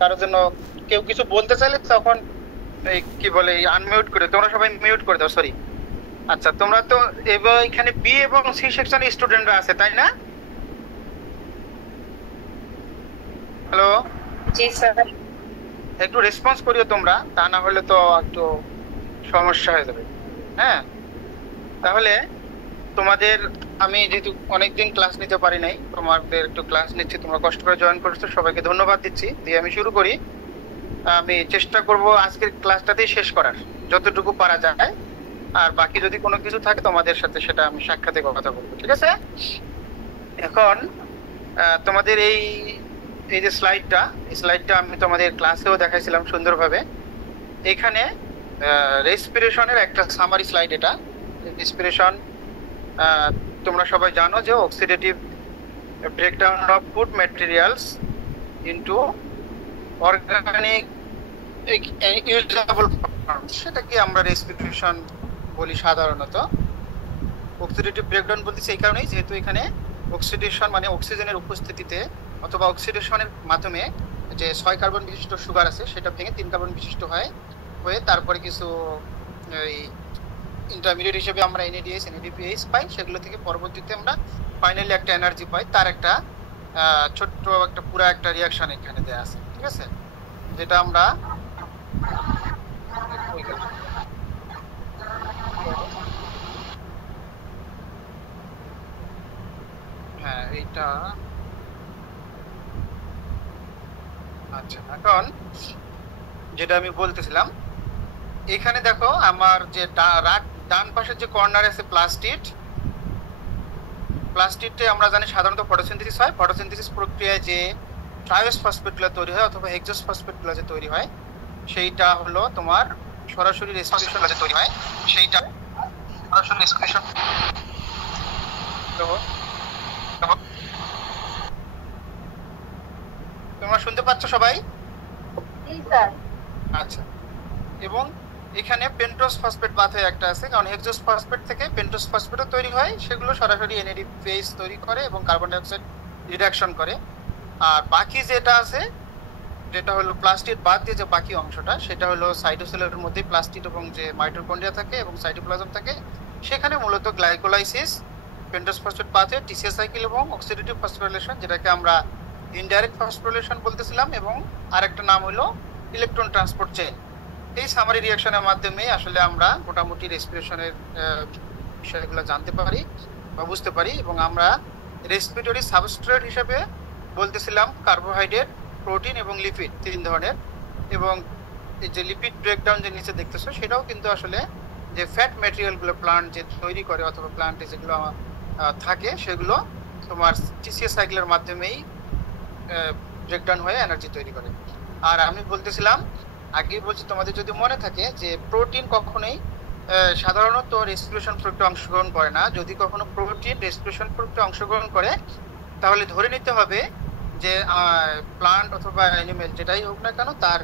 কারোর জন্য কেউ কিছু বলতে চাইলে তখন এই কি বলে আনমিউট করে, তোমরা সবাই মিউট করে দাও, সরি। আচ্ছা, তোমরা তো এবার এখানে বি এবং সি সেকশনের স্টুডেন্টরা আছে, তাই না? হ্যালো, জি স্যার। একটু রেসপন্স করিও তোমরা, তা না হলে তো একটু সমস্যা হয়ে যাবে। হ্যাঁ, তাহলে তোমাদের, আমি যেহেতু অনেকদিন ক্লাস নিতে পারি নাই, তোমাদের একটু ক্লাস নিচ্ছি, তোমরা কষ্ট করে জয়েন করছো, সবাইকে ধন্যবাদ দিচ্ছি। দিয়ে আমি শুরু করি। আমি চেষ্টা করব আজকের ক্লাসটাতেই শেষ করার, যতটুকু পারা যায়। আর বাকি যদি কোনো কিছু থাকে তোমাদের সাথে সেটা আমি সাক্ষাতে কথা বলবো, ঠিক আছে? এখন তোমাদের এই এই যে স্লাইডটা, এই স্লাইডটা আমি তোমাদের ক্লাসেও দেখাইছিলাম সুন্দরভাবে। এখানে রেসপিরেশনের একটা সামারি স্লাইড। এটা রেসপিরেশন, তোমরা সবাই জানো যে oxidative breakdown of food materials into organic usable form, সেটাকে আমরা রেসপিরেশন বলি সাধারণত। অক্সিডেটিভ ব্রেকডাউন বলতেছি এই কারণেই, যেহেতু এখানে অক্সিডেশন মানে অক্সিজেনের উপস্থিতিতে অথবা অক্সিডেশনের মাধ্যমে যে 6 কার্বন বিশিষ্ট সুগার আছে সেটা ভেঙে 3 কার্বন বিশিষ্ট হয়ে তারপরে কিছু এই ইন্টারমিডিয়েট হিসেবে আমরা এনএডিএস এনএডিপিএইচ পাই, সেগুলো থেকে পরবর্তীতে আমরা ফাইনালি একটা এনার্জি পাই। তার একটা ছোট্ট একটা পুরো একটা রিয়াকশন এখানে দেয়া আছে, ঠিক আছে? যেটা আমরা হ্যাঁ এইটা, আচ্ছা এখন যেটা আমি বলতেছিলাম, এখানে দেখো আমার যে ডান পাশের যে কর্নার আছে প্লাস্টিড, প্লাস্টিডে আমরা জানি সাধারণত ফটোসিনথেসিস হয়। ফটোসিনথেসিস প্রক্রিয়ায় যে ট্রায়োস ফসফেটগুলো তৈরি হয় অথবা হেক্সোস ফসফেটগুলো যে তৈরি হয়, সেইটা হলো তোমার সরাসরি রেসপিরেশন যে তৈরি হয়, সেইটা সরাসরি রেসপিরেশন। তোমরা শুনতে পাচ্ছ সবাই? জি স্যার। আচ্ছা, এবং এখানে পেন্টোজ ফসফেট বাদ হয়ে একটা আছে, কারণ হেক্সোস ফসফেট থেকে পেন্টোজ ফসফেটও তৈরি হয়, সেগুলো সরাসরি এনএডিপিএইচ তৈরি করে এবং কার্বন ডাই অক্সাইড রিডাকশন করে। আর বাকি যেটা আছে, যেটা হলো প্লাস্টিড বাদ দিয়ে যে বাকি অংশটা, সেটা হলো সাইটোসেলের মধ্যে প্লাস্টিড এবং যে মাইটোকন্ড্রিয়া থাকে এবং সাইটোপ্লাজম থাকে, সেখানে মূলত গ্লাইকোলাইসিস, পেন্টোজ ফসফেট বাদে টিসিএস সাইকেল এবং অক্সিডেটিভ ফসফোরিলেশন, যেটাকে আমরা ইনডাইরেক্ট ফসফোরিলেশন বলতেছিলাম, এবং আরেকটা নাম হলো ইলেকট্রন ট্রান্সপোর্ট চেইন। এই সামারি রিঅ্যাকশনের মাধ্যমে আসলে আমরা মোটামুটি রেসপিরেশনের বিষয়গুলো জানতে পারি বা বুঝতে পারি। এবং আমরা রেসপিরেটরি সাবস্ট্রেট হিসেবে বলতেছিলাম কার্বোহাইড্রেট, প্রোটিন এবং লিপিড, 3 ধরনের। এবং এই যে লিপিড ব্রেকডাউন যে নিচে দেখতেছো, সেটাও কিন্তু আসলে যে ফ্যাট ম্যাটেরিয়ালগুলো প্লান্ট যে তৈরি করে অথবা প্লান্টে যেগুলো থাকে, সেগুলো তোমার টিসিএস সাইকেলের মাধ্যমেই ব্রেকডাউন হয়ে এনার্জি তৈরি করে। আর আমি বলতেছিলাম, আগেই বলছি, তোমাদের যদি মনে থাকে যে প্রোটিন কখনোই সাধারণত রেসপিরেশন প্রক্রিয়া অংশগ্রহণ করে না। যদি কখনো প্রোটিন রেসপিরেশন প্রক্রিয়া অংশগ্রহণ করে, তাহলে ধরে নিতে হবে যে প্লান্ট অথবা অ্যানিমেল যেটাই হোক না কেন, তার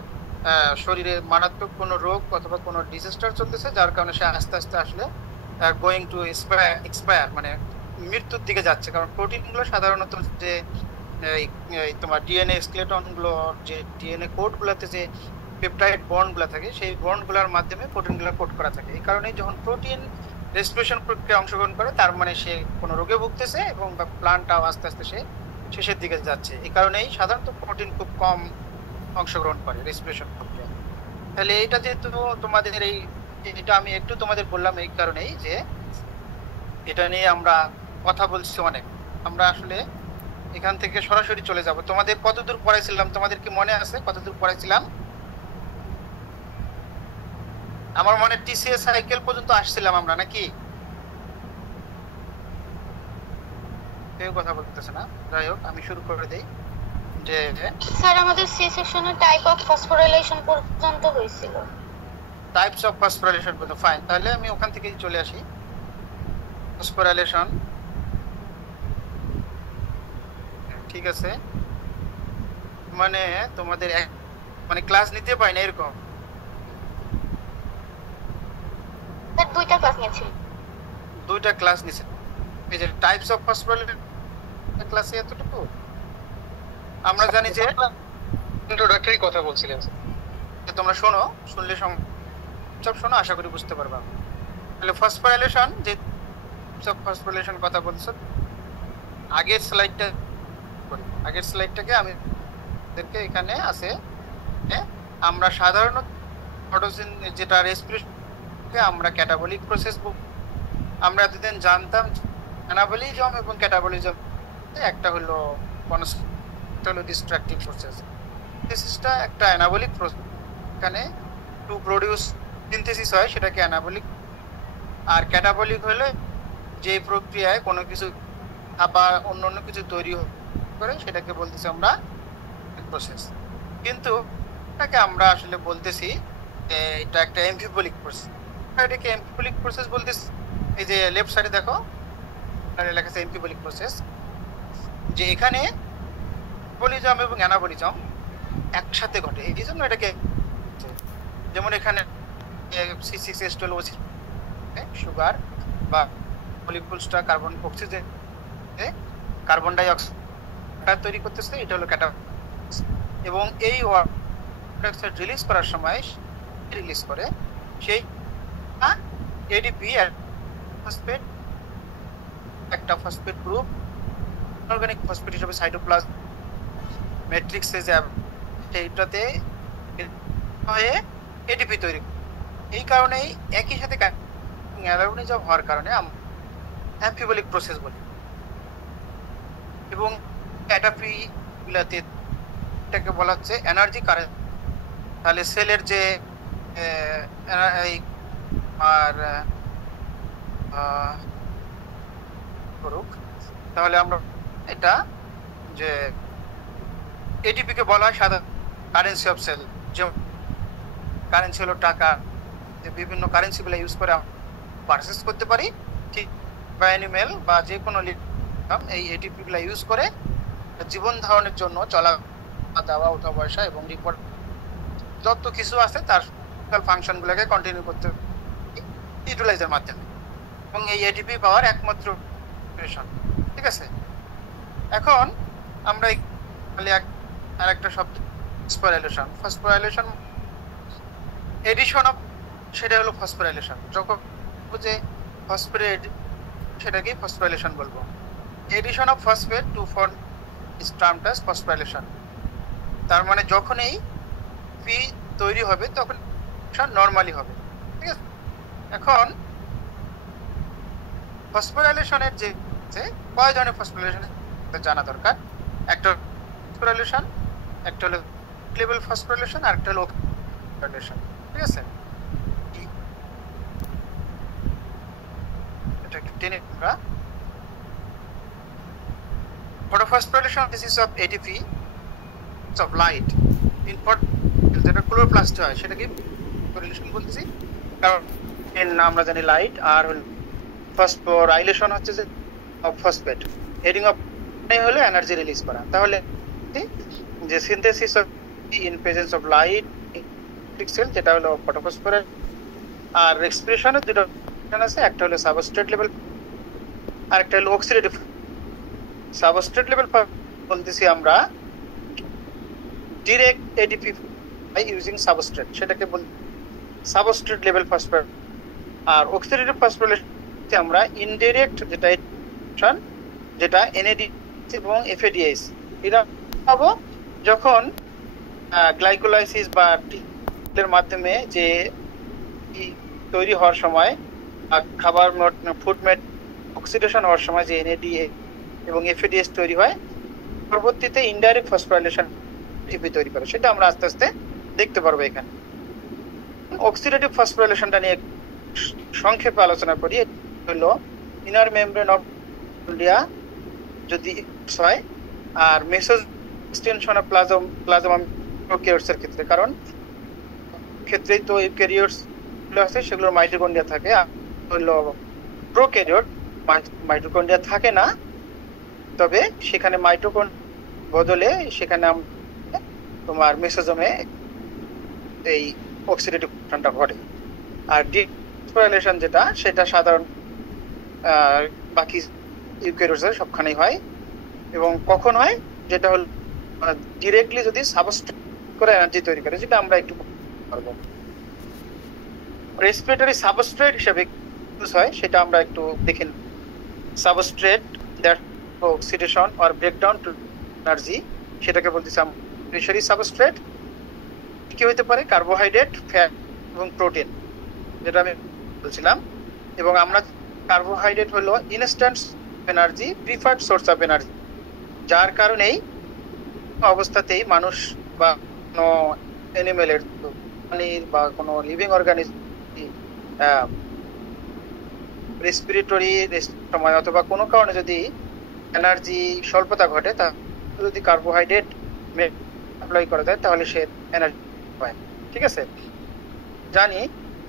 শরীরে মারাত্মক কোনো রোগ অথবা কোনো ডিজাস্টার চলতেছে, যার কারণে সে আস্তে আস্তে আসলে গোয়িং টু এক্সপায়ার, মানে মৃত্যুর দিকে যাচ্ছে। কারণ প্রোটিনগুলো সাধারণত যে তোমার ডিএনএ স্কেলেটন গুলো, যে ডিএনএ কোড গুলাতে যে পেপটাইড বন্ড গুলা থাকে, সেই বন্ড গুলার মাধ্যমে প্রোটিন গুলা কোড করা থাকে। এই কারণে যখন প্রোটিন রেসপিরেশন প্রক্রিয়া অংশগ্রহণ করে, তার মানে সে কোনো রোগে ভুগতেছে এবং প্লান্টটাও আস্তে আস্তে সে শেষের দিকে যাচ্ছে। এই কারণেই সাধারণত প্রোটিন খুব কম অংশগ্রহণ করে রেসপিরেশন প্রক্রিয়া। তাহলে এইটা যেহেতু তোমাদের এটা আমি একটু তোমাদের বললাম এই কারণেই যে এটা নিয়ে আমরা কথা বলছি অনেক। আমরা আসলে এখান থেকে সরাসরি চলে যাব। তোমাদের কতদূর পড়াইছিলাম, তোমাদের কি মনে আছে কতদূর পড়াইছিলাম? আমার মনে টিসিএস সাইকেল পর্যন্ত আসছিলাম আমরা, নাকি? কেউ কথা বলতেছে না, যাই হোক আমি শুরু করে দেই। যে স্যার আমাদের সি সেকশনে টাইপ অফ ফসফোরিলেশন পর্যন্ত হয়েছিল। টাইপস অফ ফসফোরিলেশন পর্যন্ত, ফাইন, তাহলে আমি ওখান থেকেই চলে আসি। ফসফোরিলেশন, ঠিক আছে। মানে তোমাদের মানে ক্লাস নিতে পাই না এরকম? স্যার 2টা ক্লাস নিয়েছিল। 2টা ক্লাস নিছে। এই যে টাইপস অফ ফসফোরিলেশন ক্লাসে এতটুকু আমরা জানি যে ইন্ট্রোডাক্টরি কথা বলছিলেন। তোমরা শোনো, শুনলে সব শোনো, আশা করি বুঝতে পারবা। তাহলে ফসফোরাইলেশন, যে সব ফসফোরাইলেশন কথা বলছো, আগের স্লাইডটাকে আমি এখানে আছে। আমরা সাধারণত ফটোসিন যেটা রেসপিরেশনকে আমরা ক্যাটাবলিক প্রসেস, আমরা এতদিন জানতাম অ্যানাবলিজম এবং ক্যাটাবলিজম, একটা হলো ডিস্ট্রাকটিভ প্রসেস। সিনথেসিসটা একটা অ্যানাবলিক প্রসেস, এখানে টু প্রোডিউস সিনথেসিস হয়, সেটাকে অ্যানাবলিক। আর ক্যাটাবলিক হলে যে প্রক্রিয়ায় কোনো কিছু আবার অন্য কিছু তৈরি করে, সেটাকে বলতেছি আমরা প্রসেস। কিন্তু এটাকে আমরা আসলে বলতেছি এটা একটা এমফিবলিক প্রসেস। এটাকে এমফিবলিক প্রসেস বলতেছি। এই যে লেফট সাইডে দেখো লেখা আছে এমফিবলিক প্রসেস, যে এখানে বলিজম এবং অ্যানাবলিজম একসাথে ঘটে, এই জন্য এটাকে, যেমন এখানে C6H12O6 সুগার বা মলিকুলসটা carbon oxygen carbon die oxide তৈরি করতেছে, এটা হলো ক্যাটাবলিক। এবং এই অক্সাইড রিলিজ করার সময় রিলিজ করে সেই এডিপি ফসফেট, একটা ফসফেট গ্রুপ অর্গানিক ফসফেট হিসেবে সাইটোপ্লাজম ম্যাট্রিক্সে যাবে, সেইটাতে হয়ে এডিপি তৈরি। এই কারণেই একই সাথে অ্যানাবলিজম হওয়ার কারণে আমরা অ্যামফিবলিক প্রসেস বলি। এবং এটাপি গুলাতে এটাকে বলা হচ্ছে এনার্জি কারেন্ট। তাহলে সেলের যে আর করুক, তাহলে আমরা এটা যে এটিপি কে বলা হয় সাধারণ কারেন্সি অফ সেল। যেমন কারেন্সি হলো টাকা, যে বিভিন্ন কারেন্সি গুলো ইউজ করে পারচেস করতে পারি, ঠিক বা অ্যানিমেল বা যে কোনো এই এটিপি গুলো ইউজ করে জীবন ধারণের জন্য চলা দেওয়া, ওঠা বসা এবং রিপোর্ট যত কিছু আছে তার ফাংশন গুলোকে কন্টিনিউ করতে ইউটিলাইজের মাধ্যমে। এবং এই এটিপি পাওয়ার একমাত্র, ঠিক আছে। এখন আমরা আর একটা শব্দ ফসফোরাইলেশন। ফসফোরাইলেশন এডিশন অফ, সেটা হলো ফসফোরাইলেশন। যখন যে ফসফেট, সেটাকে ফসফোরাইলেশন বলবো। Addition of phosphate to form is termed as phosphorylation. তার মানে যখন এই পি তৈরি হবে তখন নরমালি হবে, ঠিক আছে। এখন ফসফোরাইলেশনের যে কয় ধরনের ফসফোরাইলেশন জানা দরকার। একটা ফসফোরাইলেশন, একটা হলো লেভেল ফসফোরাইলেশন, আর একটা হলো ফসফোরাইলেশন, ঠিক আছে। এটা একটু টেনে আমরা photosphorylation consists of ATP of light in যেটা ক্লোরোপ্লাস্টে হয়, সেটাকে ফসফোরাইলেশন বলতেছি, কারণ আমরা জানি লাইট। আর ফসফোরাইলেশন হচ্ছে যে ফসফেট, হেডিং অফ হলো এনার্জি রিলিজ করা। তাহলে যে synthesis of in presence of light cell, যেটা হলো ফটোফসফোরাস। আর এক্সপ্রেশনের দুটো আছে, একটা হলো সাবস্ট্রেট লেভেল আর একটা হলো অক্সিডেটিভ। সাবস্ট্রেট লেভেল বলতেছি আমরা direct ADP by using substrate, সেটাকে বল সাবস্ট্রেট লেভেল ফসফোরাস। আর অক্সিডেটিভ ফসফোরাইলেশন আমরা ইনডাইরেক্ট, যেটা এনএডি এবং এফএডিএস এটা পাবো যখন গ্লাইকোলাইসিস বা এর মাধ্যমে যে তৈরি হওয়ার সময় খাবার ফুড মেট অক্সিডেশন হওয়ার সময় যে এনএডিএ এবং এফএডিএস তৈরি হয়, পরবর্তীতে ইনডাইরেক্ট ফসফোরাইলেশন টিপি তৈরি করে, সেটা আমরা আস্তে আস্তে দেখতে পারবো এখানে। অক্সিডেটিভ ফসফোরাইলেশনটা নিয়ে সংক্ষেপে আলোচনা করি। হলো ইনার মেমব্রেন অফ ইন্ডিয়া যদি হয়, আর মেসোজ এক্সটেনশন অফ প্লাজমা প্রোক্যারিওটস এর ক্ষেত্রে, কারণ ক্ষেত্রেই তো ইউক্যারিওটস গুলো আছে সেগুলোর মাইটোকন্ড্রিয়া থাকে। হলো প্রোক্যারিওট মাইটোকন্ড্রিয়া থাকে না, তবে সেখানে মাইটোকন্ড্রিয়া বদলে সেখানে তোমার মেসোজোমে এই অক্সিডেটিভ ফাংশনটা ঘটে। আর ডিফসফোরাইলেশন যেটা, সেটা সাধারণ বাকি ইউক্যারিওটসের সবখানেই হয়। এবং কখন হয়, যেটা হল ডিরেক্টলি যদি সাবস্ট্রেট করে এনার্জি তৈরি করে, যেটা আমরা একটু পারবো। রেসপিরেটরি সাবস্ট্রেট হিসেবে ইউজ হয়, সেটা আমরা একটু দেখে নিই। Substrate that oxidation or breakdown to energy, সেটাকে বলতেছি আমরা রেসপিরেটরি সাবস্ট্রেট। কি হতে পারে? কার্বোহাইড্রেট, ফ্যাট এবং প্রোটিন, যেটা আমি বলছিলাম। এবং আমরা কার্বোহাইড্রেট হলো instant energy, preferred source of energy, যার কারণেই অবস্থাতেই মানুষ বা কোনো অ্যানিমেলের, প্রাণীর বা কোনো লিভিং অর্গানিজম রেসপিরেটরি সময় অথবা কোনো কারণে যদি এনার্জি স্বল্পতা ঘটে, তা যদি কার্বোহাইড্রেট অ্যাপ্লাই করা যায় তাহলে সে এনার্জি পায়। ঠিক আছে, জানি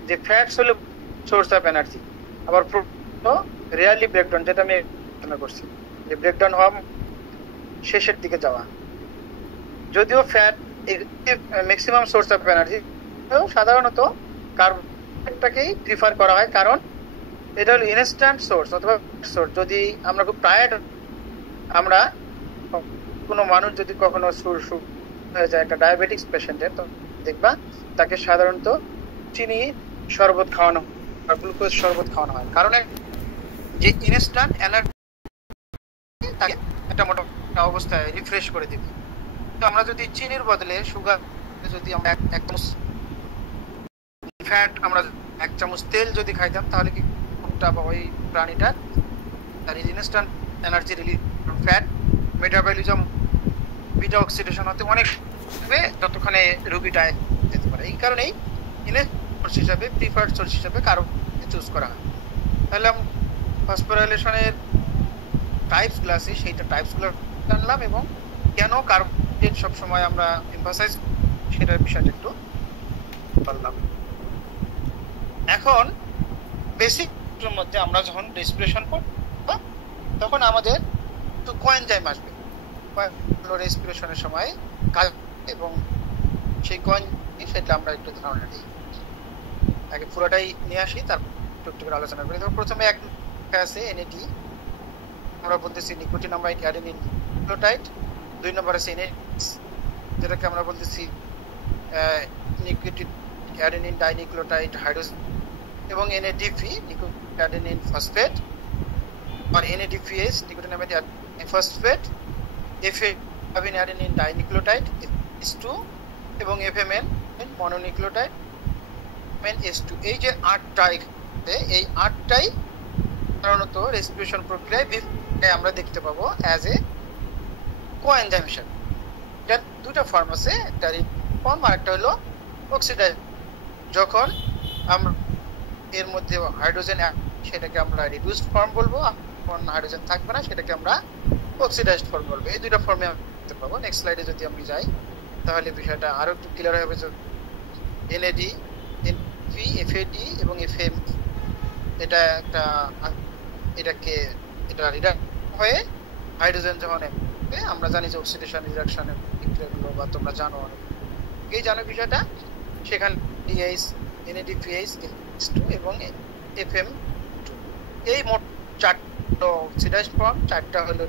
যে ফ্যাটস হলো সোর্স অফ এনার্জি, আবার রেয়ারলি ব্রেকডাউন, যেটা আমি আলোচনা করছি, যে ব্রেকডাউন হওয়া শেষের দিকে যাওয়া। যদিও fat maximum source of energy, সাধারণত কার্বোহাইড্রেটটাকেই প্রিফার করা হয়, কারণ এটা হলো ইনস্ট্যান্ট সোর্স অথবা সোর্স। যদি আমরা খুব টায়ার্ড, আমরা কোনো মানুষ যদি কখনো হয়ে যায়, একটা ডায়াবেটিক্স পেশেন্টের, তো দেখবা তাকে সাধারণত চিনি শরবত খাওয়ানো, গ্লুকোজ শরবত খাওয়ানো হয়, কারণ যে ইনস্ট্যান্ট এনার্জি তাকে একটা মোটামুটি অবস্থায় রিফ্রেশ করে দিবে। তো আমরা যদি চিনির বদলে সুগার, যদি আমরা এক চামচ ফ্যাট, আমরা এক চামচ তেল যদি খাইতাম, তাহলে কি বা ওই প্রাণীটার তার instant energy release, fat metabolism, beta oxidation হতে অনেক ততক্ষণে রোগীটা যেতে পারে। এই কারণেই সোর্স হিসাবে, প্রিফার্ড সোর্স হিসাবে কার্বোহাইড্রেট চুজ করা হয়। তাহলে আমরা ফসফোরাইলেশনের টাইপস ক্লাসে সেইটা টাইপসগুলো জানলাম, এবং কেন কার্বোহাইড্রেট সবসময় আমরা এমফাসাইজ, সেটার বিষয়টা একটু বললাম। এখন বেসিক মধ্যে আমরা যখন রেসপিরেশন করব, তখন আমাদের একটু কোএনজাইম আসবে রেসপিরেশনের সময় কাজ, এবং সেই সেটা আমরা একটু ধারণা দিই। আগে পুরোটাই নিয়ে আসি, তারপর একটু করে আলোচনা করি। প্রথমে এক আছে এনএডি, আমরা বলতেছি নিকোটিনামাইড অ্যাডেনিন নিউক্লিওটাইড। 2 নম্বর আছে এনএডিএক্স, যেটাকে আমরা বলতেছি নিকোটিন অ্যাডেনিন ডাইনিউক্লিওটাইড হাইড্রোজেন, এবং এনএডিপি নিকোটিন ফসফেট, আর NADPS nicotinamide phosphate, FN adenine dinucleotide S2, এবং এফএমএন মনোনিউক্লিওটাইড S2। এই যে 8টা, এই 8টাই সাধারণত রেসপিরেশন প্রক্রিয়ায় আমরা দেখতে পাবো অ্যাজ এ কোএনজাইম হিসেবে। এটার 2টা ফর্ম আছে, একটা ফর্ম আর একটা হলো অক্সিডাইজ। যখন আমরা এর মধ্যে হাইড্রোজেন, সেটাকে আমরা রিডিউসড ফর্ম বলবো, যখন হাইড্রোজেন থাকবে না সেটাকে আমরা অক্সিডাইজড ফর্ম বলবো। এই 2টা ফর্মে আমরা দেখতে পাবো। নেক্সট স্লাইডে যদি আমি যাই, তাহলে বিষয়টা আরো একটু ক্লিয়ার হবে। এনএডি, এনপি, এফএডি এবং এফএম, এটা একটা এটাকে এটা রিডাক্ট হয়ে হাইড্রোজেন যখন আমরা জানি যে অক্সিডেশন রিডাকশনের বিক্রিয়াগুলো, বা তোমরা জানো অনেকেই জানো বিষয়টা, সেখানে ডিএইচ, এনএডিপিএইচ এবং এফএম2, এই মোট 4টা অক্সিডাইজড ফর্ম, 4টা হলো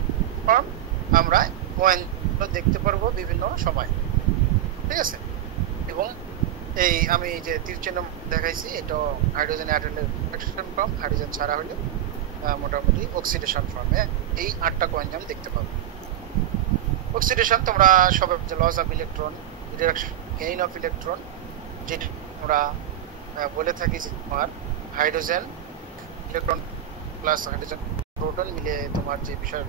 ফর্ম আমরা দেখতে পারবো বিভিন্ন সময়। ঠিক আছে, এবং এই আমি যে তীর চিহ্ন দেখাইছি, এটা হাইড্রোজেন অ্যাটমের রিডাকশন ফর্ম, হাইড্রোজেন ছাড়া হলে মোটামুটি অক্সিডেশন ফর্মে এই 8টা কোএনজাইম দেখতে পাবো। অক্সিডেশন তোমরা সবাই যে loss of electron, reduction, gain of electron, যেটা আমরা বলে থাকি যে তোমার hydrogen electron plus hydrogen proton মিলে তোমার যে বিষয়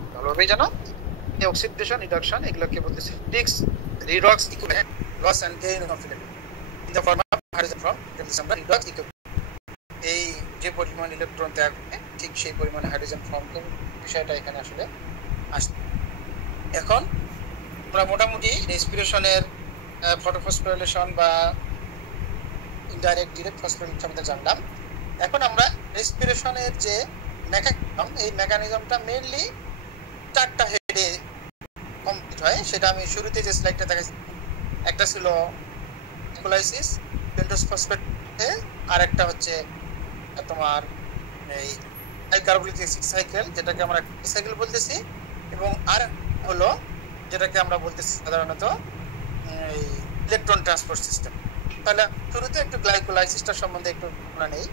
ভালোভাবেই জানো, এই অক্সিডেশন রিডাকশন এগুলোকে বলতেছে redox equivalent loss and gain of electron in the form of hydrogen form, আমরা রিডক্স ইকুইভ্যালেন্ট। এই যে পরিমাণ ইলেকট্রন ত্যাগ হবে, ঠিক সেই পরিমাণে হাইড্রোজেন ফর্ম করবে, বিষয়টা এখানে আসলে আসছে। এখন আমরা মোটামুটি রেসপিরেশনের ফটোফসফোরাইলেশন বা ইনডাইরেক্ট ডিরেক্ট ফসফোরাইলেশন সম্বন্ধে জানলাম। এখন আমরা রেসপিরেশনের যে মেকানিজম, এই মেকানিজমটা মেইনলি 4টা হেডে কমপ্লিট হয়। সেটা আমি শুরুতে যে স্লাইডটা দেখাচ্ছি, একটা ছিল গ্লাইকোলাইসিস পেন্টোজ ফসফেট, আর একটা হচ্ছে তোমার এই কার্বলিক অ্যাসিড সাইকেল, যেটাকে আমরা সাইকেল বলতেছি, এবং আর হলো যেটাকে আমরা বলতেছি সাধারণত ইলেকট্রন ট্রান্সপোর্ট সিস্টেম। তাহলে শুরুতে একটু গ্লাইকোলাইসিসটা সম্বন্ধে একটু আমরা নেই।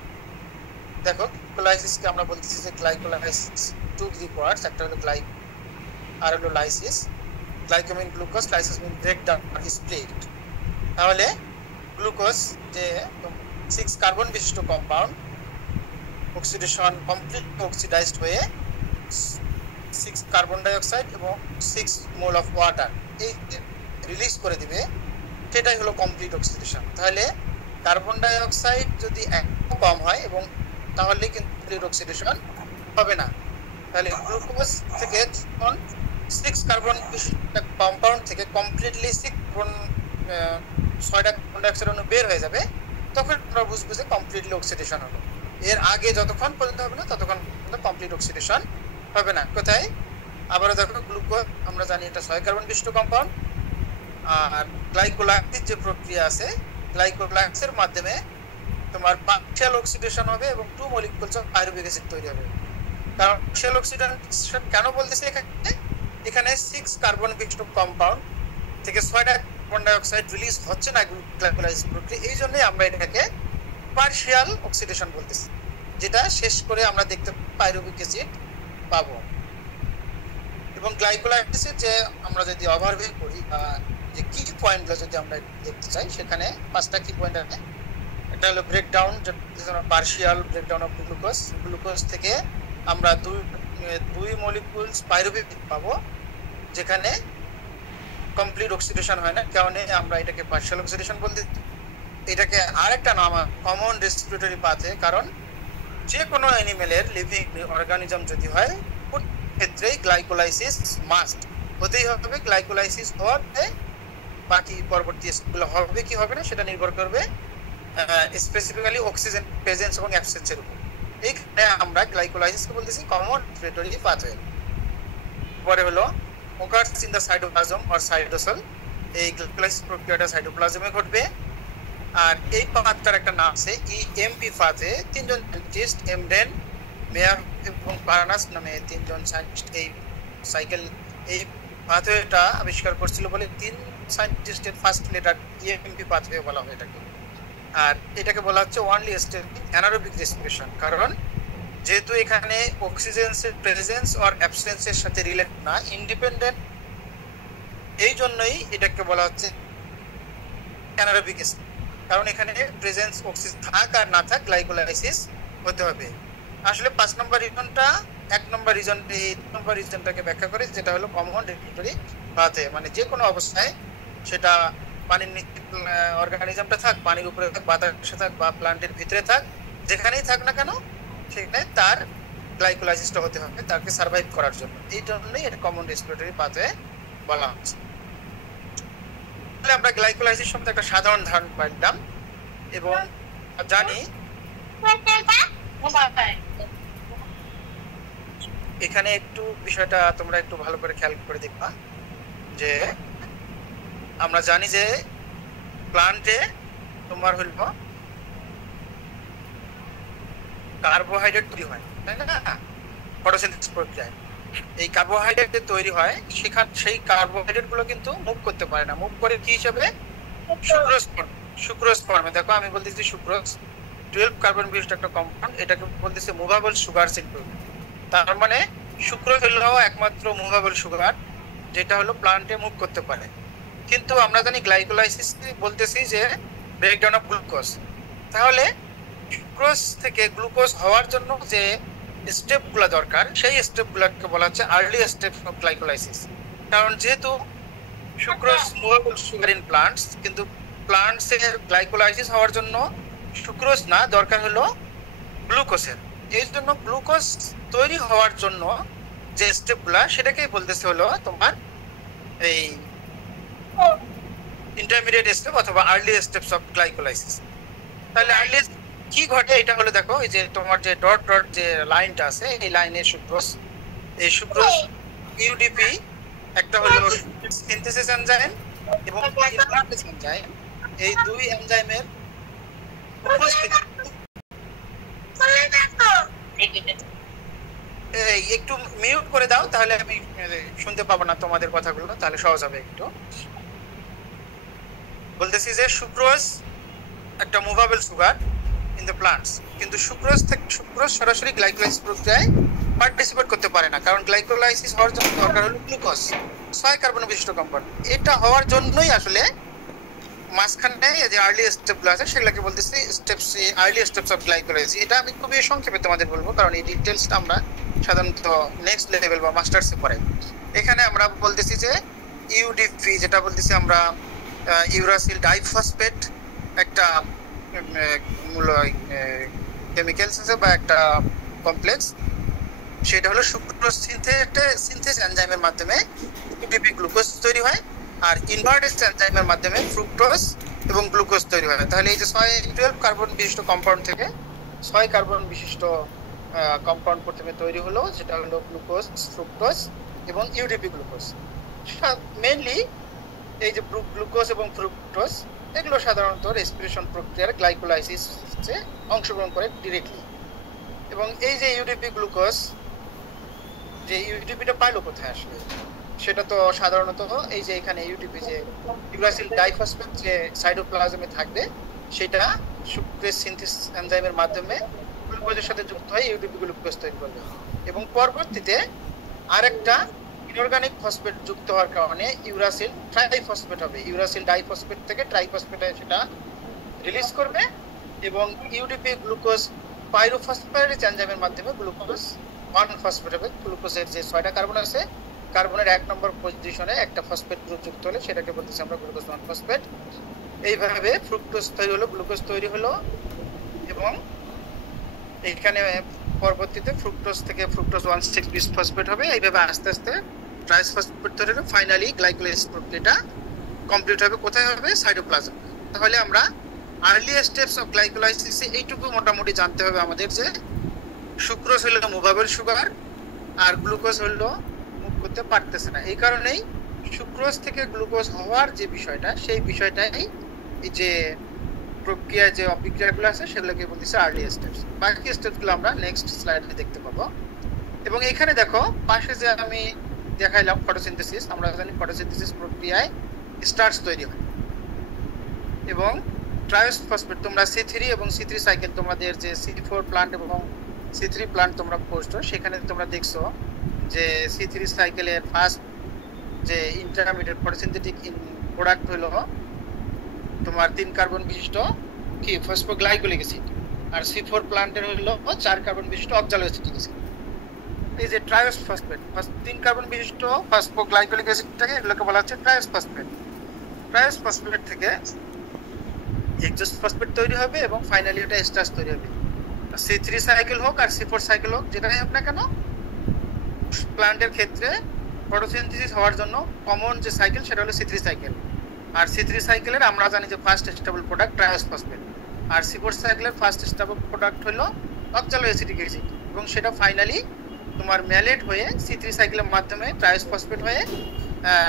দেখো গ্লাইকোলাইসিসকে আমরা বলতেছি যে গ্লাইকোলাইসিস 2 ডিগ্রি পার্টস, একটা হলো গ্লাই আর হলো লাইসিস। গ্লাইকো মিন গ্লুকোজ, লাইসিস মিন ব্রেকডাউন স্প্লিট। তাহলে গ্লুকোজ যে 6 কার্বন বিশিষ্ট কম্পাউন্ড অক্সিডেশন কমপ্লিট অক্সিডাইজড হয়ে 6 কার্বন ডাই অক্সাইড এবং 6 মোল অফ ওয়াটার এই রিলিজ করে দিবে, সেটাই হলো কমপ্লিট অক্সিডেশন। তাহলে কার্বন ডাই অক্সাইড যদি একটু কম হয় এবং তাহলে কিন্তু কমপ্লিট অক্সিডেশন হবে না। তাহলে গ্লুকোজ থেকে যখন 6 কার্বন কম্পাউন্ড থেকে কমপ্লিটলি 6টা কার্বন ডাই অক্সাইড অণু বের হয়ে যাবে, তখন আমরা বুঝবো যে কমপ্লিটলি অক্সিডেশন হলো। এর আগে যতক্ষণ পর্যন্ত হবে না ততক্ষণ পর্যন্ত কমপ্লিট অক্সিডেশন হবে না। কোথায় আবারও দেখো গ্লুকোজ আমরা জানি এটা 6 কার্বন বিশিষ্ট কম্পাউন্ড, আর গ্লাইকোলাইসিস যে প্রক্রিয়া আছে গ্লাইকোলাইসিসের মাধ্যমে তোমার পার্শিয়াল অক্সিডেশন হবে এবং 2 মলিকিউলস অফ পাইরুভিক অ্যাসিড তৈরি হবে। কারণ পার্শিয়াল অক্সিডেশন কেন বলতেছে এখানে 6 কার্বন বিশিষ্ট কম্পাউন্ড থেকে 6টা কার্বন ডাই অক্সাইড রিলিজ হচ্ছে না গ্লাইকোলাইসিস প্রক্রিয়া, এই জন্যই আমরা এটাকে পার্শিয়াল অক্সিডেশন বলতেছি, যেটা শেষ করে আমরা দেখতে পাইরুভিক অ্যাসিড পাবো। এবং গ্লাইকোলাইসিসের যে আমরা যদি ওভারভিউ করি যে কি পয়েন্টগুলো যদি আমরা দেখতে চাই, সেখানে 5টা কি পয়েন্ট আছে। একটা হলো breakdown, partial breakdown of glucose. Glucose থেকে আমরা দুই মলিকিউলস পাইরুভিক পাবো, যেখানে কমপ্লিট অক্সিডেশন হয় না, কারণে আমরা এটাকে পার্শিয়াল অক্সিডেশন বলতে। এটাকে আরেকটা নাম কমন রেসপিরেটরি পাথওয়ে, কারণ যে কোনো অ্যানিমেলের লিভিং অর্গানিজম যদি হয় ক্ষেত্রেই গ্লাইকোলাইসিস মাস্ট হতেই হবে। গ্লাইকোলাইসিস হওয়ার বাকি পরবর্তী স্টেপগুলো হবে কি হবে না সেটা নির্ভর করবে স্পেসিফিক্যালি অক্সিজেন প্রেজেন্স এবং অ্যাবসেন্সের উপর। এইখানে আমরা গ্লাইকোলাইসিসকে বলতেছি কমন রেসপিরেটরি পাথওয়ে। পরে হলো occurs in the cytoplasm or cytosol। এই গ্লাইকোলাইসিস প্রক্রিয়াটা সাইটোপ্লাজমে ঘটবে। আর এই পাথটার একটা নাম আছে ইএমপি পাথওয়ে। 3জন সায়েন্টিস্ট এমডেন, মেয়ার এবং পারানাস নামে 3জন সায়েন্টিস্ট এই পাথওয়েটা আবিষ্কার করছিল বলে 3 সায়েন্টিস্টের ফার্স্ট লেটার ইএমপি পাথওয়ে বলা হয় এটাকে। আর এটাকে বলা হচ্ছে ওয়ানলি স্টেপ অ্যানারোবিক রেসপিরেশন, কারণ যেহেতু এখানে অক্সিজেনের প্রেজেন্স আর অ্যাবসেন্সের সাথে রিলেট না, ইন্ডিপেন্ডেন্ট, এই জন্যই এটাকে বলা হচ্ছে অ্যানারোবিক স্টেপ। কারণ এখানে প্রেজেন্স অক্সিজেন থাক আর না থাক গ্লাইকোলাইসিস হতে হবে। আসলে 5 নম্বর রিজনটা 1 নম্বর রিজন এই 2 নম্বর রিজনটাকে ব্যাখ্যা করে, যেটা হলো কমন রেসপিরেটরি পাথওয়ে। মানে যে কোনো অবস্থায় সেটা পানির নিচে অর্গানিজমটা থাক, পানির উপরে থাক, বাতাসে থাক বা প্লান্টের ভিতরে থাক, যেখানেই থাক না কেন সেখানে তার গ্লাইকোলাইসিসটা হতে হবে তাকে সার্ভাইভ করার জন্য। এই জন্যই এটা কমন রেসপিরেটরি পাথওয়ে বলা হচ্ছে। তাহলে আমরা গ্লাইকোলাইসিস সম্বন্ধে একটা সাধারণ ধারণা পাইলাম এবং জানি এখানে একটু বিষয়টা তোমরা একটু ভালো করে খেয়াল করে দেখবা যে আমরা জানি যে প্লান্টে তোমার হলো কার্বোহাইড্রেট তৈরি হয়, তাই না? ফটোসিনথেসিস প্রক্রিয়ায় এই কার্বোহাইড্রেট তৈরি হয়, সেই কার্বোহাইড্রেট গুলো কিন্তু মুভ করতে পারে না। মুভ করে কি হিসাবে? সুক্রোজ ফর্মে। দেখো আমি বলতেছি সুক্রোজ 12 কার্বন বিশিষ্ট একটা কম্পাউন্ড, এটাকে বলতেছে মুভেবল সুগার সিনথেস। তার মানে সুক্রোজ হলো একমাত্র মুভেবল সুগার যেটা হলো প্লান্টে মুভ করতে পারে। কিন্তু আমরা জানি গ্লাইকোলাইসিস বলতেছি যে ব্রেকডাউন অফ গ্লুকোজ। তাহলে সুক্রোজ থেকে গ্লুকোজ হওয়ার জন্য যে স্টেপগুলো দরকার, সেই স্টেপগুলোকে বলা হচ্ছে আর্লি স্টেপ অফ গ্লাইকোলাইসিস। কারণ যেহেতু sucrose movable sugar in plants, কিন্তু প্লান্টসের গ্লাইকোলাইসিস হওয়ার জন্য সুক্রোজ না, দরকার হলো গ্লুকোজের। এই জন্য গ্লুকোজ তৈরি হওয়ার জন্য যে স্টেপগুলো সেটাকেই বলতেছে হলো তোমার এই ইন্টারমিডিয়েট স্টেপ অথবা আর্লি স্টেপস অফ গ্লাইকোলাইসিস। তাহলে আর্লি কি ঘটে এটা হলো দেখো, এই যে তোমার যে ডট ডট যে লাইনটা আছে এই লাইনে সুক্রোজ, এই সুক্রোজ ইউডিপি একটা হলো সিনথেসিস এনজাইম এবং ইনভার্টেস এনজাইম, এই দুই এনজাইমের উপস্থিতি একটু মিউট করে দাও, তাহলে আমি শুনতে পাবো না তোমাদের কথাগুলো, তাহলে সহজ হবে একটু। বলতেছি যে সুক্রোজ একটা movable sugar in the plants, কিন্তু সুক্রোজ সরাসরি গ্লাইকোলাইসিস প্রক্রিয়ায় পার্টিসিপেট করতে পারে না, কারণ গ্লাইকোলাইসিস হওয়ার জন্য দরকার হলো গ্লুকোজ, 6 কার্বন বিশিষ্ট কম্পাউন্ড। এটা হওয়ার জন্যই আসলে মাঝখানে যে আর্লি স্টেপগুলো আছে সেগুলোকে বলতেছি steps, early steps of glycolysis. এটা আমি খুবই সংক্ষেপে তোমাদের বলবো, কারণ এই ডিটেলসটা আমরা সাধারণত নেক্সট লেভেল বা মাস্টার্সে পড়াই। এখানে আমরা বলতেছি যে ইউডিপি, যেটা বলতেছি আমরা ইউরাসিল ডাইফসফেট, একটা মূল কেমিক্যালস আছে বা একটা কমপ্লেক্স, সেটা হলো সুক্রোজ সিনথেস এনজাইমের মাধ্যমে ইউডিপি গ্লুকোজ তৈরি হয়, আর ইনভার্টেজ এনজাইমের মাধ্যমে ফ্রুক্টোজ এবং গ্লুকোজ তৈরি হয়। তাহলে এই যে 12 কার্বন বিশিষ্ট কম্পাউন্ড থেকে 6 কার্বন বিশিষ্ট কম্পাউন্ড প্রথমে তৈরি হলো, যেটা হলো গ্লুকোজ, ফ্রুক্টোজ এবং ইউডিপি গ্লুকোজ। মেইনলি এই যে গ্লুকোজ এবং ফ্রুক্টোজ এগুলো সাধারণত রেসপিরেশন প্রক্রিয়ার গ্লাইকোলাইসিসে অংশগ্রহণ করে ডিরেক্টলি। এবং এই যে ইউডিপি গ্লুকোজ, যে ইউডিপিটা পাইলো কোথায় আসলে, সেটা তো সাধারণত এই যে এখানে ইউডিপি যে ইউরাসিল ডাইফসফেট যে সাইটোপ্লাজমে থাকবে, সেটা সুক্রোজ সিনথেস এনজাইমের মাধ্যমে গ্লুকোজের সাথে যুক্ত হয়ে ইউডিপি গ্লুকোজ তৈরি করবে, এবং পরবর্তীতে আরেকটা ইনঅর্গানিক ফসফেট যুক্ত হওয়ার কারণে ইউরাসিল ট্রাইফসফেট হবে, ইউরাসিল ডাইফসফেট থেকে ট্রাইফসফেটে সেটা রিলিজ করবে, এবং ইউডিপি গ্লুকোজ পাইরোফসফেট এনজাইমের মাধ্যমে গ্লুকোজ 1 ফসফেট হবে। গ্লুকোজের যে 6টা কার্বন আছে, কার্বনের 1 নম্বর পজিশনে একটা ফসফেট গ্রুপ যুক্ত হলে সেটাকে বলতেছি আমরা গ্লুকোজ 1 ফসফেট। এইভাবে ফ্রুক্টোজ তৈরি হলো, গ্লুকোজ তৈরি হলো, এবং এইখানে পরবর্তীতে ফ্রুক্টোজ থেকে ফ্রুক্টোজ 1,6 বিসফসফেট হবে। এইভাবে আস্তে আস্তে ট্রাইফসফেট তৈরি হবে, ফাইনালি গ্লাইকোলাইসিস প্রক্রিয়াটা কমপ্লিট হবে। কোথায় হবে? সাইটোপ্লাজম। তাহলে আমরা আর্লি স্টেপস অফ গ্লাইকোলাইসিসে এইটুকু মোটামুটি জানতে হবে আমাদের, যে সুক্রোজ হলো মুভেবল সুগার আর গ্লুকোজ হলো মুভ করতে পারতেছে না। এই কারণেই সুক্রোজ থেকে গ্লুকোজ হওয়ার যে বিষয়টা, সেই বিষয়টাই এই যে প্রক্রিয়া, যে অবিক্রিয়াগুলো আছে সেগুলোকে বলতেছে আর্লি স্টেপস। বাকি স্টেপসগুলো আমরা নেক্সট স্লাইডে দেখতে পাবো। এবং এখানে দেখো পাশে যে আমি দেখাইলাম ফটোসিনথেসিস, আমরা জানি ফটোসিনথেসিস প্রক্রিয়ায় স্টার্চ তৈরি হয়, এবং ট্রাইস ফসফেট, তোমরা C3 এবং C3 সাইকেল, তোমাদের যে C4 প্লান্ট এবং C3 প্লান্ট তোমরা পড়ছো, সেখানে তোমরা দেখছো যে C3 সাইকেলের ফার্স্ট যে ইন্টারমিডিয়েট ফটোসিনথেটিক প্রোডাক্ট হলো তোমার 3 কার্বন বিশিষ্ট কি ফসফোগ্লাইকোলিক অ্যাসিড, আর C4 প্লান্টের হলো 4 কার্বন বিশিষ্ট অক্সালোএসিটিক অ্যাসিড। এই যে ট্রাইস ফসফেট, 3 কার্বন বিশিষ্ট ফসফোগ্লাইকোলিক অ্যাসিডটাকে এগুলোকে বলা হচ্ছে ট্রাইস ফসফেট। ট্রাইস ফসফেট থেকে হেক্সোস ফসফেট তৈরি হবে, এবং ফাইনালি এটা এস্টার্চ তৈরি হবে। C3 সাইকেল হোক আর C4 সাইকেল হোক, যেটাই হোক না কেন, প্লান্টের ক্ষেত্রে ফটোসিনথেসিস হওয়ার জন্য কমন যে সাইকেল সেটা হলো C3 সাইকেল। আর C3 সাইকেলের আমরা জানি যে first stable product triose phosphate, আর C4 সাইকেলের ফার্স্ট স্টেবল প্রোডাক্ট হলো অক্সালোএসিটিক অ্যাসিড, এবং সেটা ফাইনালি তোমার ম্যালেট হয়ে C3 সাইকেলের মাধ্যমে ট্রাইস ফসফেট হয়ে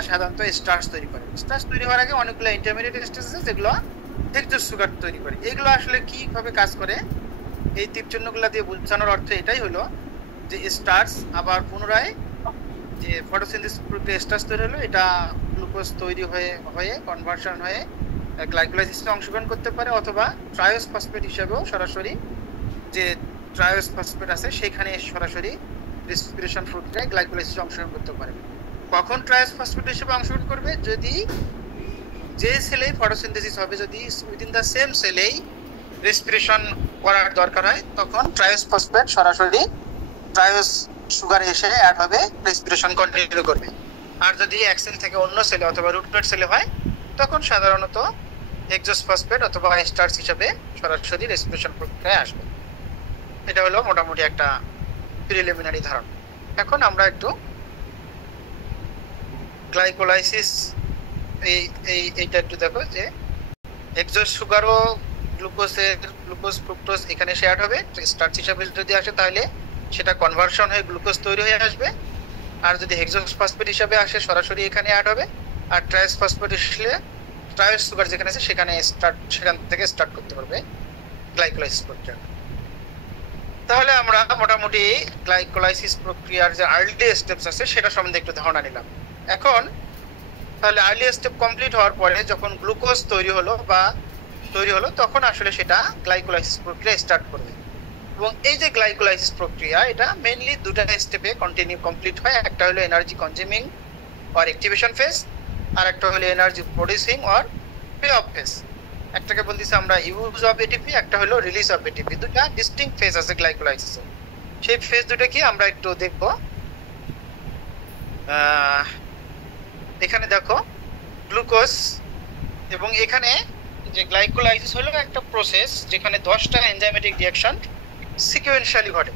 সাধারণত স্টার্চ তৈরি করে। স্টার্চ তৈরি হওয়ার আগে অনেকগুলো ইন্টারমিডিয়েট স্টেজ আছে যেগুলো হেক্সোস সুগার তৈরি করে। এগুলো আসলে কিভাবে কাজ করে, এই তীরচিহ্নগুলো দিয়ে বোঝানোর অর্থ এটাই হলো যে স্টার্চ আবার পুনরায় যে ফটোসিনথেসিস প্রক্রিয়া স্টার্চ তৈরি হলো, এটা গ্লুকোজ তৈরি হয়ে কনভার্সন হয়ে গ্লাইকোলাইসিসে অংশগ্রহণ করতে পারে, অথবা ট্রাইস ফসফেট হিসেবেও সরাসরি যে ট্রাইস ফসফেট আছে সেখানে সরাসরি রেসপিরেশন প্রক্রিয়ায় গ্লাইকোলাইসিসে অংশগ্রহণ করতে পারে। কখন ট্রাইস ফসফেট হিসেবে অংশগ্রহণ করবে? যদি যে সেলেই ফটোসিনথেসিস হবে, যদি উইদিন দ্য সেম সেলেই রেসপিরেশন করার দরকার হয়, তখন ট্রাইস ফসফেট সরাসরি ট্রাইস সুগারে এসে অ্যাড হবে, রেসপিরেশন কন্টিনিউ করবে। আর যদি এক সেল থেকে অন্য সেলে অথবা রুটপ্লেট সেলে হয়, তখন সাধারণত হেক্সোস ফসফেট অথবা স্টার্চ হিসেবে সরাসরি রেসপিরেশন প্রক্রিয়ায় আসবে। এটা হলো মোটামুটি একটা প্রিলিমিনারি ধারণা। এখন আমরা একটু গ্লাইকোলাইসিস এইটা একটু দেখো, যে হেক্সোস সুগারও গ্লুকোজ ফ্রুক্টোজ এখানে শেয়ার হবে। স্টার্চ হিসাবে যদি আসে তাহলে সেটা কনভার্সন হয়ে গ্লুকোজ তৈরি হয়ে আসবে, আর যদি হেক্সোস ফসফেট হিসাবে আসে সরাসরি এখানে অ্যাড হবে। আর ট্রাইস ফসফেট আসলে ট্রাইস সুগার যেখানে আছে সেখান থেকে স্টার্ট করতে পারবে গ্লাইকোলাইসিস প্রক্রিয়া। তাহলে আমরা মোটামুটি গ্লাইকোলাইসিস প্রক্রিয়ার যে আর্লি স্টেপস আছে সেটা সম্বন্ধে একটু ধারণা নিলাম। এখন তাহলে আর্লি স্টেপ কমপ্লিট হওয়ার পরে যখন গ্লুকোজ তৈরি হলো তখন আসলে সেটা গ্লাইকোলাইসিস প্রক্রিয়া স্টার্ট করবে। এবং এই যে গ্লাইকোলাইসিস প্রক্রিয়া এটা মেইনলি দুটা স্টেপে কমপ্লিট হয়। একটা হলো energy consuming or activation phase, আর একটা হলো energy producing or pay off phase. একটাকে বলতেছি আমরা ইউজ অফ এটিপি, একটা হলো রিলিজ অফ এটিপি। দুটা ডিস্টিংক্ট ফেজ আছে গ্লাইকোলাইসিসে। সেই ফেজ দুটো কি আমরা একটু দেখব। এখানে দেখো গ্লুকোজ, এবং এখানে যে গ্লাইকোলাইসিস হলো একটা প্রসেস যেখানে 10টা এনজাইমেটিক রিঅ্যাকশন সিকোয়েন্সিয়ালি ঘটে।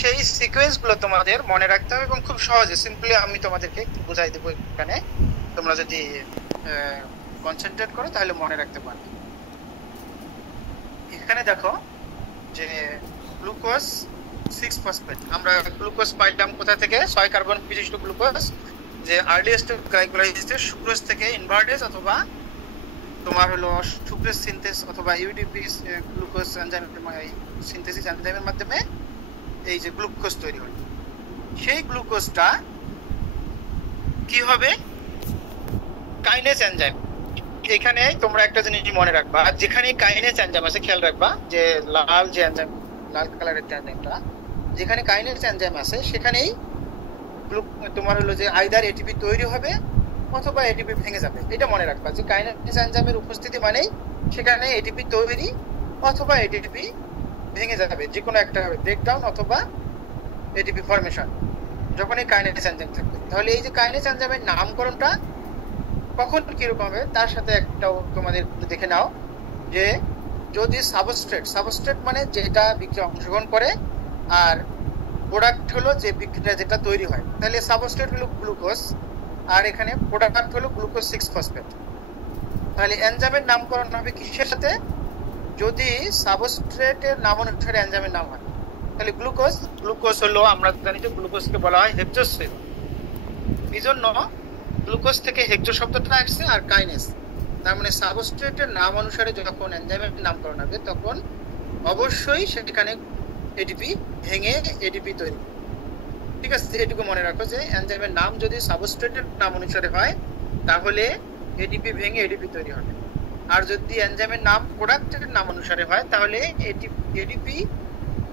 সেই সিকোয়েন্সগুলো তোমাদের মনে রাখতে হবে এবং খুব সহজে সিম্পলি আমি তোমাদেরকে বুঝাই দেবো। এখানে তোমরা যদি কনসেন্ট্রেট করো তাহলে মনে রাখতে পারবে। এখানে দেখো যে গ্লুকোজ 6 ফসফেট, আমরা গ্লুকোজ পাইলাম কোথা থেকে? 6 কার্বন বিশিষ্ট গ্লুকোজ, যে আর্লিয়েস্ট গ্লাইকোলাইসিসে সুক্রোজ থেকে ইনভার্টেজ অথবা তোমার হলো সুক্রোজ সিনথেস অথবা ইউডিপি গ্লুকোজ এনজাইমের সিনথেসিস এনজাইমের মাধ্যমে এই যে গ্লুকোজ তৈরি হয়। সেই গ্লুকোজটা কি হবে? Kinase enzyme. এখানে তোমরা একটা জিনিস মনে রাখবা, যেখানে কাইনেজ এনজাইম আছে খেয়াল রাখবা যে লাল যে এনজাইম, লাল কালারের যে এনজাইমটা, যেখানে কাইনেজ এনজাইম আছে সেখানেই তোমার হলো যে আইদার এটিপি তৈরি হবে অথবা এটিপি ভেঙে যাবে। এটা মনে রাখবা যে কাইনেজ এনজাইমের উপস্থিতি মানেই সেখানে এটিপি তৈরি অথবা এটিপি ভেঙে যাবে, যে কোনো একটা হবে ব্রেকডাউন অথবা এটিপি ফরমেশন যখনই কাইনেজ এনজাইম থাকবে। তাহলে এই যে কাইনেজ এনজাইমের নামকরণটা কখন কিরকম হবে তার সাথে একটা তোমাদের দেখে নাও, যে যদি সাবস্ট্রেট মানে যেটা বিক্রিয়া অংশগ্রহণ করে, আর প্রোডাক্ট হলো যে বিক্রিয়া যেটা তৈরি হয়, তাহলে সাবস্ট্রেট হলো গ্লুকোজ আর এখানে প্রোডাক্ট হলো গ্লুকোজ 6 ফসফেট। তাহলে এনজাইমের নামকরণ হবে কিসের সাথে? যদি সাবস্ট্রেটের নাম অনুসারে এনজাইমের নাম হয়, তাহলে গ্লুকোজ হলো, আমরা জানি যে গ্লুকোজকে বলা হয় হেক্সোসিল। এই জন্য গ্লুকোজ থেকে হেক্সো শব্দটা আসছে, আর কাইনেস তার মানে সাবস্ট্রেটের নাম অনুসারে যখন এনজাইমের নামকরণ হবে তখন অবশ্যই সেখানে এটিপি ভেঙে এটিপি তৈরি। ঠিক আছে, এটুকু মনে রাখো যে এনজাইমের নাম যদি সাবস্ট্রেটের নাম অনুসারে হয় তাহলে এটিপি ভেঙে এটিপি তৈরি হবে, আর যদি এনজাইমের নাম প্রোডাক্টের নাম অনুসারে হয় তাহলে এটিপি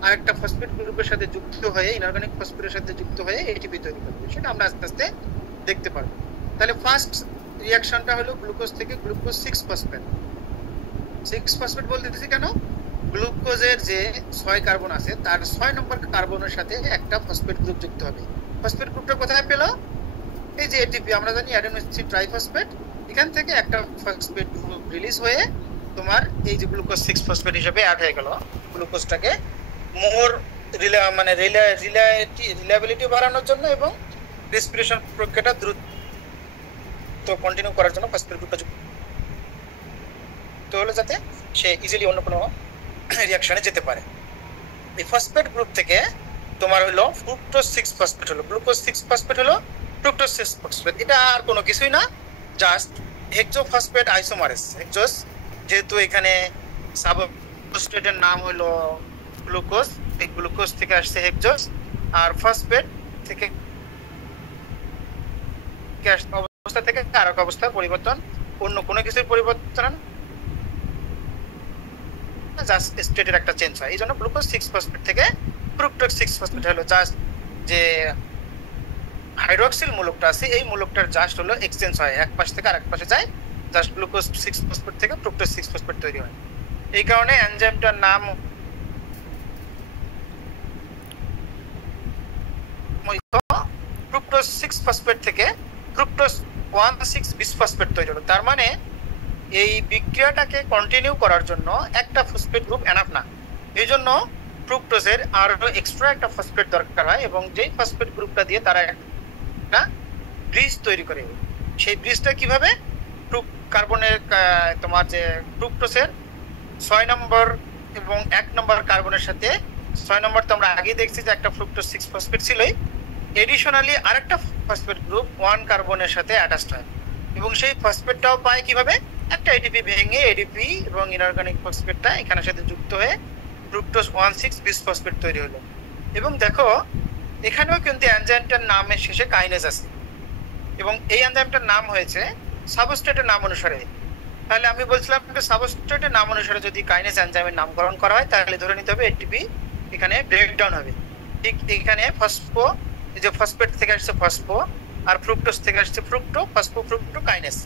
আর একটা ফসফেট গ্রুপের সাথে যুক্ত হয়ে, ইনঅর্গানিক ফসফেটের সাথে যুক্ত হয়ে এটিপি তৈরি করবে। সেটা আমরা আস্তে আস্তে দেখতে পারবো। তাহলে ফার্স্ট রিঅ্যাকশনটা হলো গ্লুকোজ থেকে গ্লুকোজ 6 ফসফেট। 6 ফসফেট বলতেছি কেন? গ্লুকোজের যে 6 কার্বন আছে তার 6 নম্বর কার্বনের সাথে একটা ফসফেট গ্রুপ যুক্ত হবে। ফসফেট গ্রুপটা কোথায় পেল? এই যে এটিপি, আমরা জানি অ্যাডেনোসিন ট্রাইফসফেট, এখান থেকে একটা ফসফেট গ্রুপ রিলিজ হয়ে তোমার এই যে গ্লুকোজ 6 ফসফেট হিসেবে অ্যাড হয়ে গেল। গ্লুকোজটাকে মোর রিলায়েবিলিটি বাড়ানোর জন্য এবং রেসপিরেশন প্রক্রিয়াটা দ্রুত কন্টিনিউ করার জন্য ফসফেট গ্রুপটা যুক্ত হলো যাতে সে ইজিলি অন্য কোনো রিঅ্যাকশনে যেতে পারে। এই ফসফেট গ্রুপ থেকে তোমার হলো ফ্রুক্টোজ 6 ফসফেট হলো, গ্লুকোজ 6 ফসফেট হলো ফ্রুক্টোজ 6 ফসফেট। এটা আর কোনো কিছুই না, জাস্ট হেক্সোফসফেট আইসোমারেস। হেক্সোস যেহেতু এখানে সাবস্ট্রেটের নাম হলো গ্লুকোজ, এই গ্লুকোজ থেকে আসছে হেক্সোস, আর ফসফেট থেকে অবস্থা থেকে আরেক অবস্থার পরিবর্তন, অন্য কোনো কিছুর পরিবর্তন, জাস্ট স্টেটের একটা চেঞ্জ হয়। এই জন্য গ্লুকোজ 6 ফসফেট থেকে ফ্রুক্টোজ 6 ফসফেট হলো জাস্ট যে হাইড্রোক্সিল মূলকটা আছে এই মূলকটার জাস্ট হলো এক্সচেঞ্জ হয়, এক পাশ থেকে আরেক পাশে যায়, জাস্ট গ্লুকোজ 6 ফসফেট থেকে ফ্রুক্টোজ 6 ফসফেট তৈরি হয়। এই কারণে এনজাইমটার নাম ফ্রুক্টোজ 6 ফসফেট থেকে ফ্রুক্টোজ 1,6 বিসফসফেট তৈরি হলো। তার মানে এই বিক্রিয়াটাকে কন্টিনিউ করার জন্য একটা ফসফেট গ্রুপ এনাফ না, এই জন্য ফ্রুক্টোজের আরো এক্সট্রা একটা ফসফেট দরকার হয়, এবং যেই ফসফেট গ্রুপটা দিয়ে তারা একটা ব্রিজ তৈরি করে। সেই ব্রিজটা কিভাবে? কার্বনের তোমার যে ফ্রুক্টোজের 6 নম্বর এবং 1 নম্বর কার্বনের সাথে, 6 নম্বর তো আমরা আগেই দেখছি যে একটা ফ্রুক্টোজ 6 ফসফেট ছিলই, এডিশনালি আরেকটা ফসফেট গ্রুপ 1 কার্বনের সাথে অ্যাটাচড হয়, এবং সেই ফসফেটটাও পায় কিভাবে? একটা এটিপি ভেঙে এডিপি এবং ইনঅর্গানিক ফসফেটটা এখানের সাথে যুক্ত হয়ে ফ্রুক্টোজ 1,6 বিসফসফেট তৈরি হলো। এবং দেখো এখানেও কিন্তু এনজাইমটার নামের শেষে কাইনেজ আছে এবং এই এনজাইমটার নাম হয়েছে সাবস্ট্রেটের নাম অনুসারে। তাহলে আমি বলছিলাম সাবস্ট্রেটের নাম অনুসারে যদি কাইনেজ এনজাইমের নামকরণ করা হয় তাহলে ধরে নিতে হবে এটিপি এখানে ব্রেকডাউন হবে। ঠিক এখানে ফসফো, এই যে ফসফেট থেকে আসছে ফসফো আর ফ্রুক্টোজ থেকে আসছে ফসফো কাইনেজ।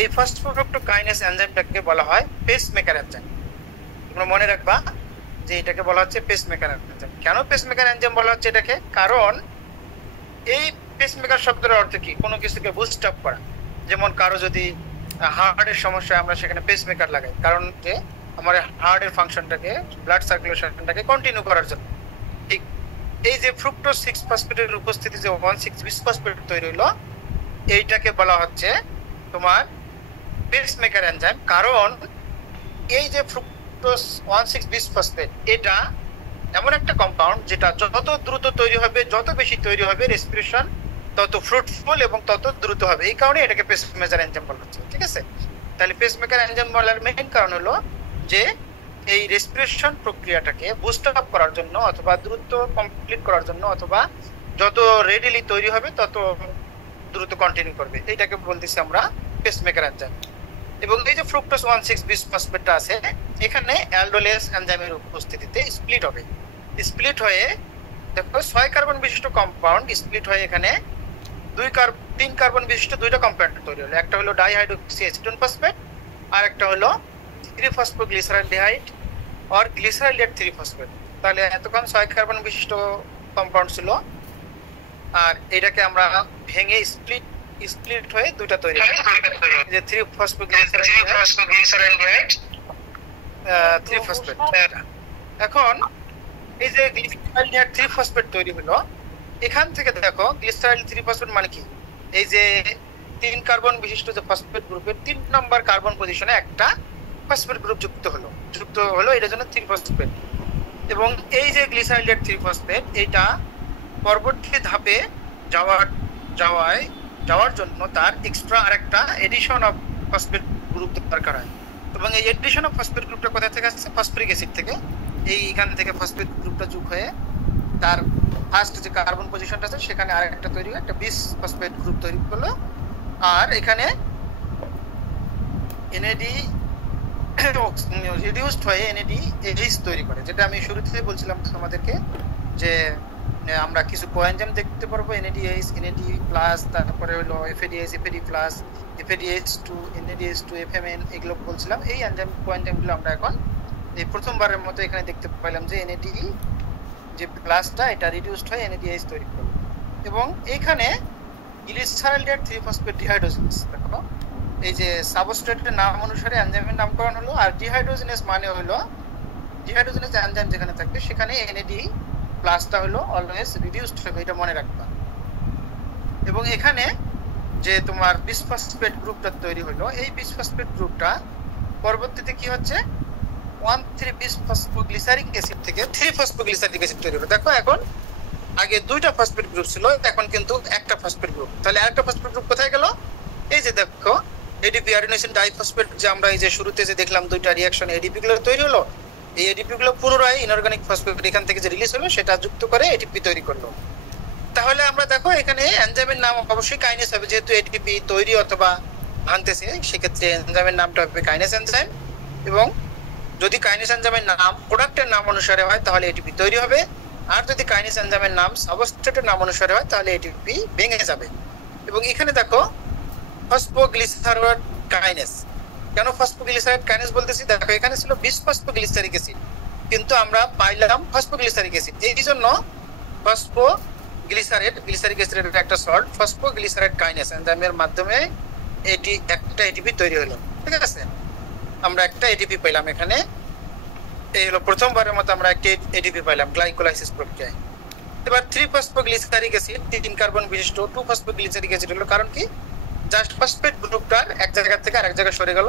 এই ফসফো কাইনেজ এনজাইমটাকে বলা হয় পেসমেকার এনজাইম। তোমরা মনে রাখবা যে এটাকে বলা হচ্ছে পেসমেকার এনজাইম। কেন পেসমেকার এনজাইম বলা হচ্ছে এটাকে? কারণ এই পেসমেকার শব্দের অর্থ কি? কোনো কিছুকে বুস্ট আপ করা। যেমন কারো যদি হার্টের সমস্যা, আমরা সেখানে পেসমেকার লাগাই, কারণ যে আমার হার্টের ফাংশনটাকে, ব্লাড সার্কুলেশনটাকে কন্টিনিউ করার জন্য। ঠিক এই যে ফ্রুক্টোজ 6 ফসফেটের উপস্থিতি যে 1,6 বিসফসফেট তৈরি হলো, এইটাকে বলা হচ্ছে তোমার পেসমেকার এনজাইম। কারণ এই যে ফ্রুক্টোজ 1,6 বিসফসফেট এটা এমন একটা কম্পাউন্ড যেটা যত দ্রুত তৈরি হবে, যত বেশি তৈরি হবে রেসপিরেশন তত ফ্রুটফুল এবং তত দ্রুত হবে। এই কারণে এটাকে পেসমেকার এনজাইম বলা হচ্ছে। ঠিক আছে, তাহলে পেসমেকার এনজাইম বলার মেইন কারণ হলো যে এই রেসপিরেশন প্রক্রিয়াটাকে বুস্ট আপ করার জন্য অথবা দ্রুত কমপ্লিট করার জন্য অথবা যত রেডিলি তৈরি হবে তত দ্রুত কন্টিনিউ করবে, এইটাকে বলতেছি আমরা পেসমেকার এনজাইম। এবং এই যে ফ্রুক্টোজ 1,6 বিসফসফেটটা আছে এখানে অ্যালডোলেস এনজাইমের উপস্থিতিতে স্প্লিট হবে। স্প্লিট হয়ে দেখো 6 কার্বন বিশিষ্ট কম্পাউন্ড স্প্লিট হয়ে এখানে 3 কার্বন বিশিষ্ট দুইটা কম্পাউন্ড তৈরি হলো। একটা হলো ডাইহাইড্রোক্সি অ্যাসিটোন ফসফেট আর একটা হলো 3-ফসফোগ্লিসারালডিহাইড অর গ্লিসারালডিহাইড 3-ফসফেট। তাহলে এতক্ষণ 6 কার্বন বিশিষ্ট কম্পাউন্ড ছিল আর এটাকে আমরা ভেঙে স্প্লিট হয়ে দুইটা তৈরি হয়, যে 3-ফসফোগ্লিসারালডিহাইড 3-ফসফেট। এখন এই যে গ্লিসারালডিহাইড 3-ফসফেট তৈরি হলো, এখান থেকে দেখো গ্লিসারাইল 3-ফসফেট মানে কি? এই যে 3 কার্বন বিশিষ্ট যে ফসফেট গ্রুপের 3 নম্বর কার্বন পজিশনে একটা ফসফেট গ্রুপ যুক্ত হলো, এটার জন্য 3-ফসফেট। এবং এই যে গ্লিসারাইল 3-ফসফেট এটা পরবর্তী ধাপে যাওয়ার জন্য তার এক্সট্রা আরেকটা এডিশন অফ ফসফেট গ্রুপ দরকার হয়। এবং এই এডিশন অফ ফসফেট গ্রুপটা কোথা থেকে আসছে? ফসফরিক অ্যাসিড থেকে। এইখান থেকে ফসফেট গ্রুপটা যোগ হয়ে তার ফার্স্ট যে কার্বন পজিশনটা আছে সেখানে আরেকটা তৈরি হয়, একটা বিসফসফেট গ্রুপ তৈরি হলো। আর এখানে এনএডি রিডিউসড হয়ে এনএডিএইচ তৈরি করে, যেটা আমি শুরুতে বলছিলাম তোমাদেরকে যে আমরা কিছু কোএনজাইম দেখতে পারবো, এনএডিএইচ, এনএডি প্লাস, তারপরে হলো এফএডিএইচ, এফএডি প্লাস, এফএডিএইচ2, এনএডিএইচ2, এফএমএন, এগুলো বলছিলাম। এই কোএনজাইমগুলো আমরা এখন এই প্রথমবারের মতো এখানে দেখতে পেলাম যে এনএডি যে প্লাসটা এটা রিডিউসড হয়ে এনএডিএইচ তৈরি করবে। এবং এখানে গ্লিসারালডিহাইড 3-ফসফেট ডিহাইড্রোজেনেস, দেখো এই যে সাবস্ট্রেটের নাম অনুসারে এনজাইমের নামকরণ হলো। আর ডিহাইড্রোজেনেস মানে হলো ডিহাইড্রোজেনেস এনজাইম যেখানে থাকবে সেখানে এনএডি প্লাসটা হলো অলওয়েজ রিডিউসড হবে, এটা মনে রাখবা। এবং এখানে যে তোমার বিসফসফেট গ্রুপটা তৈরি হলো, এই বিসফসফেট গ্রুপটা পরবর্তীতে কি হচ্ছে 1,3-বিসফসফোগ্লিসারিক অ্যাসিড থেকে 3-ফসফোগ্লিসারিক অ্যাসিড তৈরি হলো। দেখো এখন আগে দুইটা ফসফেট গ্রুপ ছিল, এখন কিন্তু একটা ফসফেট গ্রুপ। তাহলে আরেকটা ফসফেট গ্রুপ কোথায় গেল? এই যে দেখো এডিপি অ্যাডিনোসিন ডাইফসফেট, যে আমরা এই যে শুরুতে যে দেখলাম দুইটা রিঅ্যাকশন এডিপি গুলো তৈরি হলো, এই এডিপি গুলো পুনরায় ইনঅর্গানিক ফসফেট এখান থেকে যে রিলিজ হলো সেটা যুক্ত করে এটিপি তৈরি করলো। তাহলে আমরা দেখো এখানে এনজাইমের নাম অবশ্যই কাইনেস হবে, যেহেতু এটিপি তৈরি অথবা ভাঙতেছে সেক্ষেত্রে এনজাইমের নামটা হবে কাইনেস এনজাইম। এবং যদি কাইনেস এনজাইমের নাম প্রোডাক্টের নাম অনুসারে হয় তাহলে এটিপি তৈরি হবে, আর যদি কাইনেস এনজাইমের নাম সাবস্ট্রেটের নাম অনুসারে হয় তাহলে এটিপি ভেঙে যাবে। এবং এখানে দেখো ফসফোগ্লিসারাইড কাইনেস, কেন ফসফোগ্লিসারাইড কাইনেস বলতেছি? দেখো এখানে ছিল বিসফসফোগ্লিসারিক অ্যাসিড কিন্তু আমরা পাইলাম ফসফোগ্লিসারিক অ্যাসিড, এই জন্য গ্লিসারিক অ্যাসিডের একটা সল্ট ফসফোগ্লিসারাইড কাইনেস এনজাইমের মাধ্যমে এটি একটা এটিপি তৈরি হলো। ঠিক আছে, আমরা একটা এটিপি পেলাম এখানে। এই হলো প্রথমবারের মতো আমরা একটা এটিপি পেলাম গ্লাইকোলাইসিস প্রক্রিয়ায়। এবার 3-ফসফোগ্লিসারিক অ্যাসিড 3 কার্বন বিশিষ্ট 2-ফসফোগ্লিসারিক অ্যাসিড হলো। কারণ কি? জাস্ট ফসফেট গ্রুপটার এক জায়গা থেকে আরেক জায়গায় সরে গেল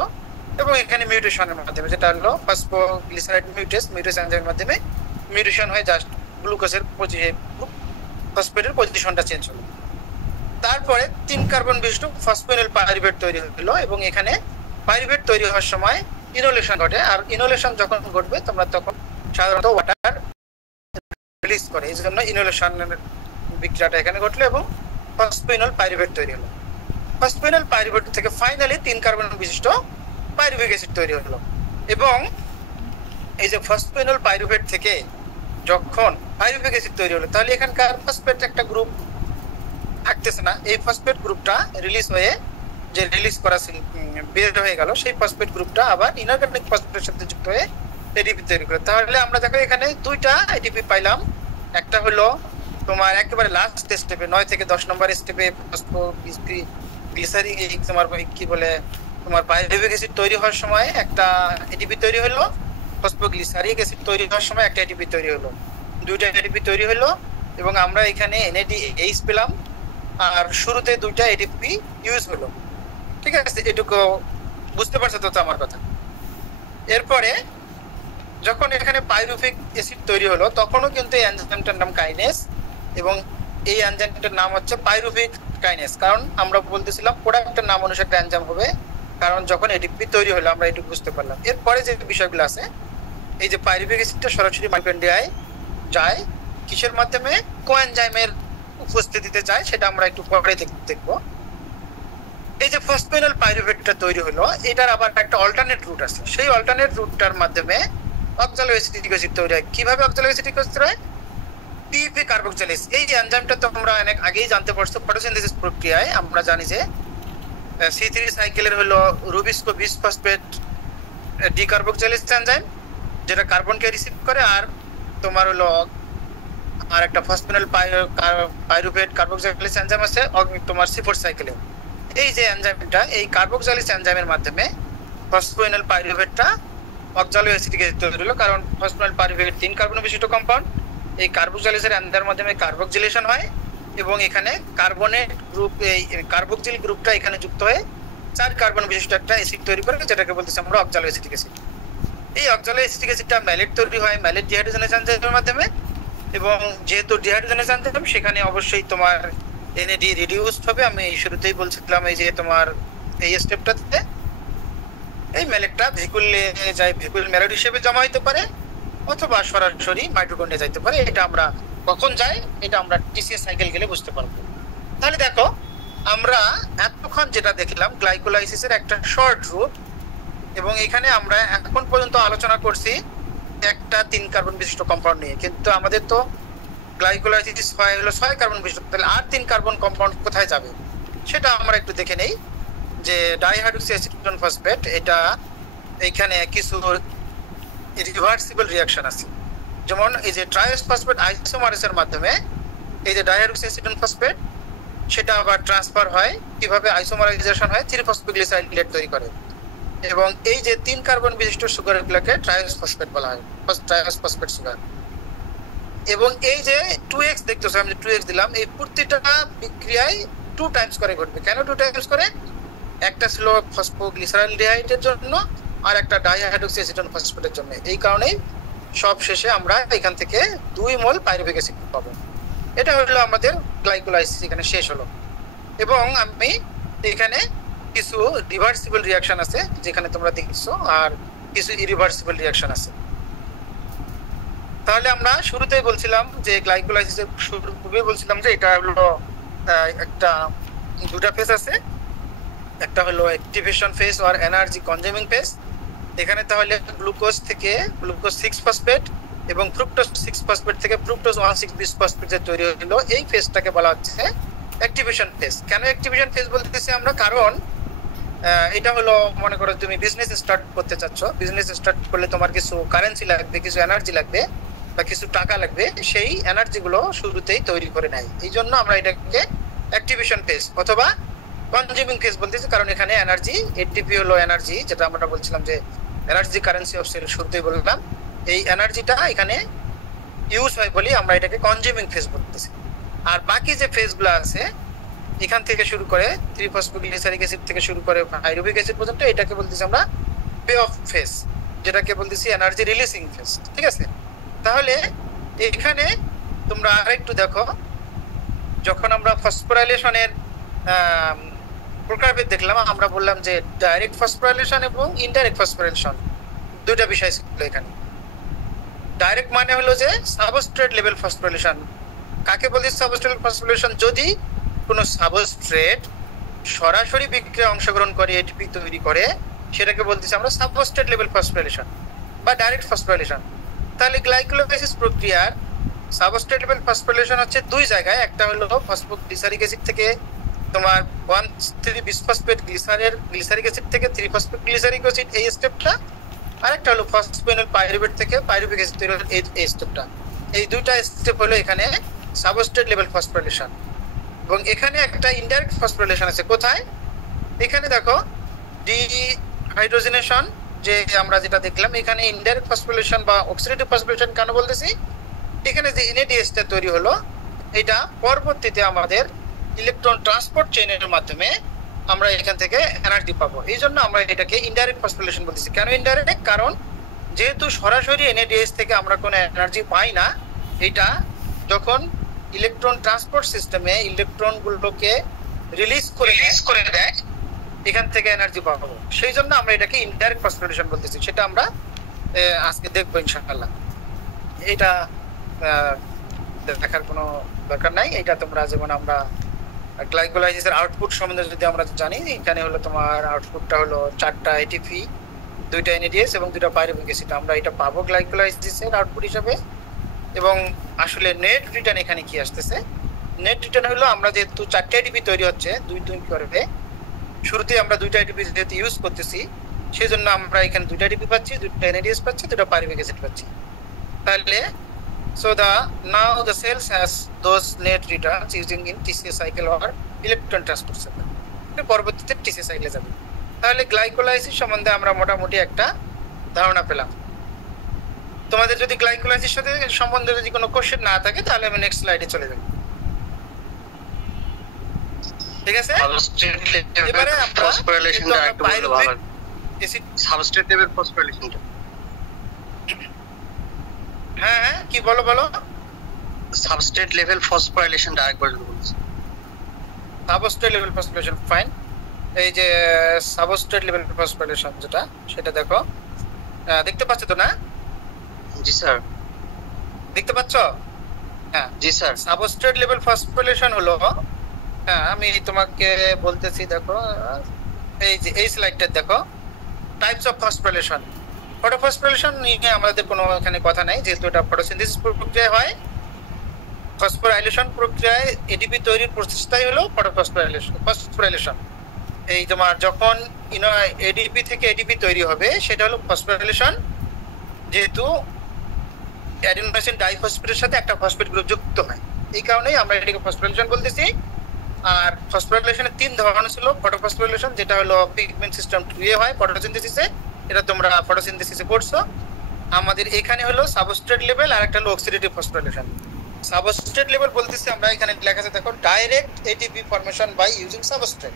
এবং এখানে মিউটেশনের মাধ্যমে, যেটা হলো ফসফোগ্লিসারাইড মিউটেস এনজাইমের মাধ্যমে মিউটেশন হয়ে জাস্ট গ্লুকোজের ফসফেটের পজিশনটা চেঞ্জ হলো। তারপরে 3 কার্বন বিশিষ্ট ফসফোনিল পাইরুভেট তৈরি হলো এবং এখানে পাইরুভেট তৈরি হওয়ার সময় ইনোলেশন ঘটে। আর ইনোলেশন যখন ঘটবে তোমরা তখন সাধারণত ওয়াটার রিলিজ করে, এই জন্য ইনোলেশনের বিক্রিয়াটা এখানে ঘটলো এবং ফসফেনল পাইরুভেট তৈরি হলো। ফসফেনল পাইরুভেট থেকে ফাইনালি 3 কার্বন বিশিষ্ট পাইরুভিক অ্যাসিড তৈরি হলো। এবং এই যে ফসফেনল পাইরুভেট থেকে যখন পাইরুভিক অ্যাসিড তৈরি হলো, তাহলে এখানকার ফসফেট একটা গ্রুপ থাকতেছে না, এই ফসফেট গ্রুপটা রিলিজ হয়ে যে রিলিজ করা বের হয়ে গেল, সেই ফসফেট গ্রুপটা আবার ইনঅর্গানিক ফসফেটের সাথে যুক্ত হয়ে এটিপি তৈরি করে। তাহলে আমরা দেখো এখানে 2টা এটিপি পাইলাম। একটা হলো তোমার একেবারে লাস্ট স্টেপে 9 থেকে 10 নম্বর স্টেপে ফসফোগ্লিসারিক তোমার কি বলে তোমার পাইরুভিক অ্যাসিড তৈরি হওয়ার সময় একটা এটিপি তৈরি হলো, ফসফোগ্লিসারিক অ্যাসিড তৈরি হওয়ার সময় একটা এটিপি তৈরি হলো, 2টা এটিপি তৈরি হলো এবং আমরা এখানে NADH পেলাম। আর শুরুতে 2টা এটিপি ইউজ হলো। ঠিক আছে, এটুকু বুঝতে পারছো তো আমার কথা? এরপরে যখন এখানে পাইরুভিক অ্যাসিড তৈরি হলো, তখনও কিন্তু এই এনজাইমটার নাম কাইনেস এবং এই এনজাইমটার নাম হচ্ছে পাইরুভিক কাইনেস। কারণ আমরা বলতেছিলাম প্রোডাক্টের নাম অনুসারে একটা এনজাইম হবে, কারণ যখন এটিপি তৈরি হলো আমরা এটুকু বুঝতে পারলাম। এরপরে যে বিষয়গুলো আছে, এই যে পাইরুভিক অ্যাসিডটা সরাসরি মাইটোকন্ড্রিয়ায় যায় কিসের মাধ্যমে? কোএনজাইমের উপস্থিতিতে যায়, সেটা আমরা একটু পরে দেখবো। এই যে ফসফেনল পাইরুভেটটা তৈরি হলো, এটার আবার একটা অল্টারনেট রুট আছে, সেই অল্টারনেট রুটটার মাধ্যমে অক্সালোএসিটিক অ্যাসিড তৈরি হয়। কিভাবে অক্সালোএসিটিক অ্যাসিড হয়? পিপি কার্বক্সিলেজ। এই এনজাইমটা তোমরা অনেক আগেই জানতে পারছো, ফটোসিনথেসিস প্রক্রিয়ায় আমরা জানি যে C3 সাইকেলের হলো রুবিস্কো বিস ফসফেট ডিকার্বক্সিলেজ এনজাইম, যেটা কার্বনকে রিসিভ করে, আর তোমার হলো আর একটা ফসফেনল পাইরুভেট কার্বক্সিলেজ এনজাইম আছে তোমার C4 সাইকেলে। এই যে এনজাইমটা, এই কার্বক্সিলেজ এনজাইমের মাধ্যমে ফসফেনল পাইরুভেটটা অক্সালোএসিটিক অ্যাসিড তৈরি হলো। কারণ ফসফেনল পাইরুভেট 3 কার্বন বিশিষ্ট কম্পাউন্ড, এই কার্বক্সিলেজের এনজাইমের মাধ্যমে কার্বক্সিলেশন হয় এবং এখানে কার্বনেট গ্রুপ, এই কার্বক্সিল গ্রুপটা এখানে যুক্ত হয়ে 4 কার্বন বিশিষ্ট একটা অ্যাসিড তৈরি করে, যেটাকে বলতেছি আমরা অক্সালোএসিটিক অ্যাসিড। এই অক্সালোএসিটিক অ্যাসিডটা ম্যালেট তৈরি হয় ম্যালেট ডিহাইড্রোজেনেজ এনজাইমের মাধ্যমে, এবং যেহেতু ডিহাইড্রোজেনেজ এনজাইম সেখানে অবশ্যই তোমার NAD রিডিউসড হবে। আমি শুরুতেই বলছিলাম এই যে তোমার এই স্টেপটাতে এই ম্যালেটটা ভেহিকুলে যায়, ভেহিকুল ম্যালেট হিসেবে জমা হতে পারে অথবা সরাসরি মাইটোকন্ড্রিয়া যাইতে পারে। এটা আমরা কখন যায় এটা আমরা TCA সাইকেল গেলে বুঝতে পারবো। তাহলে দেখো আমরা এতক্ষণ যেটা দেখলাম গ্লাইকোলাইসিসের একটা শর্ট রুট, এবং এখানে আমরা এখন পর্যন্ত আলোচনা করছি একটা 3 কার্বন বিশিষ্ট কম্পাউন্ড নিয়ে, কিন্তু আমাদের তো গ্লাইকোলাইসিস হয় হলো 6 কার্বন বিশিষ্ট, তাহলে আর 3 কার্বন কম্পাউন্ড কোথায় যাবে সেটা আমরা একটু দেখে নেই। যে ডাইহাইড্রোক্সি অ্যাসিটোন ফসফেট, এটা এখানে কিছু রিভার্সিবল রিঅ্যাকশন আছে, যেমন এই যে ট্রাইস ফসফেট আইসোমারেসের মাধ্যমে এই যে ডাইহাইড্রোক্সি অ্যাসিটোন ফসফেট সেটা আবার ট্রান্সফার হয়, কিভাবে আইসোমারাইজেশন হয় 3-ফসফোগ্লিসাইড তৈরি করে, এবং এই যে 3 কার্বন বিশিষ্ট সুগারগুলোকে ট্রাইস ফসফেট বলা হয়, ট্রাইস ফসফেট সুগার। এবং এই যে 2x দেখতেছো, আমি 2x দিলাম, এই প্রতিটা বিক্রিয়ায় 2 টাইমস করে ঘটবে। কেন 2 টাইমস করে? একটা ছিল ফসফোগ্লিসারালডিহাইডের জন্য আর একটা ডাইহাইড্রোক্সি অ্যাসিটোন ফসফেটের জন্য। এই কারণেই সব শেষে আমরা এখান থেকে 2 মোল পাইরুভিক অ্যাসিড পাবো। এটা হলো আমাদের গ্লাইকোলাইসিস এখানে শেষ হলো। এবং আমি এখানে কিছু রিভার্সিবল রিঅ্যাকশন আছে যেখানে তোমরা দেখছো, আর কিছু ইরিভার্সিবল রিঅ্যাকশন আছে। তাহলে আমরা শুরুতেই বলছিলাম যে গ্লাইকোলাইসিসের শুরুতেই বলছিলাম যে এটা হলো একটা 2টা ফেজ আছে, একটা হলো অ্যাক্টিভেশন ফেজ আর এনার্জি কনজিউমিং ফেজ। এখানে তাহলে গ্লুকোজ থেকে গ্লুকোজ 6 ফসফেট এবং ফ্রুক্টোজ 6 ফসফেট থেকে ফ্রুক্টোজ 1,6 বিস ফসফেট যে তৈরি হলো, এই ফেজটাকে বলা হচ্ছে অ্যাক্টিভেশন ফেজ। কেন অ্যাক্টিভেশন ফেজ বলতেছি আমরা? কারণ এটা হলো মনে করো তুমি বিজনেস স্টার্ট করতে চাচ্ছ, বিজনেস স্টার্ট করলে তোমার কিছু কারেন্সি লাগবে, কিছু এনার্জি লাগবে বা কিছু টাকা লাগবে, সেই এনার্জিগুলো শুরুতেই তৈরি করে নেয়। এই জন্য আমরা এটাকে অ্যাক্টিভেশন ফেজ অথবা কনজিউমিং ফেজ বলতেছি, কারণ এখানে এনার্জি এটিপি হলো এনার্জি, যেটা আমরা বলছিলাম যে এনার্জি কারেন্সি অফ সেল, শুরুতেই বললাম এই এনার্জিটা এখানে ইউজ হয় বলি আমরা এটাকে কনজিউমিং ফেজ বলতেছি। আর বাকি যে ফেজগুলো আছে এখান থেকে শুরু করে 3-ফসফোগ্লিসারিক অ্যাসিড থেকে শুরু করে পাইরুভিক অ্যাসিড পর্যন্ত, এটাকে বলতেছি আমরা পে অফ ফেজ, যেটাকে বলতেছি এনার্জি রিলিজিং ফেজ। ঠিক আছে, তাহলে এখানে তোমরা আরেকটু দেখো, যখন আমরা ফসফোরাইলেশনের প্রকারভেদ দেখলাম, আমরা বললাম যে ডাইরেক্ট ফসফোরাইলেশন এবং ইনডাইরেক্ট ফসফোরাইলেশন 2টা বিষয় ছিল এখানে। ডাইরেক্ট মানে হলো যে সাবস্ট্রেট লেভেল ফসফোরিলেশন। কাকে বলছি সাবস্ট্রেট ফসফোরিলেশন? যদি কোনো সাবস্ট্রেট সরাসরি বিক্রিয়ায় অংশগ্রহণ করে এটিপি তৈরি করে সেটাকে বলতেছি আমরা সাবস্ট্রেট লেভেল ফসফোরিলেশন বা ডাইরেক্ট ফসফোরিলেশন। তাহলে গ্লাইকোলাইসিস প্রক্রিয়ার সাবস্ট্রেট লেভেল ফসফোরিলেশন হচ্ছে দুই জায়গায়, একটা হলো ফসফোগ্লিসারিক অ্যাসিড থেকে তোমার 1,3-বিসফসফেট গ্লিসারিক অ্যাসিড থেকে 3-ফসফোগ্লিসারিক অ্যাসিড, এই স্টেপটা, আরেকটা হলো ফসফেনল পাইরুভেট থেকে পাইরুভিক অ্যাসিড তৈরি, এই স্টেপটা। এই দুইটা স্টেপ হলো এখানে সাবস্ট্রেট লেভেল ফসফোরিলেশন। এবং এখানে একটা ইনডাইরেক্ট ফসফোরিলেশন আছে। কোথায়? এখানে দেখো ডিহাইড্রোজেনেশন, যে আমরা যেটা দেখলাম এখানে ইনডাইরেক্ট ফসফোরিলেশন বা অক্সিডেটিভ ফসফোরিলেশন কেন বলতেছি, এখানে যে এনএডিএসটা তৈরি হলো এটা পরবর্তীতে আমাদের ইলেকট্রন ট্রান্সপোর্ট চেইনের মাধ্যমে আমরা এখান থেকে এনার্জি পাবো। এই জন্য আমরা এটাকে ইনডাইরেক্ট ফসফোরিলেশন বলতেছি। কেন ইনডাইরেক্ট? কারণ যেহেতু সরাসরি এনএডিএস থেকে আমরা কোনো এনার্জি পাই না, এটা যখন ইলেকট্রন ট্রান্সপোর্ট সিস্টেমে ইলেকট্রনগুলোকে রিলিজ করে দেয় এখান থেকে এনার্জি পাবো। সেই জন্য আমরা এটাকে ইনডাইরেক্ট ফসফোরিলেশন বলতেছি। সেটা আমরা আজকে দেখবো ইনশাআল্লাহ। এটা দেখার কোনো দরকার নাই। এটা তোমরা যেমন আমরা গ্লাইকোলাইসিসের আউটপুট সম্বন্ধে যদি আমরা জানি, এখানে হলো তোমার আউটপুটটা হলো 4টা এটিপি, 2টা এনএডিএস এবং 2টা পাইরুভিক অ্যাসিড। আমরা এটা পাবো গ্লাইকোলাইসিসের আউটপুট হিসাবে। এবং আসলে নেট রিটার্ন এখানে কি আসতেছে? নেট রিটার্ন হলো আমরা যেহেতু 4টা এটিপি তৈরি হচ্ছে 2 করে, শুরুতে আমরা 2টা এটিপি যেহেতু ইউজ করতেছি সেই জন্য আমরা এখানে 2টা এটিপি পাচ্ছি, 2টা এনএডিএস পাচ্ছি, 2টা পাইরুভিক অ্যাসিড পাচ্ছি। তাহলে so now the cells has those net returns using in TCA cycle or electron transport cycle. পরবর্তীতে TCA সাইকেলে যাবে। তাহলে গ্লাইকোলাইসিস সম্বন্ধে আমরা মোটামুটি একটা ধারণা পেলাম। তোমাদের যদি গ্লাইকোলাইসিস সম্বন্ধে যদি কোনো কোশ্চেন না থাকে তাহলে আমি নেক্সট স্লাইডে চলে যাব। ঠিক আছে? এবারে আমরা ফসফোরিলেশনটা একটু বলবো। সাবস্ট্রেট লেভেল ফসফোরিলেশনটা হ্যাঁ কি বলো সাবস্ট্রেট লেভেল ফসফোরিলেশনটা আরেকবার বলছি। Substrate level phosphorylation, fine. এই যে সাবস্ট্রেট লেভেল ফসফোরিলেশন যেটা, সেটা দেখো, দেখতে পাচ্ছ তো না? জি স্যার। দেখতে পাচ্ছ? হ্যাঁ জি স্যার। সাবস্ট্রেট লেভেল ফসফোরিলেশন হলো, হ্যাঁ আমি তোমাকে বলতেছি, দেখো এই যে এই স্লাইডটা দেখো, টাইপস অফ ফসফোরিলেশন। ফটোফসফোরিলেশন নিয়ে আমাদের কোনো এখানে কথা নাই, যেহেতু এটা ফটোসিনথেসিস প্রক্রিয়া হয়। ফসফোরাইলেশন প্রক্রিয়ায় এটিপি তৈরির প্রচেষ্টাই হলো ফসফোরাইলেশন। এই তোমার যখন এডিপি থেকে এটিপি তৈরি হবে সেটা হলো ফসফোরাইলেশন, যেহেতু অ্যাডিনোসিন ডাইফসফেটের সাথে একটা ফসফেট গ্রুপ যুক্ত হয়, এই কারণেই আমরা এটাকে ফসফোরাইলেশন বলতেছি। আর ফসফোরাইলেশনের 3 ধরনের ছিল। ফটোফসফোরিলেশন যেটা হলো পিগমেন্ট সিস্টেম 2 এ হয় ফটোসিনথেসিসে, এটা তোমরা ফটোসিনথেসিসে পড়ছো। আমাদের এখানে হলো সাবস্ট্রেট লেভেল আর একটা হলো অক্সিডেটিভ ফসফোরিলেশন। সাবস্ট্রেট লেভেল বলতেছি আমরা, এখানে লেখা আছে দেখো, direct ATP formation by using substrate.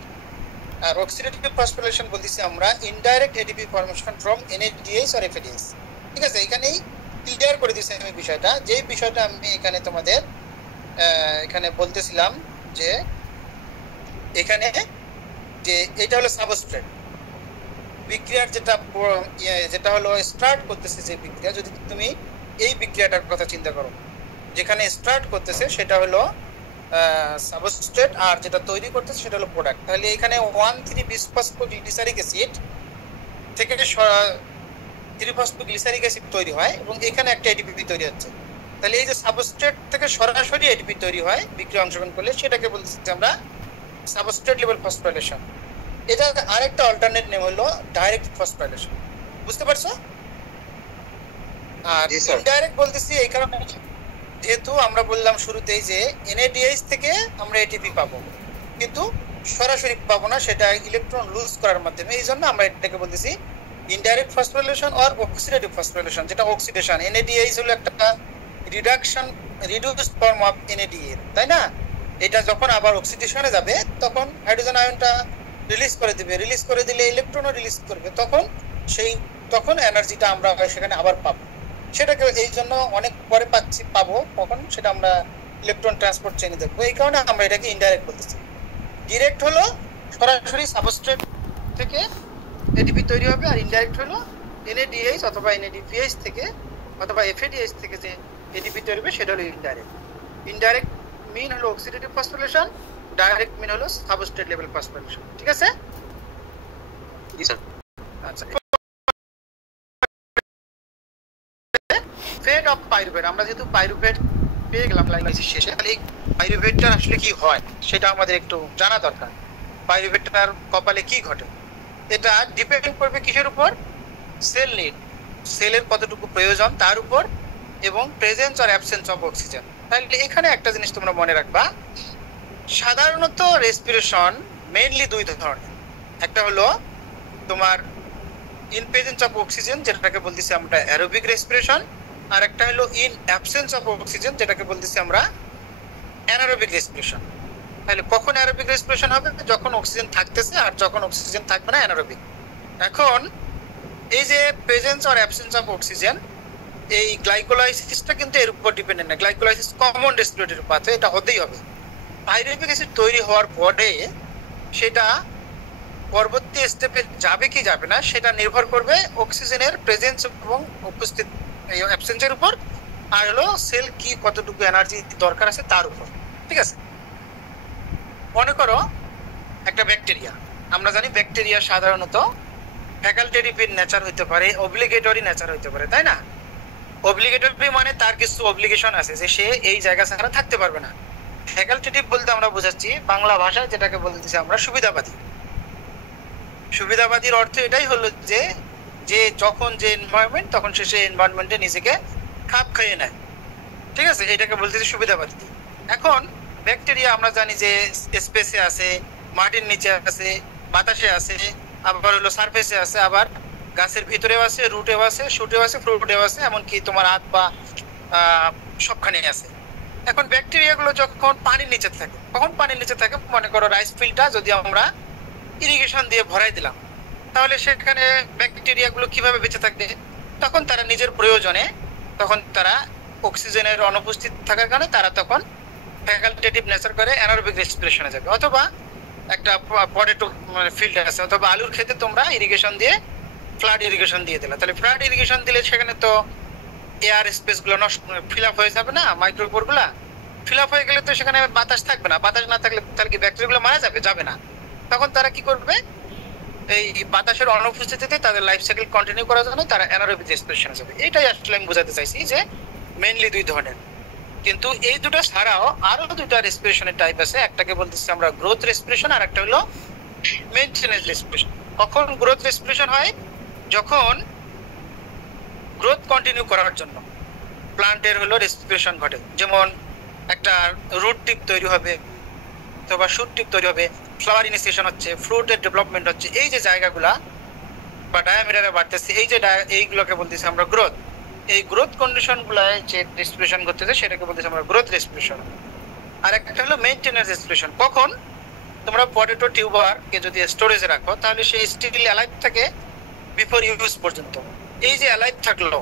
আর অক্সিডেটিভ ফসফোরিলেশন বলতেছি আমরা indirect ATP formation from NADS আর এফএডিএস। ঠিক আছে? এখানেই ক্লিয়ার করে দিয়েছি আমি বিষয়টা, যেই বিষয়টা আমি এখানে তোমাদের এখানে বলতেছিলাম যে এখানে যে এটা হলো সাবস্ট্রেট বিক্রিয়ার যেটা হলো স্টার্ট করতেছে যে বিক্রিয়া। যদি তুমি এই বিক্রিয়াটার কথা চিন্তা করো, যেখানে স্টার্ট করতেছে সেটা হলো সাবস্ট্রেট আর যেটা তৈরি করতেছে সেটা হলো প্রোডাক্ট। তাহলে এখানে 1,3-বিসফসফোগ্লিসারিক অ্যাসিড থেকে 3-ফসফোগ্লিসারিক অ্যাসিড তৈরি হয় এবং এখানে একটা এটিপি তৈরি হচ্ছে। তাহলে এই যে সাবস্ট্রেট থেকে সরাসরি এটিপি তৈরি হয় বিক্রিয়া অংশগ্রহণ করলে, সেটাকে বলতেছি আমরা সাবস্ট্রেট লেভেল ফসফোরিলেশন। এটা আরেকটা অল্টারনেট নেম হলো ডাইরেক্ট ফসফোরিলেশন। বুঝতে পারছো? আর ইনডাইরেক্ট বলতেছি এই কারণে, যেহেতু আমরা বললাম শুরুতেই যে এনএডিএইচ থেকে আমরা এটিপি পাবো কিন্তু সরাসরি পাবো না, সেটা ইলেকট্রন লুজ করার মাধ্যমে। এই জন্য আমরা এটাকে বলতেছি ইনডাইরেক্ট ফসফোরিলেশন আর অক্সিডেটিভ ফসফোরিলেশন, যেটা অক্সিডেশন। এনএডিএইচ হলো একটা রিডিউসড ফর্ম অফ এনএডিএ, তাই না? এটা যখন আবার অক্সিডেশনে যাবে তখন হাইড্রোজেন আয়নটা রিলিজ করে দিবে, রিলিজ করে দিলে ইলেকট্রনও রিলিজ করবে, তখন এনার্জিটা আমরা সেখানে আবার পাবো। সেটাকে এই জন্য অনেক পরে পাবো, কখন সেটা আমরা ইলেকট্রন ট্রান্সপোর্ট চেইনে দেখবো। এই কারণে আমরা এটাকে ইনডাইরেক্ট বলতেছি। ডিরেক্ট হলো সরাসরি সাবস্ট্রেট থেকে এটিপি তৈরি হবে, আর ইনডাইরেক্ট হলো এনএডিএইচ অথবা এনএডিপিএইচ থেকে অথবা এফএডিএইচ থেকে যে এটিপি তৈরি হবে সেটা হলো ইনডাইরেক্ট। ইনডাইরেক্ট মিন হলো অক্সিডেটিভ ফসফোরিলেশন, ডাইরেক্ট মিন হলো সাবস্ট্রেট লেভেল ফসফোরিলেশন। ঠিক আছে? জি স্যার। আচ্ছা, ফেট অফ পাইরুভেট, আমরা যেহেতু পাইরুভেট পেয়ে গেলাম লাইলাইসিস শেষে, তাহলে এই পাইরুভেটটা আসলে কি হয় সেটা আমাদের একটু জানা দরকার। পাইরুভেটটার কপালে কি ঘটে এটা ডিপেন্ড করবে কিসের উপর? সেল নিড, সেলের কতটুকু প্রয়োজন তার উপর, এবং প্রেজেন্স আর অ্যাবসেন্স অফ অক্সিজেন। তাহলে এখানে একটা জিনিস তোমরা মনে রাখবা, সাধারণত রেসপিরেশন মেইনলি দুই ধরনের। একটা হলো তোমার ইন প্রেজেন্স অফ অক্সিজেন, যেটাকে বলতেছি আমরা অ্যারোবিক রেসপিরেশন, আর একটা হলো ইন অ্যাবসেন্স অফ অক্সিজেন, যেটাকে বলতেছি আমরা অ্যানারোবিক রেসপিরেশন। তাহলে কখন অ্যারোবিক রেসপিরেশন হবে? যখন অক্সিজেন থাকতেছে, আর যখন অক্সিজেন থাকবে না অ্যানারোবিক। এখন এই যে প্রেজেন্স আর অ্যাবসেন্স অফ অক্সিজেন, এই গ্লাইকোলাইসিসটা কিন্তু এর উপর ডিপেন্ডেন্ট না। গ্লাইকোলাইসিস কমন রেসপিরেটরি পাথওয়ে, এটা হতেই হবে। পাইরুভিক অ্যাসিড তৈরি হওয়ার পরে সেটা পরবর্তী স্টেপে যাবে কি যাবে না সেটা নির্ভর করবে অক্সিজেনের প্রেজেন্স এবং উপস্থিত অ্যাবসেন্সের উপর, আর হলো সেল কি কতটুকু এনার্জি দরকার আছে তার উপর। ঠিক আছে? মনে করো একটা ব্যাকটেরিয়া, আমরা জানি ব্যাকটেরিয়া সাধারণত ফ্যাকাল্টেটিভ ইন নেচার হইতে পারে, অব্লিগেটরি নেচার হইতে পারে, তাই না? অব্লিগেটরি মানে তার কিছু অব্লিগেশন আছে যে সে এই জায়গা ছাড়া থাকতে পারবে না। ফ্যাকাল্টেটিভ বলতে আমরা বোঝাচ্ছি বাংলা ভাষায় যেটাকে বলতেছি আমরা সুবিধাবাদী। সুবিধাবাদীর অর্থ এটাই হলো যে যে যখন যে এনভায়রনমেন্ট তখন সে সেই এনভায়রনমেন্টে নিজেকে খাপ খাইয়ে নেয়। ঠিক আছে? এটাকে বলতেছি সুবিধাবাদী। এখন ব্যাকটেরিয়া আমরা জানি যে স্পেসে আছে, মাটির নিচে আছে, বাতাসে আছে, আবার হলো সারফেসে আছে, আবার গাছের ভিতরেও আছে, রুটেও আছে, শুটেও আছে, ফ্রুটেও আছে, এমনকি তোমার হাত পা সবখানে আছে। এখন ব্যাকটেরিয়াগুলো যখন পানির নিচে থাকে, কখন পানির নিচে থাকে? মনে করো রাইস ফিল্ডটা যদি আমরা ইরিগেশন দিয়ে ভরাই দিলাম, তাহলে সেখানে ব্যাকটেরিয়াগুলো কিভাবে বেঁচে থাকবে? তখন তারা নিজের প্রয়োজনে, তখন তারা অক্সিজেনের অনুপস্থিত থাকার কারণে তারা তখন ফ্যাকাল্টেটিভ নেচার করে অ্যানারোবিক রেসপিরেশনে যাবে। অথবা একটা পটেটো ফিল্ড আছে, অথবা আলুর ক্ষেতে তোমরা ইরিগেশন দিয়ে ফ্লাড ইরিগেশন দিয়ে দিলা, তাহলে ফ্লাড ইরিগেশন দিলে সেখানে তো এয়ার স্পেসগুলো নষ্ট ফিল আপ হয়ে যাবে না, মাইক্রোপোরগুলা ফিল আপ হয়ে গেলে তো সেখানে বাতাস থাকবে না। বাতাস না থাকলে তাহলে কি ব্যাকটেরিয়াগুলো মারা যাবে? যাবে না। তখন তারা কি করবে? এই বাতাসের অনুপস্থিতিতে তাদের লাইফ সাইকেল কন্টিনিউ করার জন্য তারা অ্যানারোবিক রেসপিরেশনে যাবে। এটাই আসলে আমি বোঝাতে চাইছি যে মেইনলি দুই ধরনের, কিন্তু এই দুটো ছাড়াও আরো দুটো রেসপিরেশনের টাইপ আছে। একটাকে বলতেছি আমরা গ্রোথ রেসপিরেশন, আর একটা হলো মেইনটেনেন্স রেসপিরেশন। কখন গ্রোথ রেসপিরেশন হয়? যখন গ্রোথ কন্টিনিউ করার জন্য প্লান্টের হলো রেসপিরেশন ঘটে। যেমন একটা রুট টিপ তৈরি হবে, অথবা শুট টিপ তৈরি হবে, ফ্লাওয়ার ইনিশিয়েশন হচ্ছে, ফ্রুটের ডেভেলপমেন্ট হচ্ছে, এই যে জায়গাগুলা বা ডায়ামিটারে বাড়তেছে, এই যে এইগুলোকে বলতেছি আমরা গ্রোথ। এই গ্রোথ কন্ডিশনগুলোয় যে রেসপিরেশন করতেছে সেটাকে বলতেছি আমরা গ্রোথ রেসপিরেশন। আর একটা হলো মেইনটেনেন্স রেসপিরেশন। কখন? তোমরা পটেটো টিউবারকে যদি স্টোরেজে রাখো তাহলে সেই স্টিল অ্যালাইভ থাকে বিফোর ইউজ পর্যন্ত। এই যে অ্যালাইভ থাকলো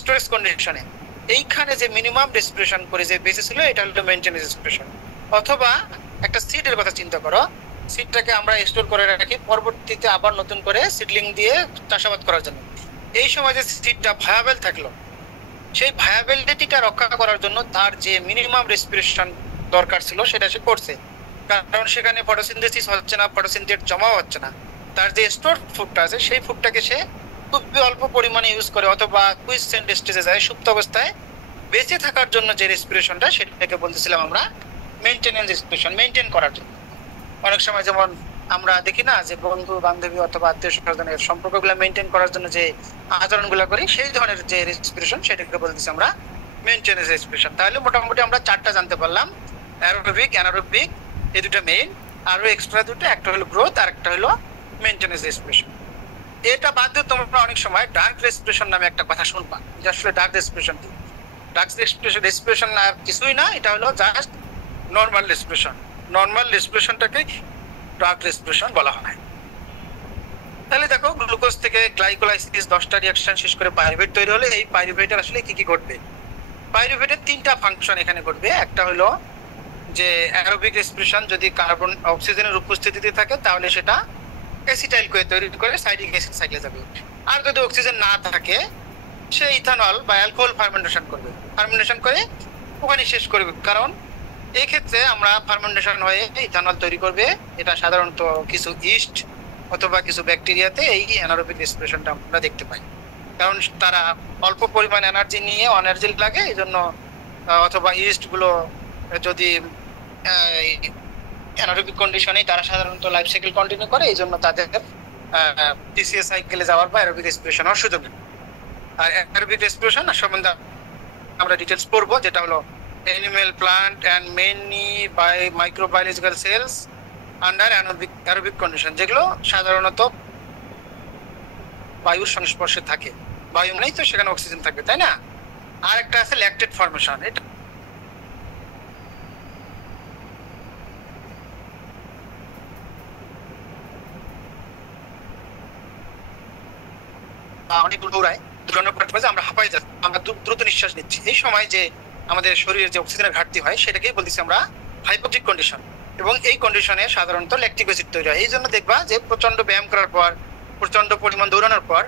স্টোরেজ কন্ডিশনে, এইখানে যে মিনিমাম রেসপিরেশন করে যে বেঁচে ছিল এটা হলো মেইনটেনেন্স রেসপিরেশন। অথবা একটা সিডের কথা চিন্তা করো, সিডটাকে আমরা স্টোর করে রাখি পরবর্তীতে আবার নতুন করে সিডলিং দিয়ে চাষাবাদ করার জন্য। এই সময় যে সিডটা ভায়াবেল থাকলো, সেই ভায়াবিলিটিটা রক্ষা করার জন্য তার যে মিনিমাম রেসপিরেশন দরকার ছিল সেটা সে করছে, কারণ সেখানে ফটোসিনথেসিস হচ্ছে না, ফটোসিনথেট জমাও হচ্ছে না। তার যে স্টোর ফুডটা আছে সেই ফুডটাকে সে খুবই অল্প পরিমাণে ইউজ করে, অথবা কুইসেন্ট স্টেজে যায়, সুপ্ত অবস্থায় বেঁচে থাকার জন্য যে রেসপিরেশনটা সেটাকে বলতেছিলাম আমরা মেইনটেনেন্স রেসপিরেশন, মেইনটেইন করার জন্য। অনেক সময় যেমন আমরা দেখি না যে বন্ধু বান্ধবী অথবা আত্মীয় স্বজনের সম্পর্কগুলো মেইনটেইন করার জন্য যে আচরণগুলো করি, সেই ধরনের যে রেসপিরেশন সেটাকে বলতেছি আমরা মেইনটেনেন্স রেসপিরেশন। তাহলে মোটামুটি আমরা চারটা জানতে পারলাম, অ্যারোবিক, অ্যানারোবিক, এই দুটো মেইন, আরো এক্সট্রা দুটো, একটা হলো গ্রোথ আর একটা হলো মেইনটেনেন্স রেসপিরেশন। এটা বাদ দিয়ে তোমরা অনেক সময় ডার্ক রেসপিরেশন নামে একটা কথা শুনবা, যে আসলে ডার্ক রেসপিরেশন কি? ডার্ক রেসপিরেশন আর কিছুই না, এটা হলো জাস্ট নর্মাল রেসপিরেশন। নর্মাল রেসপিরেশনটাকে ডার্ক রেসপিরেশন বলা হয়। তাহলে দেখো, গ্লুকোজ থেকে গ্লাইকোলাইসিস 10টা রিঅ্যাকশন শেষ করে পাইরুভেট তৈরি হলে এই পাইরুভেটের আসলে কি কি ঘটবে? পাইরুভেটের 3টা ফাংশন এখানে ঘটবে। একটা হলো যে অ্যারোবিক রেসপিরেশন, যদি কার্বন অক্সিজেনের উপস্থিতিতে থাকে তাহলে সেটা অ্যাসিটাইল কোয়ে তৈরি করে সাইডিক অ্যাসিড সাইকেলে যাবে। আর যদি অক্সিজেন না থাকে সে ইথানল বা অ্যালকোহল ফার্মেন্টেশন করবে, ফার্মেন্টেশন করে ওখানে শেষ করবে। কারণ এই ক্ষেত্রে আমরা ফার্মেন্টেশন হয়ে ইথানল তৈরি করবে, এটা সাধারণত কিছু ইস্ট অথবা কিছু ব্যাকটেরিয়াতে এই অ্যানারোবিক রেসপিরেশনটা আমরা দেখতে পাই। কারণ তারা অল্প পরিমাণ এনার্জি নিয়ে এনার্জি লাগে, এই জন্য অথবা ইস্টগুলো যদি অ্যানারোবিক কন্ডিশনে তারা সাধারণত লাইফ সাইকেল কন্টিনিউ করে, এই জন্য তাদের টিসিএস সাইকেলে যাওয়ার বা অ্যারোবিক রেসপিরেশন হওয়ার সুযোগ নেই। আর অ্যারোবিক রেসপিরেশন সম্বন্ধে আমরা ডিটেলস পড়বো, যেটা হলো animal, plant and mainly by microbiological cells under aerobic condition, যেগুলো সাধারণত বায়ুর সংস্পর্শে থাকে। বায়ু নেই তো সেখানে অক্সিজেন থাকবে, তাই না? আর একটা আছে ল্যাকটেট ফর্মেশন। এটা অনেকগুলো দৌড়ায়, দৌড়ানোর পর আমরা হাঁপাই যাচ্ছি, আমরা দ্রুত নিঃশ্বাস নিচ্ছি। এই সময় যে আমাদের শরীরে যে অক্সিজেনের ঘাটতি হয় সেটাকেই বলতেছি আমরা হাইপোক্সিক কন্ডিশন। এবং এই কন্ডিশনে সাধারণত ল্যাকটিক অ্যাসিড তৈরি হয়। এই জন্য দেখবা যে প্রচন্ড ব্যায়াম করার পর, প্রচন্ড পরিমাণ দৌড়ানোর পর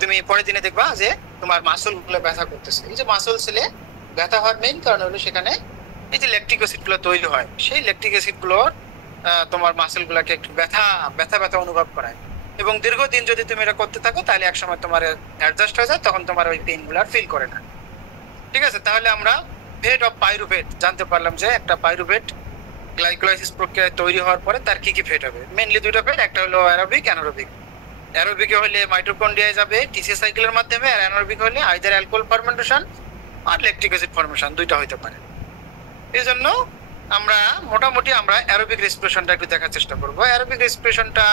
তুমি পরের দিনে দেখবা যে তোমার মাসল গুলো ব্যথা করতেছে। এই যে মাসল সেলে ব্যথা হওয়ার মেইন কারণ হলো সেখানে এই যে ল্যাকটিক অ্যাসিড গুলো তৈরি হয়, সেই ল্যাকটিক অ্যাসিড গুলো তোমার মাসল গুলাকে একটু ব্যথা অনুভব করায়। এবং দীর্ঘদিন যদি তুমি এটা করতে থাকো তাহলে একসময় তোমার অ্যাডজাস্ট হয়ে যায়, তখন তোমার ওই পেইন গুলো ফিল করে না। ঠিক আছে, তাহলে আমরা ফেট অফ পাইরুভেট জানতে পারলাম যে একটা পাইরুভেট গ্লাইকোলাইসিস প্রক্রিয়ায় তৈরি হওয়ার পরে তার কি কি ফেট হবে। মেইনলি দুটো ফেট, একটা হলো অ্যারোবিক, অ্যানারোবিক। অ্যারোবিকে হলে মাইটোকন্ড্রিয়ায় যাবে টিসি সাইকেলের মাধ্যমে, আর অ্যানারোবিক হলে আইদার অ্যালকোহল ফার্মেন্টেশন আর ল্যাকটিক অ্যাসিড ফর্মেশন, দুইটা হতে পারে। এই জন্য আমরা মোটামুটি আমরা অ্যারোবিক রেসপিরেশনটা একটু দেখার চেষ্টা করবো। অ্যারোবিক রেসপিরেশনটা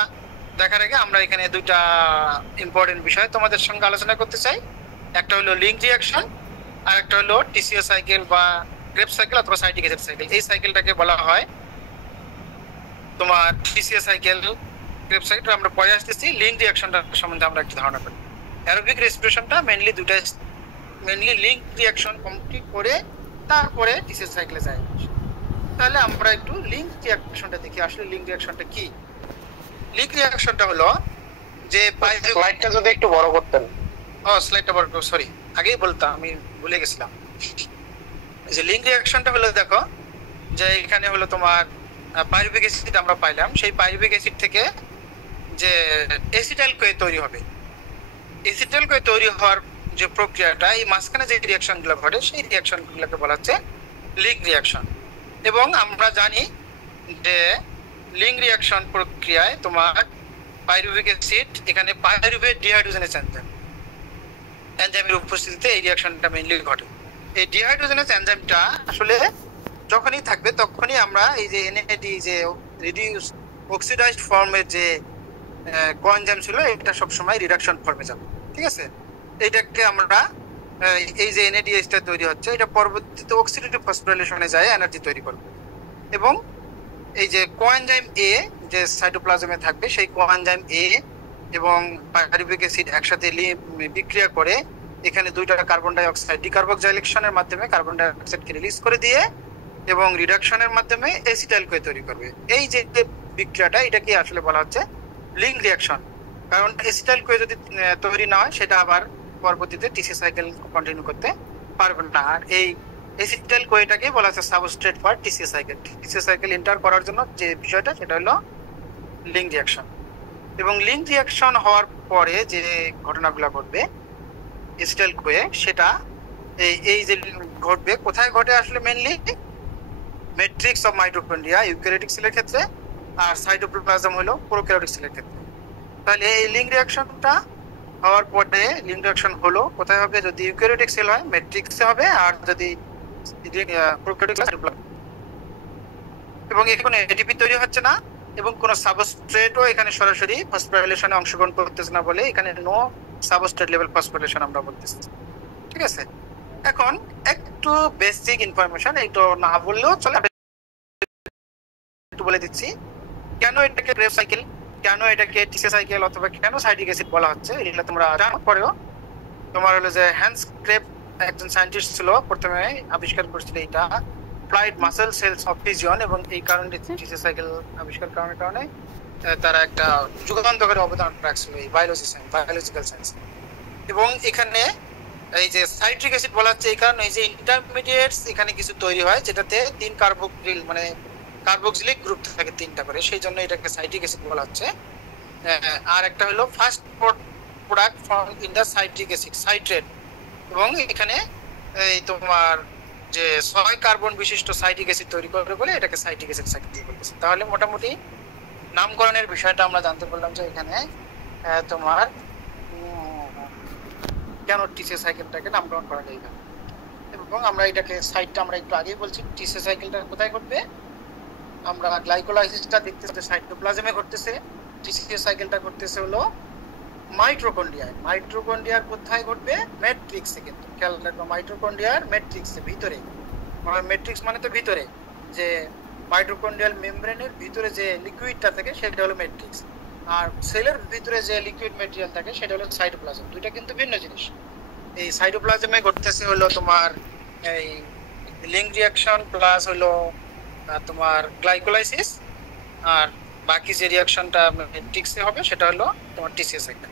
দেখার আগে আমরা এখানে দুইটা ইম্পর্টেন্ট বিষয় তোমাদের সঙ্গে আলোচনা করতে চাই। একটা হলো লিঙ্ক রিঅ্যাকশন, আর একটা হলো টিসিও সাইকেল বা ক্রেবস সাইকেল অথবা সাইটিক অ্যাসিড সাইকেল। এই সাইকেলটাকে বলা হয় তোমার টিসিও সাইকেল, ক্রেবস সাইকেল। আমরা পরে আসতেছি, লিঙ্ক রিঅ্যাকশনটা সম্বন্ধে আমরা একটু ধারণা করি। অ্যারোবিক রেসপিরেশনটা মেইনলি লিঙ্ক রিঅ্যাকশন কমপ্লিট করে তারপরে টিসিও সাইকেলে যায়। তাহলে আমরা একটু লিঙ্ক রিঅ্যাকশনটা দেখি, আসলে লিঙ্ক রিঅ্যাকশনটা কি। লিঙ্ক রিঅ্যাকশনটা হলো যে স্লাইডটা যদি একটু বড় করতেন। স্লাইডটা বড়, সরি, আগেই বলতাম, আমি ভুলে গেছিলাম। যে লিঙ্ক রিঅ্যাকশনটা হলো, দেখো যে এখানে হলো তোমার পাইরুভিক অ্যাসিড আমরা পাইলাম, সেই পাইরুভিক অ্যাসিড থেকে যে অ্যাসিটাইল কোয়ে তৈরি হবে। অ্যাসিটাইল কোয়ে তৈরি হওয়ার যে প্রক্রিয়াটা, এই মাঝখানে যে রিঅ্যাকশনগুলো ঘটে সেই রিঅ্যাকশনগুলোকে বলা হচ্ছে লিঙ্ক রিঅ্যাকশন। এবং আমরা জানি যে লিঙ্ক রিঅ্যাকশন প্রক্রিয়ায় তোমার পাইরুভিক অ্যাসিড, এখানে পাইরুভেট ডিহাইড্রোজেনেজ এনজাইমের উপস্থিতিতে এই রিঅ্যাকশনটা মেইনলি ঘটে। এই ডিহাইড্রোজেনেজ এনজাইমটা আসলে যখনই থাকবে তখনই আমরা এই যে এনএডি যে রিডিউস অক্সিডাইজড ফর্মের যে কোএনজাইম ছিল, এটা সবসময় রিডাকশন ফর্মে যাবে। ঠিক আছে, এইটাকে আমরা এই যে এনএডিএইচটা তৈরি হচ্ছে, এটা পরবর্তীতে অক্সিডেটিভ ফসফোরাইলেশনে যায় এনার্জি তৈরি করবে। এবং এই যে কোএনজাইম এ যে সাইটোপ্লাজমে থাকবে, সেই কোএনজাইম এ এবং পাইরুভিক অ্যাসিড একসাথে বিক্রিয়া করে এখানে দুইটা কার্বন ডাই অক্সাইড ডিকার্বক্সাইলেশনের মাধ্যমে কার্বন ডাই অক্সাইডকে রিলিজ করে দিয়ে এবং রিডাকশনের মাধ্যমে অ্যাসিটাইল কোয়ে তৈরি করবে। এই যে বিক্রিয়াটা, এটাকে আসলে বলা হচ্ছে লিঙ্ক রিঅ্যাকশন। কারণ অ্যাসিটাইল কোয়ে যদি তৈরি না হয় সেটা আবার পরবর্তীতে টিসি সাইকেল কন্টিনিউ করতে পারবে না। আর এই অ্যাসিটাইল কোয়েটাকে বলা হচ্ছে substrate for TC cycle. TC cycle enter করার জন্য যে বিষয়টা, সেটা হলো লিঙ্ক রিঅ্যাকশন। এবং লিঙ্ক রিঅ্যাকশন হওয়ার পরে যে ঘটনাগুলো ঘটবে অ্যাসিটাইল কোয়ে, সেটা এই যে ঘটবে কোথায় ঘটে, আসলে mainly matrix of mitochondria eukaryotic সেলের ক্ষেত্রে, আর সাইটোপ্লাজম হলো প্রোক্যারিওটিক সেলের ক্ষেত্রে। তাহলে এই লিঙ্ক রিঅ্যাকশনটা হওয়ার পরে, লিঙ্ক রিঅ্যাকশন হলো কোথায় হবে, যদি ইউক্যারিওটিক সেল হয় ম্যাট্রিক্সে হবে, আর যদি প্রোক্যারিওটিক সাইটোপ্লাজম। এবং এখানে এটিপি তৈরি হচ্ছে না এবং কোনো সাবস্ট্রেটও এখানে সরাসরি ফসফোরাইলেশনে অংশগ্রহণ করতেছে না, বলে এখানে নো সাবস্ট্রেট লেভেল ফসফোরাইলেশন আমরা বলতেছি। ঠিক আছে, এখন একটু বেসিক ইনফরমেশন, একটু না বললেও চলে, একটু বলে দিচ্ছি কেন এটাকে ক্রেবস সাইকেল, কেন এটাকে টিসি সাইকেল অথবা কেন সাইটিক অ্যাসিড বলা হচ্ছে। এগুলো তোমরা জানার পরেও তোমার হলো যে হ্যান্স ক্রেব একজন সায়েন্টিস্ট ছিল, প্রথমে আবিষ্কার করেছিল এটা ফ্লাইট মাসেল সেলস অফ ফিজিয়ন, এবং এই কারণে টিসি সাইকেল আবিষ্কার করার কারণে তারা একটা যুগান্তকারী অবদান রাখছিল এই বায়োলজিক্যাল সায়েন্স। এবং এখানে এই যে সাইট্রিক অ্যাসিড বলা হচ্ছে এই কারণে, এই যে ইন্টারমিডিয়েটস এখানে কিছু তৈরি হয় যেটাতে 3 কার্বক্সিল মানে কার্বক্সিলিক গ্রুপ থাকে 3টা করে, সেই জন্য এটাকে সাইট্রিক অ্যাসিড বলা হচ্ছে। আর একটা হলো first product from in the citric acid citrate, এবং এখানে এই তোমার যে 6 কার্বন বিশিষ্ট সাইট্রিক অ্যাসিড তৈরি করে বলে এটাকে সাইট্রিক অ্যাসিড সাইক্লিক বলতেছে। তাহলে মোটামুটি নামকরণের বিষয়টা আমরা জানতে পারলাম যে এখানে তোমার কেন টিসিএস সাইকেলটাকে নামকরণ করা যায়, এবং আমরা এটাকে সাইটটা আমরা একটু আগেই বলছি টিসিএস সাইকেলটা কোথায় ঘটবে, আমরা গ্লাইকোলাইসিসটা দেখতেছি সাইটোপ্লাজমে ঘটতেছে, টিসিএস সাইকেলটা ঘটতেছে হলো মাইটোকন্ড্রিয়ায়। মাইটোকন্ড্রিয়ার কোথায় ঘটবে? ম্যাট্রিক্সে। কিন্তু খেয়াল রাখবো মাইটোকন্ড্রিয়ার ম্যাট্রিক্সে, ভিতরে। ম্যাট্রিক্স মানে তো ভিতরে, যে মাইটোকন্ড্রিয়াল মেমব্রেনের ভিতরে যে লিকুইডটা থাকে সেটা হলো ম্যাট্রিক্স, আর সেলের ভিতরে যে লিকুইড ম্যাটেরিয়াল থাকে সেটা হলো সাইটোপ্লাজম। দুইটা কিন্তু ভিন্ন জিনিস। এই সাইটোপ্লাজমে ঘটতেছে হলো তোমার এই লিঙ্ক রিঅ্যাকশন প্লাস হলো তোমার গ্লাইকোলাইসিস, আর বাকি যে রিঅ্যাকশনটা ম্যাট্রিক্সে হবে সেটা হলো তোমার টিসিএস সাইকেল।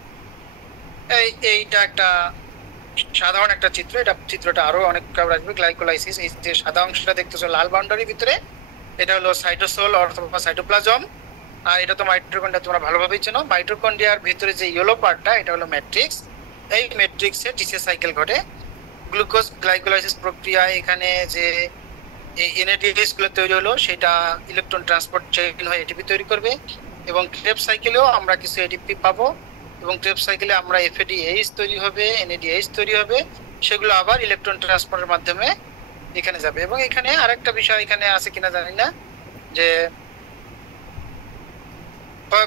এইটা একটা সাধারণ একটা চিত্র, এটা চিত্রটা আরো অনেক কাউর আসবে। গ্লাইকোলাইসিস, এই যে সাদা অংশটা দেখতেছো লাল বাউন্ডারির ভিতরে, এটা হলো সাইটোসোল অথবা সাইটোপ্লাজম, আর এটা তো মাইটোকন্ড্রিয়া তোমরা ভালোভাবেই চেনো। মাইটোকন্ড্রিয়ার ভিতরে যে ইয়েলো পার্টটা এটা হলো ম্যাট্রিক্স, এই ম্যাট্রিক্সে টিসিএস সাইকেল ঘটে। গ্লুকোজ গ্লাইকোলাইসিস প্রক্রিয়ায় এখানে যে এনএডিএইচ গুলো তৈরি হলো সেটা ইলেকট্রন ট্রান্সপোর্ট চেইন হয়ে এটিপি তৈরি করবে, এবং ক্রেব সাইকেলেও আমরা কিছু এটিপি পাবো, এবং ক্রেব সাইকেলে আমরা এফএডিএইচ তৈরি হবে, এনএডিএইচ তৈরি হবে, সেগুলো আবার ইলেকট্রন ট্রান্সপোর্টের মাধ্যমে এখানে যাবে। এবং এখানে আরেকটা বিষয় এখানে আছে কিনা জানি না, যে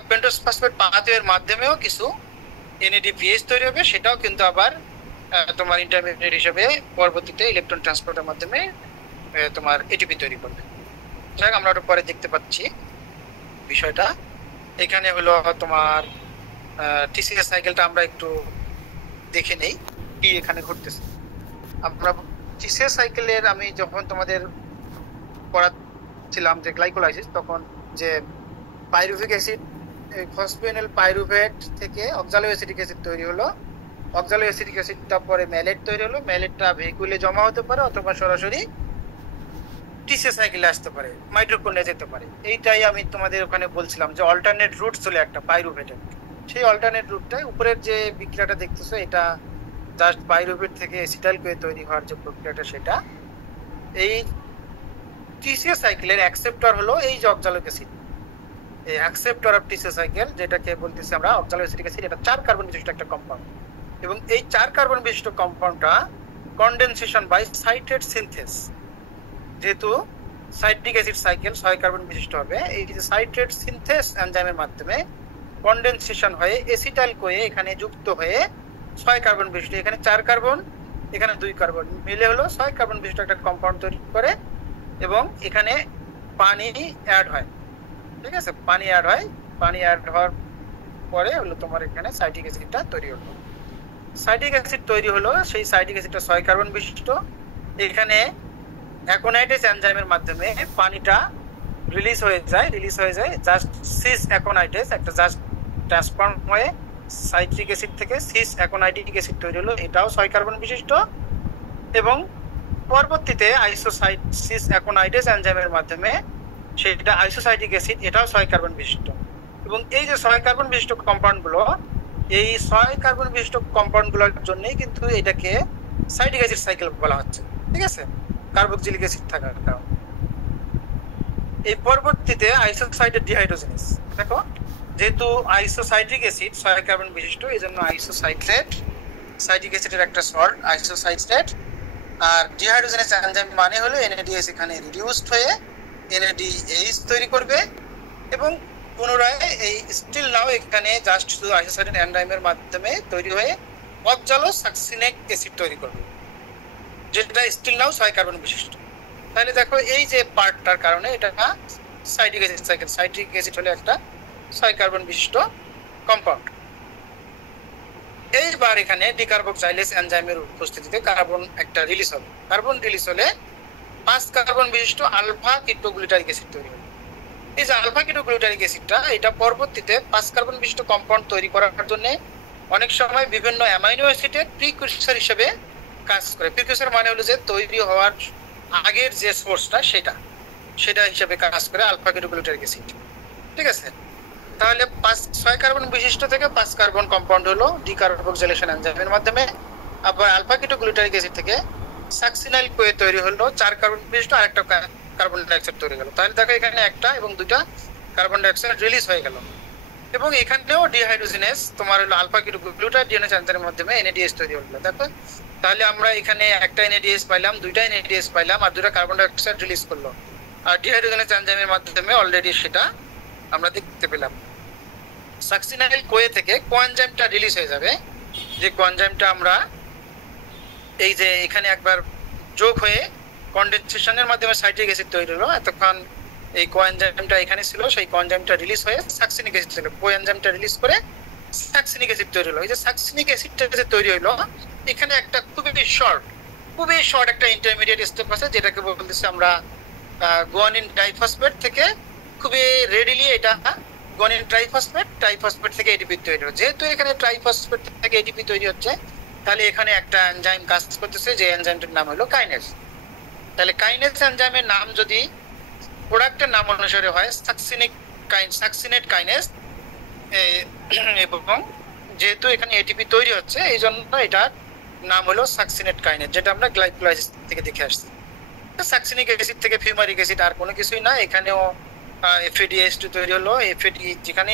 পেন্টোজ ফসফেট পাথওয়ের মাধ্যমেও কিছু এনএডিপিএইচ তৈরি হবে, সেটাও কিন্তু আবার তোমার ইন্টারমিডিয়েট হিসেবে পরবর্তীতে ইলেকট্রন ট্রান্সপোর্টের মাধ্যমে তোমার এটিপি তৈরি করবে। যাই আমরা ওটা পরে দেখতে পাচ্ছি বিষয়টা। এখানে হলো তোমার টিসিএস সাইকেলটা আমরা একটু দেখে নেই কি এখানে ঘটতেছে। আমরা টিসিএস সাইকেলের আমি যখন তোমাদের পড়াচ্ছিলাম যে গ্লাইকোলাইসিস, তখন যে পাইরুভিক অ্যাসিড ফসফেনিল পাইরুভেট থেকে অক্সালো অ্যাসিটিক অ্যাসিড তৈরি হলো, অক্সালো অ্যাসিটিক অ্যাসিডটা পরে ম্যালেট তৈরি হলো, ম্যালেটটা ভেহিকুলে জমা হতে পারে অথবা সরাসরি টিসিএস সাইকেলে আসতে পারে, মাইটোকন্ড্রিয়া যেতে পারে। এইটাই আমি তোমাদের ওখানে বলছিলাম যে অল্টারনেট রুট ছিল একটা পাইরুভেটের। সেই অল্টারনেট রুটটাই উপরের যে বিক্রিয়াটা দেখতেছো এটা জাস্ট পাইরুভেট থেকে অ্যাসিটাইল করে তৈরি হওয়ার যে প্রক্রিয়াটা, সেটা এই টিসিএস সাইকেলের অ্যাকসেপ্টর হলো এই যে অক্সালিক অ্যাসিড, এই অ্যাকসেপ্টর অফ টিসিএস সাইকেল, যেটাকে বলতেছি আমরা অক্সালো অ্যাসিটিক অ্যাসিড। এটা 4 কার্বন বিশিষ্ট একটা কম্পাউন্ড, এবং এই 4 কার্বন বিশিষ্ট কম্পাউন্ডটা কনডেনসেশন বাই সাইট্রেট সিনথেস, যেহেতু সাইট্রিক অ্যাসিড সাইকেল 6 কার্বন বিশিষ্ট হবে, এই যে সাইট্রেট সিনথেস এনজাইমের মাধ্যমে কনডেনসেশন হয়ে এসিটাইল কোয়ে এখানে যুক্ত হয়ে 6 কার্বন বিশিষ্ট, এখানে 4 কার্বন এখানে 2 কার্বন মিলে হলো 6 কার্বন বিশিষ্ট একটা কম্পাউন্ড তৈরি করে, এবং এখানে পানি অ্যাড হয়। ঠিক আছে, পানি অ্যাড হয়, পানি অ্যাড হওয়ার পরে হলো তোমার এখানে সাইট্রিক অ্যাসিডটা তৈরি হলো। সাইট্রিক অ্যাসিড তৈরি হলো, সেই সাইট্রিক অ্যাসিডটা 6 কার্বন বিশিষ্ট। এখানে অ্যাকোনাইটেজ এনজাইমের মাধ্যমে পানিটা রিলিজ হয়ে যায় জাস্ট সিস অ্যাকোনাইটেজ, একটা জাস্ট ট্রান্সফর্ম হয়ে সাইট্রিক অ্যাসিড থেকে সিস অ্যাকোনাইটিক অ্যাসিড তৈরি হলো, এটাও 6 কার্বন বিশিষ্ট। এবং পরবর্তীতে আইসোসাইট সিস অ্যাকোনাইটেজ এনজাইমের মাধ্যমে সেটা আইসোসাইটিক অ্যাসিড, এটাও 6 কার্বন বিশিষ্ট। এবং এই যে 6 কার্বন বিশিষ্ট কম্পাউন্ডগুলো, এই 6 কার্বন বিশিষ্ট কম্পাউন্ডগুলোর জন্যই কিন্তু এটাকে সাইট্রিক অ্যাসিড সাইকেল বলা হচ্ছে। ঠিক আছে, কার্বক্সিলিক অ্যাসিড থাকার কারণে। এই পরবর্তীতে আইসোসাইটেড ডিহাইড্রোজেনেস, দেখো যেহেতু আইসোসাইট্রিক অ্যাসিড 6 কার্বন বিশিষ্ট, এই জন্য আইসোসাইট্রেট, সাইট্রিক অ্যাসিডের একটা সল্ট আইসোসাইট্রেট। আর ডিহাইড্রোজেনেস এনজাইম মানে হলো এনএডিএইচ এখানে রিডিউসড হয়ে এনএডিএইচ তৈরি করবে, এবং পুনরায় এই স্টিল নাও এখানে জাস্ট শুধু আইসোসাইটেড এনজাইমের মাধ্যমে তৈরি হয়ে অক্সালো সাকসিনিক অ্যাসিড তৈরি করবে, যেটা স্টিল নাও 6 কার্বন বিশিষ্ট। তাহলে দেখো এই যে পার্টটার কারণে এটা citric acid cycle. Citric acid হলো একটা 6 কার্বন বিশিষ্ট কম্পাউন্ড। এইবার এখানে ডিকার্বক্সাইলেজ এনজাইমের উপস্থিতিতে কার্বন একটা রিলিজ হবে। কার্বন রিলিজ হলে 5 কার্বন বিশিষ্ট আলফা কিটোগ্লুটারিক অ্যাসিড তৈরি হবে। এই যে আলফা কিটোগ্লুটারিক অ্যাসিডটা, এটা পরবর্তীতে 5 কার্বন বিশিষ্ট কম্পাউন্ড তৈরি করার জন্য অনেক সময় বিভিন্ন অ্যামাইনো অ্যাসিডের প্রিকুরসর হিসেবে কাজ করে। প্রিকুইসর মানে হলো যে তৈরি হওয়ার আগের যে সোর্সটা সেটা হিসেবে কাজ করে আলফা কিটোগ্লুটারিক অ্যাসিড। ঠিক আছে, তাহলে 6 কার্বন বিশিষ্ট থেকে 5 কার্বন কম্পাউন্ড হলো ডিকার্বক্সিলেশন এনজাইমের মাধ্যমে। আবার আলফা কিটোগ্লুটারিক অ্যাসিড থেকে সাকসিনাইল কোয়ে তৈরি হলো 4 কার্বন বিশিষ্ট আরেকটা কার্বন ডাইঅক্সাইড তৈরি হলো। তাহলে দেখো এখানে একটা এবং দুইটা কার্বন ডাইঅক্সাইড রিলিজ হয়ে গেল। এবং এখানেও ডিহাইড্রোজেনেস তোমার হলো আলফা কিটোগ্লুটারিক এনজাইমের মাধ্যমে এনএডিএস তৈরি হলো। দেখো তাহলে আমরা এখানে একটা এনএডিএস পাইলাম, দুইটা এনএডিএস পাইলাম, আর দুইটা কার্বন ডাইঅক্সাইড রিলিজ করলো। আর ডিহাইড্রোজেনেস এনজাইমের মাধ্যমে অলরেডি সেটা আমরা দেখতে পেলাম। সাকসিনাইল কোয়ে থেকে কোএনজাইমটা রিলিজ হয়ে যাবে, যে কোএনজাইমটা আমরা এই যে এখানে একবার যোগ হয়ে কনডেনসেশনের মাধ্যমে সাইট্রিক অ্যাসিড তৈরি হলো। এতক্ষণ এই কোএনজাইমটা এখানে ছিল, সেই কোএনজাইমটা রিলিজ হয়ে সাকসিনিক অ্যাসিড ছিল, কোএনজাইমটা রিলিজ করে সাকসিনিক অ্যাসিড তৈরি হলো। এই যে সাকসিনিক অ্যাসিডটা যে তৈরি হলো, এখানে একটা খুবই শর্ট একটা ইন্টারমিডিয়েট স্টেপ আছে, যেটাকে বলতেছি আমরা গুয়ানিন ডাইফসফেট থেকে খুবই রেডিলি এটা গুয়ানিন ট্রাইফসফেট থেকে এটিপি তৈরি হচ্ছে। যেহেতু এখানে ট্রাইফসফেট থেকে এটিপি তৈরি হচ্ছে, তাহলে এখানে একটা এনজাইম কাজ করতেছে, যে এনজাইমটার নাম হলো কাইনেজ। তাহলে কাইনেজ এনজাইমের নাম যদি প্রোডাক্টের নাম অনুসারে হয় সাকসিনেট কাইনেজ, এবং যেহেতু এখানে এটিপি তৈরি হচ্ছে এই জন্য এটার নাম হলো সাকসিনেট কাইনেজ, যেটা আমরা গ্লাইকোলাইসিস থেকে দেখে আসছি। সাকসিনিক অ্যাসিড থেকে ফিউমারিক অ্যাসিড আর কোনো কিছুই না। এখানেও FADH2 তৈরি হলো। যেখানে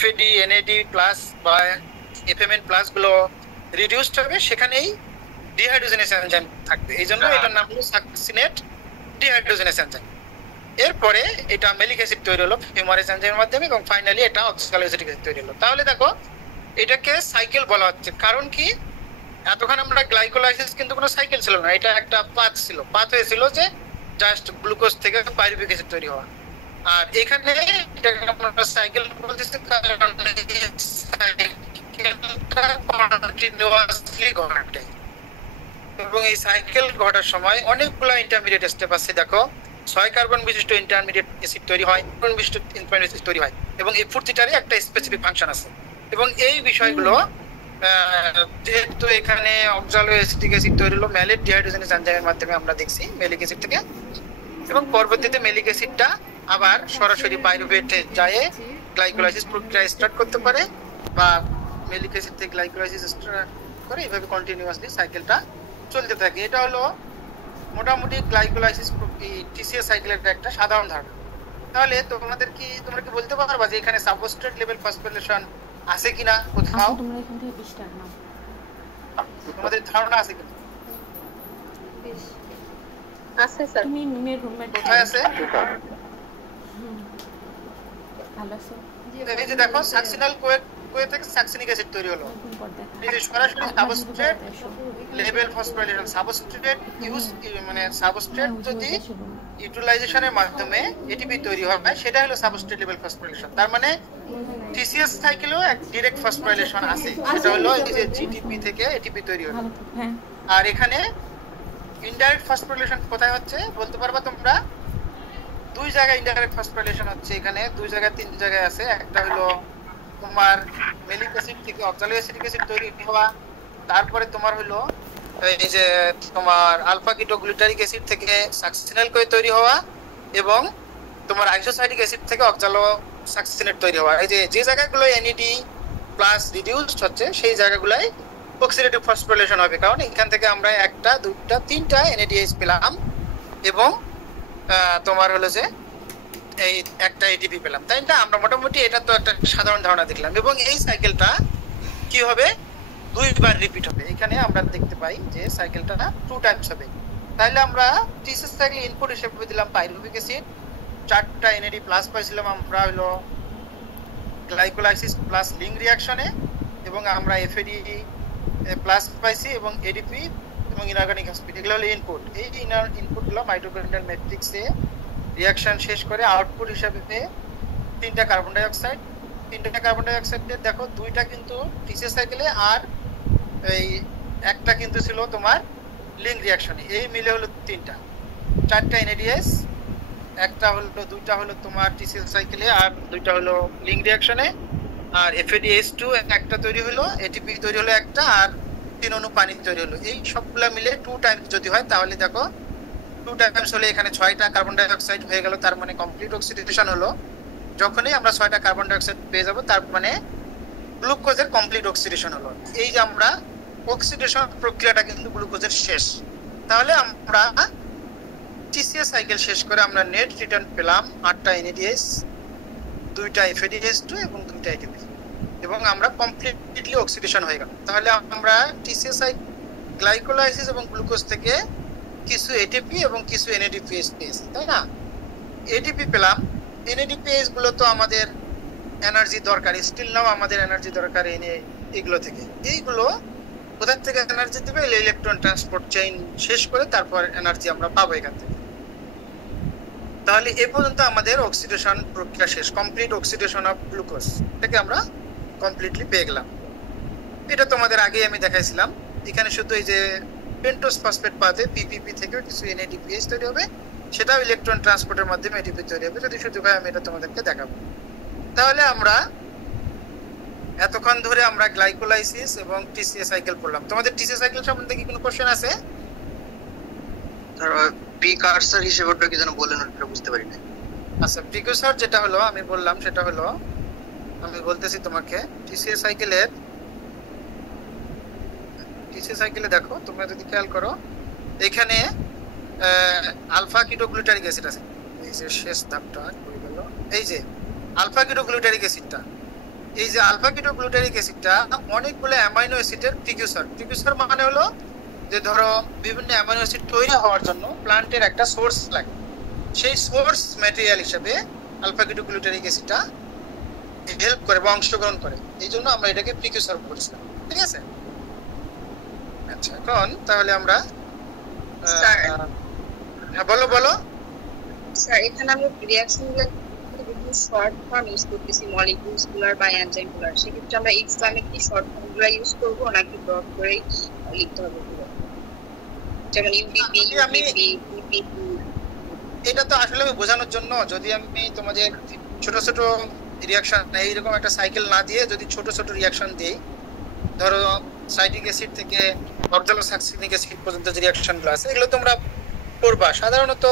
FAD NAD প্লাস বা FMN প্লাস গুলো রিডিউসড হবে, সেখানেই ডিহাইড্রোজেনেস এনজাইম থাকবে। এই জন্য এটার নাম হলো সাকসিনেট ডিহাইড্রোজেনেস এনজাইম। এরপরে এটা মেলিক অ্যাসিড তৈরি হলো ফিউমারেজ এনজাইমের মাধ্যমে, এবং ফাইনালি এটা অক্সালোএসিটিক অ্যাসিড তৈরি হলো। তাহলে দেখো এটাকে সাইকেল বলা হচ্ছে, কারণ কি এতক্ষণ আমরা গ্লাইকোলাইসিস কিন্তু কোনো সাইকেল ছিল না, এটা একটা পাথ হয়েছিল যে জাস্ট গ্লুকোজ থেকে পাইরুভিক অ্যাসিড তৈরি হওয়া। আর এখানে এটাকে আমরা সাইকেল বলতেছি কারণ সাইকেলটা কন্টিনিউয়াসলি ঘটে, এবং এই সাইকেল ঘটার সময় অনেকগুলো ইন্টারমিডিয়েট স্টেপ আছে। দেখো 6 কার্বন বিশিষ্ট ইন্টারমিডিয়েট অ্যাসিড তৈরি হয়, কার্বন বিশিষ্ট ইন্টারমিডিয়েট অ্যাসিড তৈরি হয়, এবং এই প্রতিটারই একটা স্পেসিফিক ফাংশন আছে। এবং এই বিষয়গুলো যেহেতু এখানে অক্সালোএসিটিক অ্যাসিড তৈরি হলো ম্যালেট ডিহাইড্রোজেনেস এনজাইমের মাধ্যমে আমরা দেখছি মেলিক অ্যাসিড থেকে, এবং পরবর্তীতে মেলিক অ্যাসিডটা আবার সরাসরি পাইরুভেটে যায় গ্লাইকোলাইসিস প্রক্রিয়া স্টার্ট করতে পারে, বা মেলিক অ্যাসিড থেকে গ্লাইকোলাইসিস স্টার্ট করে, এইভাবে কন্টিনিউয়াসলি সাইকেলটা চলতে থাকে। এটা হলো মোটামুটি গ্লাইকোলাইসিস টিসিএস সাইকেলের একটা সাধারণ ধারণা। তাহলে তোমরা কি বলতে পারবা যে এখানে সাবস্ট্রেট লেভেল ফসফোরিলেশন আছে কিনা কোথাও? তোমরা এখান থেকে 20 টাকা নাও, তোমাদের ধারণা আছে কিনা? আছে স্যার। তুমি মিমের রুমমেট কোথায় আছে? ভালো আছো? এই যে দেখো সাকসিনাল কোয়ে থেকে সাকসিনিক অ্যাসিড তৈরি হলো। এই যে সরাসরি সাবস্ট্রেট লেভেল ফসফোরিলেশন, সাবস্ট্রেট যদি ইউটিলাইজেশনের মাধ্যমে এটিপি তৈরি হয়, সেটা হলো সাবস্ট্রেট লেভেল ফসফোরিলেশন। তার মানে টিসিএস সাইকেলেও এক ডাইরেক্ট ফসফোরিলেশন আছে, সেটা হলো এই যে জিটিপি থেকে এটিপি তৈরি হলো। আর এখানে ইনডাইরেক্ট ফসফোরিলেশন কোথায় হচ্ছে বলতে পারবা তোমরা? 2 জায়গায় ইনডাইরেক্ট ফসফোরিলেশন হচ্ছে, এখানে 2 জায়গায় 3 জায়গায় আছে। একটা হলো তোমার মেলিক অ্যাসিড থেকে অক্সালোএসিটিক অ্যাসিড তৈরি হওয়া, তারপরে তোমার হলো এই যে তোমার আলফা কিটোগ্লুটারিক অ্যাসিড থেকে সাকসিনাইল কোয়ে তৈরি হওয়া, এবং তোমার আইসোসাইটিক অ্যাসিড থেকে অক্সালো সাকসিনেট তৈরি হওয়া। এই যে জায়গাগুলো NAD প্লাস রিডিউসড হচ্ছে, সেই জায়গাগুলাই অক্সিডেটিভ ফসফোরিলেশন হবে, কারণ এখান থেকে আমরা 1টা 2টা 3টা NADH পেলাম, এবং তোমার হলো যে এই একটা এটিপি পেলাম। তাই না? আমরা মোটামুটি এটা তো একটা সাধারণ ধারণা দেখলাম, এবং এই সাইকেলটা কি হবে? 2 বার রিপিট হবে। এখানে আমরা দেখতে পাই যে সাইকেলটা 2 টাইমস হবে। তাহলে আমরা টিসিএস সাইকেল ইনপুট হিসেবে দিলাম পাইরুভিক অ্যাসিড, 4টা NAD প্লাস পাইছিলাম আমরা হলো গ্লাইকোলাইসিস প্লাস লিং রিঅ্যাকশনে, এবং আমরা FAD প্লাস পাইছি, এবং ADP এবং ইনঅর্গানিক অ্যাসিড, এগুলো হলো ইনপুট। এই ইনপুটগুলো মাইটোকন্ড্রিয়াল ম্যাট্রিক্সে রিঅ্যাকশন শেষ করে আউটপুট হিসাবে 3টা কার্বন ডাইঅক্সাইড। 3টা কার্বন ডাইঅক্সাইডের দেখো 2টা কিন্তু টিসিএস সাইকেলে, আর এই একটা কিন্তু ছিল তোমার লিং রিঅ্যাকশনে। এই মিলে হলো 3টা, 4টা NADH, একটা হলো 2টা হলো তোমার টিসিএস সাইকেলে, আর 2টা হলো লিং রিঅ্যাকশনে। আর FADH2 একটা তৈরি হলো, ATP তৈরি হলো একটা, আর 3 অণু পানি তৈরি হলো। এই সবগুলা মিলে 2 টাইমস যদি হয় তাহলে দেখো 2 টাইমস হলে এখানে 6টা কার্বন ডাই অক্সাইড হয়ে গেল, তার মানে কমপ্লিট অক্সিডেশন হলো। যখনই আমরা 6টা কার্বন ডাই অক্সাইড পেয়ে যাব তার মানে গ্লুকোজের কমপ্লিট অক্সিডেশন হলো। এই যে আমরা অক্সিডেশন প্রক্রিয়াটা কিন্তু গ্লুকোজের শেষ। তাহলে আমরা টিসিএস সাইকেল শেষ করে আমরা নেট রিটার্ন পেলাম 8টা NADH, 2টা FADH2 এবং 2টা ATP, এবং আমরা কমপ্লিটলি অক্সিডেশন হয়ে গেল। তাহলে আমরা টিসিএস গ্লাইকোলাইসিস এবং গ্লুকোজ থেকে কিছু ATP এবং কিছু NADPH পেয়েছি, তাই না? ATP পেলাম, NADPH গুলো তো আমাদের এনার্জি দরকার, স্টিল নাও আমাদের এনার্জি দরকার এগুলো থেকে। এইগুলো কোথা থেকে এনার্জি দেবে? ইলেকট্রন ট্রান্সপোর্ট চেইন শেষ করে তারপর এনার্জি আমরা পাবো এখান থেকে। তাহলে এ পর্যন্ত আমাদের অক্সিডেশন প্রক্রিয়া শেষ, কমপ্লিট অক্সিডেশন অফ গ্লুকোজ থেকে আমরা কমপ্লিটলি পেয়ে গেলাম। এটা তোমাদের আগেই আমি দেখাইছিলাম। এখানে শুধু এই যে পেন্টোজ ফসফেট পাতে পিপিপি থেকে কিছু NADPH তৈরি হবে, সেটাও ইলেকট্রন ট্রান্সপোর্টের মাধ্যমে ATP তৈরি হবে। যদি সুযোগ হয় আমি এটা তোমাদেরকে দেখাবো। তাহলে আমরা এতক্ষণ ধরে আমরা গ্লাইকোলাইসিস এবং টিসিএস সাইকেল পড়লাম। তোমাদের টিসিএস সাইকেল সম্বন্ধে কি কোনো কোশ্চেন আছে? প্রিকারসর হিসেবে ওটা কি যেন বলেন, ওটা বুঝতে পারি না। আচ্ছা, প্রিকুরসর যেটা হলো আমি বললাম সেটা হলো, আমি বলতেছি তোমাকে টিসিএস সাইকেলে দেখো, তোমরা যদি খেয়াল করো এখানে আলফা কিটোগ্লুটারিক অ্যাসিড আছে। এই যে শেষ ধাপটা হয়ে গেল, এই যে আলফা কিটোগ্লুটারিক অ্যাসিডটা, এই যে আলফা কিটোগ্লুটারিক অ্যাসিডটা অনেকগুলো অ্যামাইনো অ্যাসিডের প্রিকুরসর। প্রিকুরসর মানে হলো যে ধরো বিভিন্ন অ্যামাইনো অ্যাসিড তৈরি হওয়ার জন্য প্লান্টের একটা সোর্স লাগে, সেই সোর্স ম্যাটেরিয়াল হিসেবে আলফা কিটোগ্লুটারিক অ্যাসিডটা হেল্প করে বা অংশগ্রহণ করে। এই জন্য আমরা এটাকে প্রিকুরসর বলছিলাম, ঠিক আছে? আচ্ছা, এখন তাহলে আমরা হ্যাঁ বলো বলো। স্যার এখানে আমরা রিঅ্যাকশনগুলো বিভিন্ন শর্ট ফর্ম ইউজ করতেছি, মলিকিউলস গুলার বা এনজাইম গুলার, সেক্ষেত্রে আমরা এক্সামে কি শর্ট ফর্ম গুলো ইউজ করবো নাকি ব্রড করেই লিখতে হবে? যেমন ইউডিপি, ইউপিপি। এটা তো আসলে আমি বোঝানোর জন্য, যদি আমি তোমাদের ছোট ছোট রিঅ্যাকশন এইরকম একটা সাইকেল না দিয়ে যদি ছোট ছোট রিঅ্যাকশন দিই, ধরো সাইট্রিক অ্যাসিড থেকে অক্সালোসাকসিলিক অ্যাসিড পর্যন্ত যে রিঅ্যাকশনগুলো আছে এগুলো তোমরা পড়বা। সাধারণত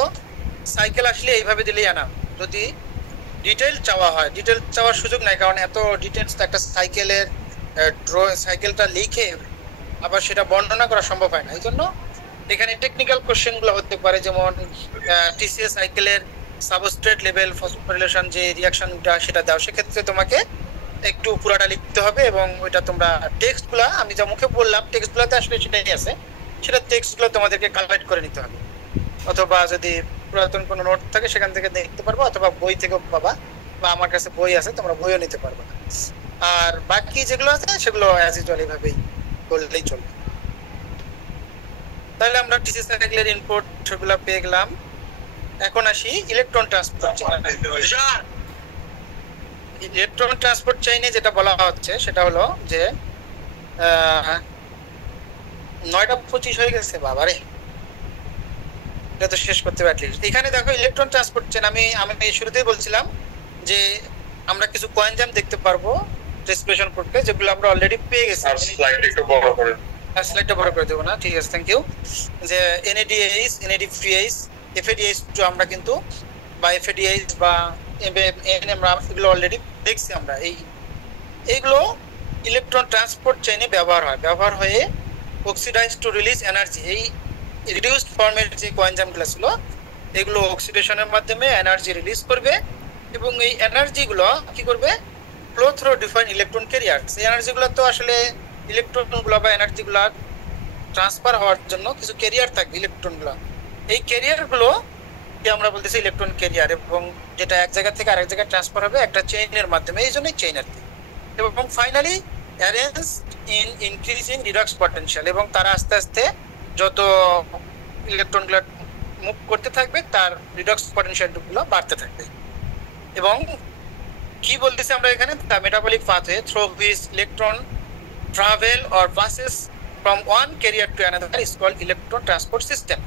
সাইকেল আসলে এইভাবে দিলেই আনা। যদি ডিটেল চাওয়া হয়, ডিটেল চাওয়ার সুযোগ নাই, কারণ এত ডিটেলস একটা সাইকেলের সাইকেলটা লিখে আবার সেটা বর্ণনা করা সম্ভব হয় না। এই জন্য এখানে টেকনিক্যাল কোশ্চেনগুলো হতে পারে, যেমন টিসিএস সাইকেলের সাবস্ট্রেট লেভেল ফসফোরিলেশন যে রিঅ্যাকশনটা সেটা দাও, সেক্ষেত্রে তোমাকে একটু পুরাটা লিখতে হবে এবং ওইটা তোমরা টেক্সটগুলো আমি যা মুখে বললাম টেক্সটগুলোতে আসলে সেটাই আছে, সেটা টেক্সটগুলো তোমাদেরকে কালেক্ট করে নিতে হবে, অথবা যদি পুরাতন কোনো নোট থাকে সেখান থেকে দেখতে পারবো, অথবা বই থেকেও পাবা, বা আমার কাছে বই আছে তোমরা বইও নিতে পারবে। আর বাকি যেগুলো আছে সেগুলো অ্যাজ ইউজুয়াল এইভাবেই করলেই চলবে। তাহলে আমরা টিসিএস সাইকেলের ইনপুট সেগুলো পেয়ে গেলাম। এখন আসি electron transport chain. Electron transport চেইনে যেটা বলা হচ্ছে সেটা হলো যে 9:25 হয়ে গেছে বাবারে, এটা তো শেষ করতে পারলি। এখানে দেখো ইলেকট্রন ট্রান্সপোর্ট চেইন, আমি শুরুতেই বলছিলাম যে আমরা কিছু কোএনজাইম দেখতে পারবো রেসপিরেশন করতে, যেগুলো আমরা অলরেডি পেয়ে গেছি। স্লাইডটা একটু বড় করে, স্লাইডটা বড় করে দেবো না, ঠিক আছে, থ্যাংক ইউ। যে NADH, NADPH, FADH2 আমরা কিন্তু বা FADH বা আমরা এগুলো অলরেডি দেখছি। আমরা এইগুলো ইলেকট্রন ট্রান্সপোর্ট চেইনে ব্যবহার হয়ে অক্সিডাইজ টু রিলিজ এনার্জি, এই রিডিউসড ফর্মের যে কোএনজাইমগুলো ছিল এগুলো অক্সিডেশনের মাধ্যমে এনার্জি রিলিজ করবে, এবং এই এনার্জিগুলো কি করবে? Flow through define electron carriers. এই এনার্জিগুলো তো আসলে ইলেকট্রনগুলো বা এনার্জিগুলো ট্রান্সফার হওয়ার জন্য কিছু ক্যারিয়ার থাকবে ইলেকট্রনগুলো, এই ক্যারিয়ারগুলো আমরা বলতেছি ইলেকট্রন ক্যারিয়ার, এবং যেটা এক জায়গা থেকে আরেক জায়গায় ট্রান্সফার হবে একটা চেইনের মাধ্যমে, এই জন্যই চেইন আর কি। এবং finally arrange in increasing redox potential, এবং তারা আস্তে আস্তে যত ইলেকট্রনগুলো মুভ করতে থাকবে তার রিডক্স পটেনশিয়ালগুলো বাড়তে থাকবে। এবং কি বলতেছি আমরা এখানে? The metabolic pathway through which electron travel or passes from one carrier to another is called electron transport system.